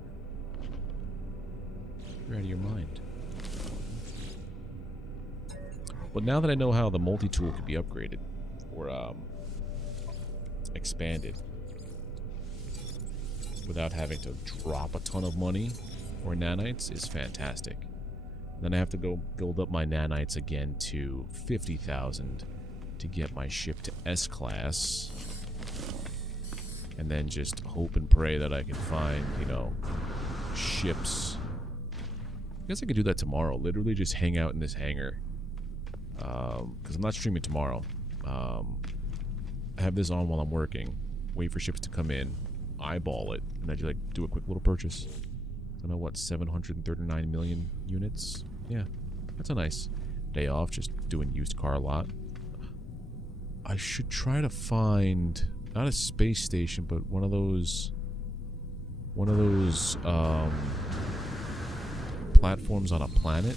You're out of your mind. But now that I know how the multi-tool could be upgraded or expanded without having to drop a ton of money for nanites is fantastic. Then I have to go build up my nanites again to 50,000 to get my ship to S-class. And then just hope and pray that I can find, you know, ships. I guess I could do that tomorrow. Literally just hang out in this hangar. Because I'm not streaming tomorrow. I have this on while I'm working. Wait for ships to come in. Eyeball it. And then just, like, do a quick little purchase. I don't know what, 739 million units? Yeah, that's a nice day off, just doing used car a lot. I should try to find, not a space station, but one of those platforms on a planet.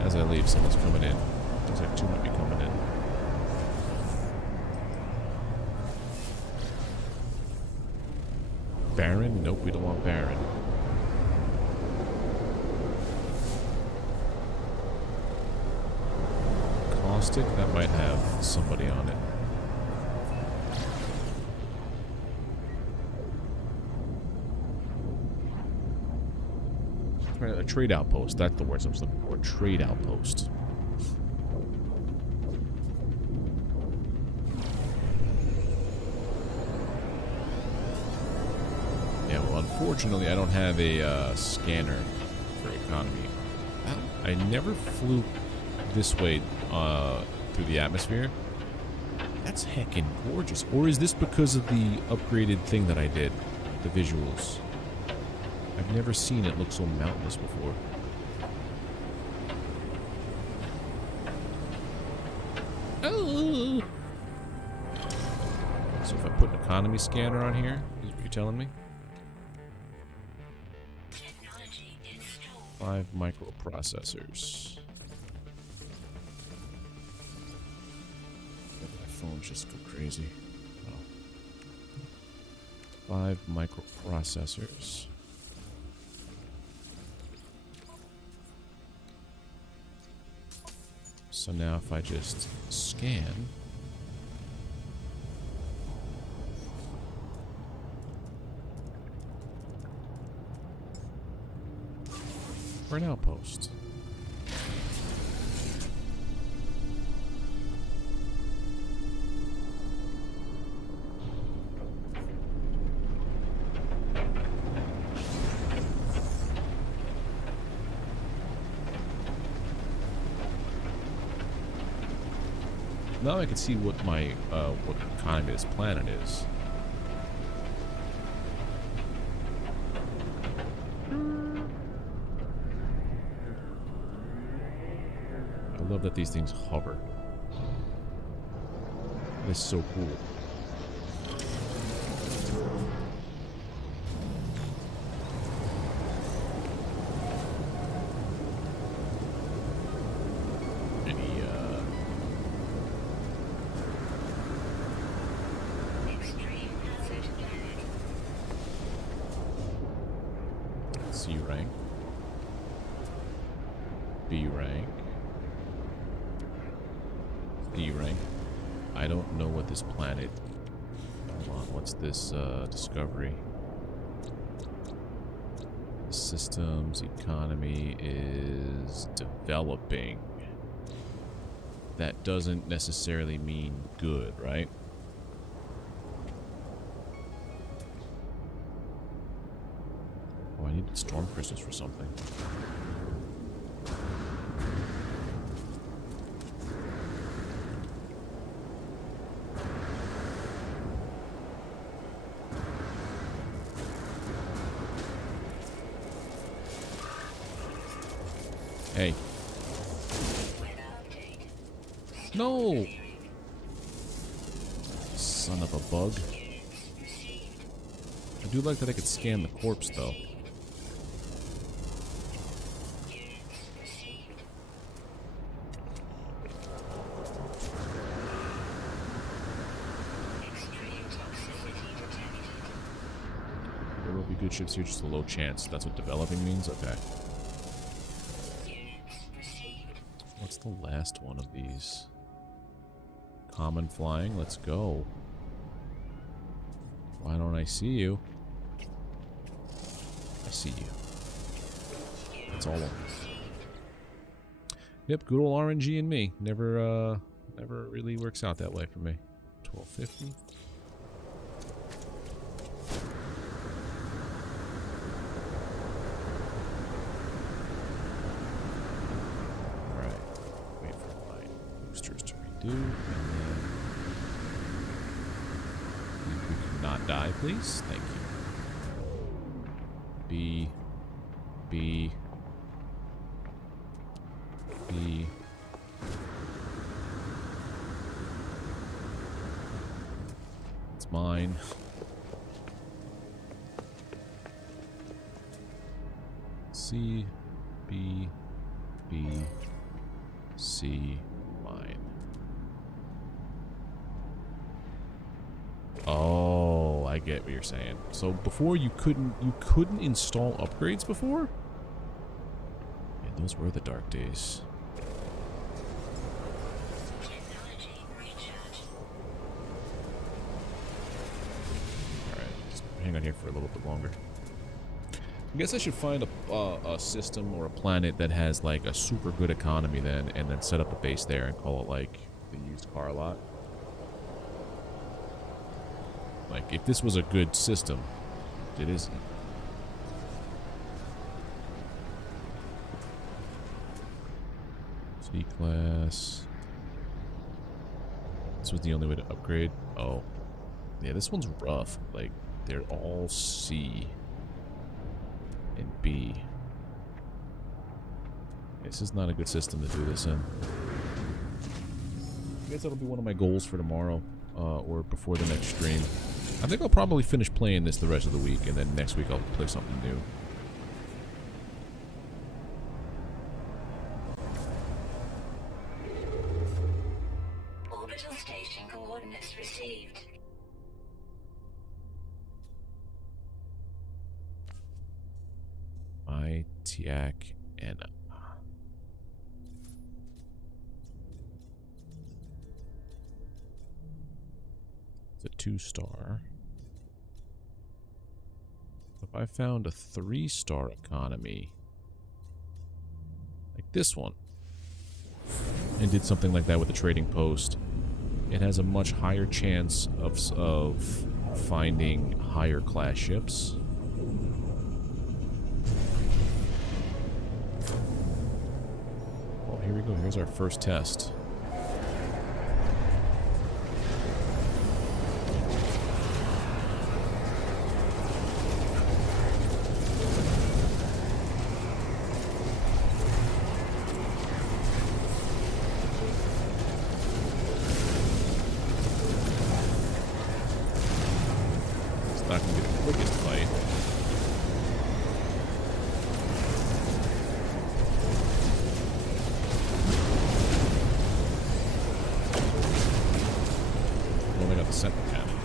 As I leave, someone's coming in. Looks like 2 might be coming in. Baron? Nope, we don't want Baron. Caustic? That might have somebody on it. A trade outpost. That's the word I was looking for. A trade outpost. Yeah, well, unfortunately, I don't have a scanner for economy. I never flew this way through the atmosphere. That's heckin' gorgeous. Or is this because of the upgraded thing that I did? The visuals. I've never seen it look so mountainous before. Oh! So if I put an economy scanner on here, is what you're telling me? 5 microprocessors. My phone's just go crazy. Oh. 5 microprocessors. So now if I just scan, for an outpost. Now I can see what my what economy this planet is. I love that these things hover. It's so cool. C rank, B rank, D rank. I don't know what this planet. Hold on, what's this discovery? The system's economy is developing. That doesn't necessarily mean good, right? I needed storm crystals for something. Hey. No! Son of a bug. I do like that I could scan the corpse, though. Good ships here, just a low chance. That's what developing means? Okay. What's the last one of these? Common flying, let's go. Why don't I see you? I see you. That's all of them. Yep, good old RNG and me. Never really works out that way for me. 1250. And then we cannot die, please. Thank you. B. It's mine. C, B, C, mine. Oh, I get what you're saying. So before you couldn't install upgrades before? Yeah, those were the dark days. Alright, just hang on here for a little bit longer. I guess I should find a system or a planet that has like a super good economy then, and then set up a base there and call it like the used car lot. Like, if this was a good system, it isn't. C-class. This was the only way to upgrade. Oh. Yeah, this one's rough. Like, they're all C and B. This is not a good system to do this in. I guess that'll be one of my goals for tomorrow, or before the next stream. I think I'll probably finish playing this the rest of the week, and then next week I'll play something new. received. ITAC and it's a 2-star. If I found a 3-star economy, like this one, and did something like that with the trading post, it has a much higher chance of finding higher class ships. Well, here we go. Here's our first test. Not gonna be the quickest fight. Only got the Sentinel cannon.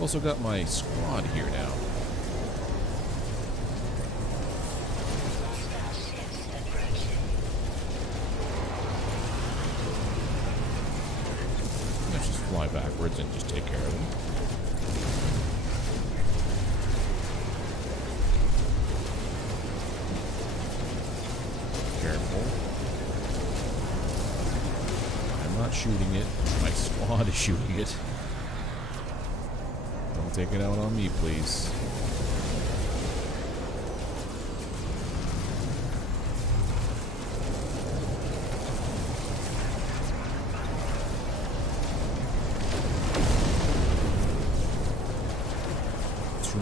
Also got my squad here now. Fly backwards and just take care of them. Careful. I'm not shooting it. My squad is shooting it. Don't take it out on me, please.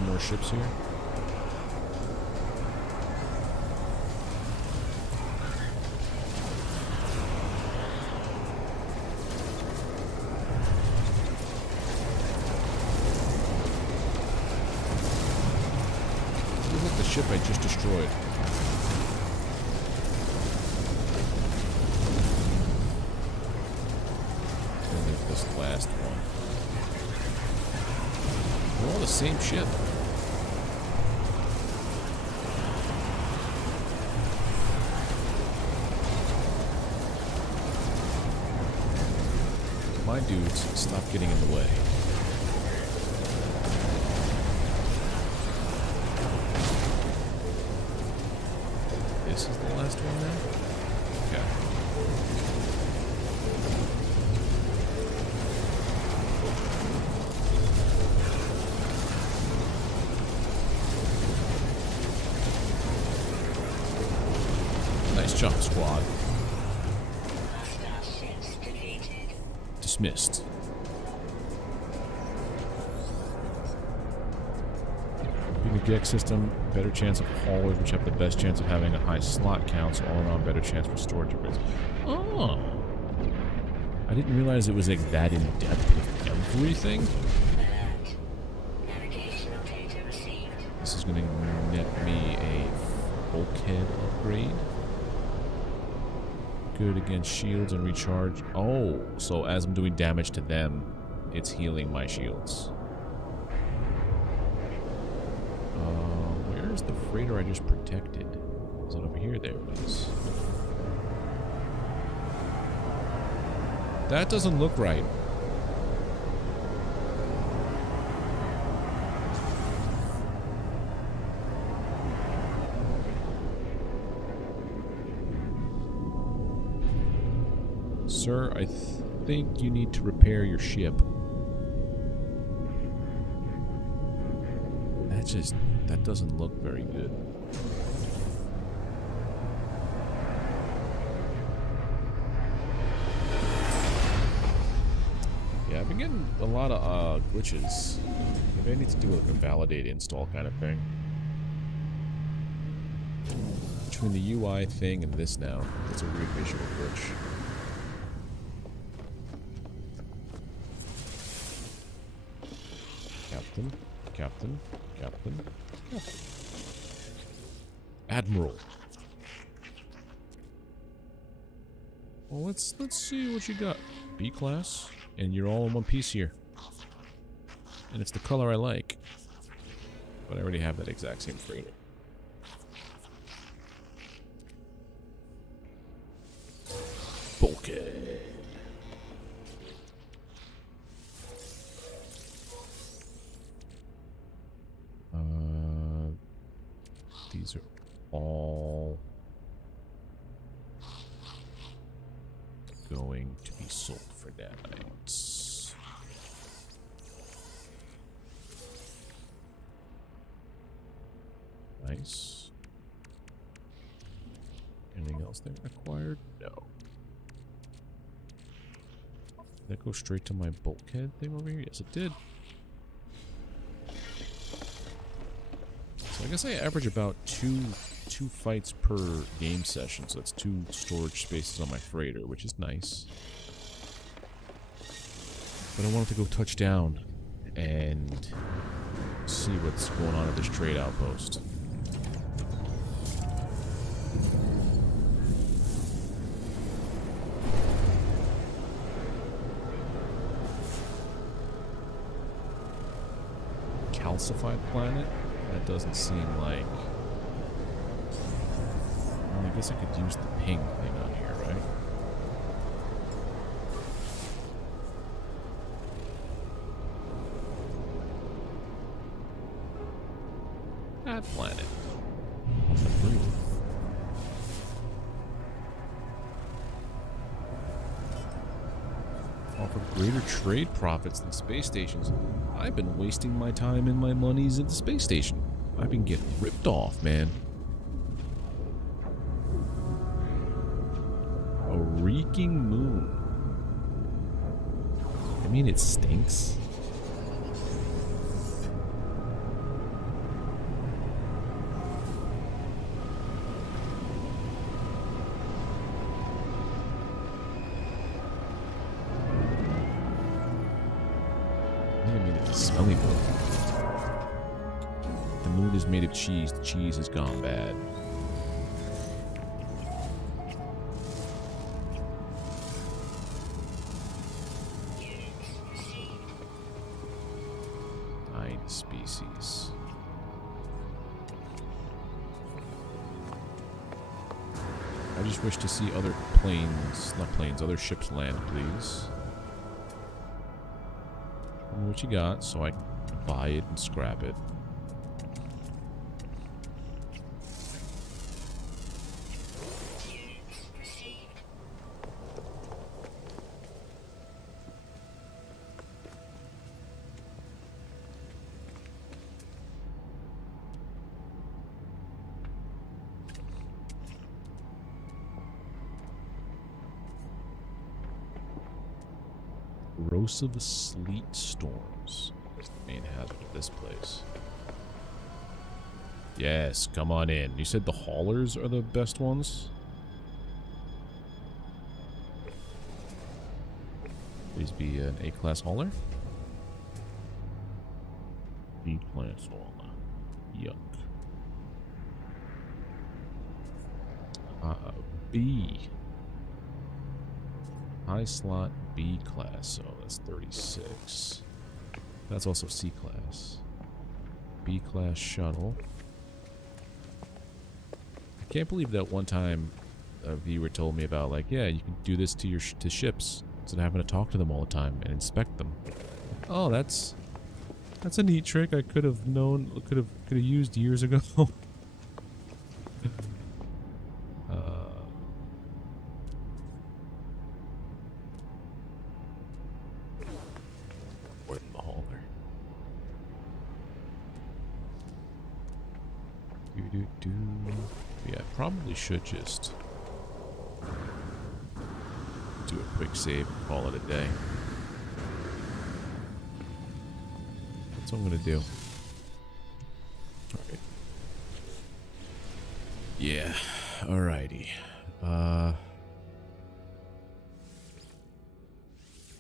More ships here. Look at the ship I just destroyed. And there's this last one. They're all the same ship. My dudes, stop getting in the way. This is the last one now? Okay. Nice job, squad. Dismissed. In the Geek system, better chance of haulers, which have the best chance of having a high slot count, so all around better chance for storage upgrades. Oh! I didn't realize it was like that in depth with everything. This is going to net me a bulkhead upgrade. Good against shields and recharge. Oh, so as I'm doing damage to them, it's healing my shields. Where's the freighter I just protected? Is it over here? There it is. That doesn't look right. Sir, I think you need to repair your ship. That doesn't look very good. Yeah, I've been getting a lot of glitches. Maybe I need to do like a validate install kind of thing. Between the UI thing and this now, it's a weird visual glitch. Captain. Captain. Captain. Admiral. Well, let's see what you got. B class, and you're all in one piece here. And it's the color I like. But I already have that exact same freighter. Bulkhead. These are all going to be sold for nanites. Nice. Anything else that acquired? No. Did that go straight to my bulkhead thing over here? Yes, it did. So I guess I average about two fights per game session, so that's 2 storage spaces on my freighter, which is nice. But I wanted to go touch down and see what's going on at this trade outpost. Calcified planet? That doesn't seem like... Well, I guess I could use the ping thing on here, right? That planet. Offer greater trade profits than space stations. I've been wasting my time and my monies at the space station. I've been getting ripped off, man. A reeking moon. I mean, it stinks. Smelly moon. The moon is made of cheese. The cheese has gone bad. Nine species. I just wish to see other planes, not planes, other ships land, please. What you got, so I can buy it and scrap it. Corrosive sleet storms. That's the main hazard of this place. Yes, come on in. You said the haulers are the best ones? Please be an A-class hauler. B-class hauler. Yuck. B. High slot B class, so that's 36. That's also C class. B class shuttle. I can't believe that one time a viewer told me about, like, yeah, you can do this to your to ships instead of having to talk to them all the time and inspect them. Oh, that's a neat trick I could have known, could have used years ago. Yeah, probably should just do a quick save and call it a day. That's what I'm gonna do. Alright. Yeah, alrighty.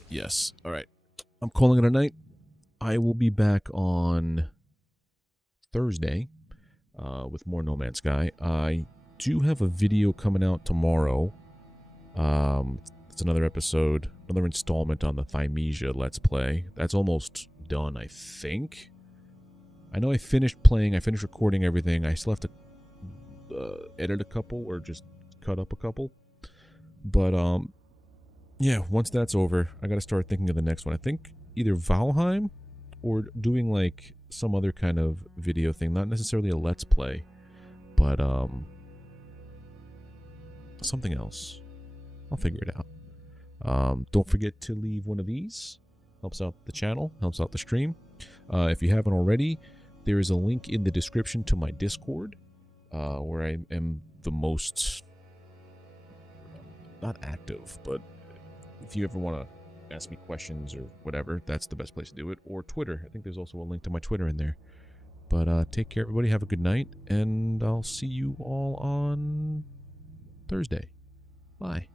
Yes, alright. I'm calling it a night. I will be back on Thursday with more No Man's Sky. I do have a video coming out tomorrow. It's another episode, another installment on the Thymesia Let's Play. That's almost done, I think. I know I finished playing, I finished recording everything. I still have to edit a couple or just cut up a couple. But, yeah, once that's over, I gotta start thinking of the next one. I think either Valheim or doing, like, some other kind of video thing. Not necessarily a Let's Play, but, something else. I'll figure it out. Don't forget to leave one of these. Helps out the channel, helps out the stream. If you haven't already, there is a link in the description to my Discord, where I am the most, not active, but if you ever want to ask me questions or whatever, that's the best place to do it. Or Twitter. I think there's also a link to my Twitter in there. But take care, everybody. Have a good night, and I'll see you all on Thursday. Bye.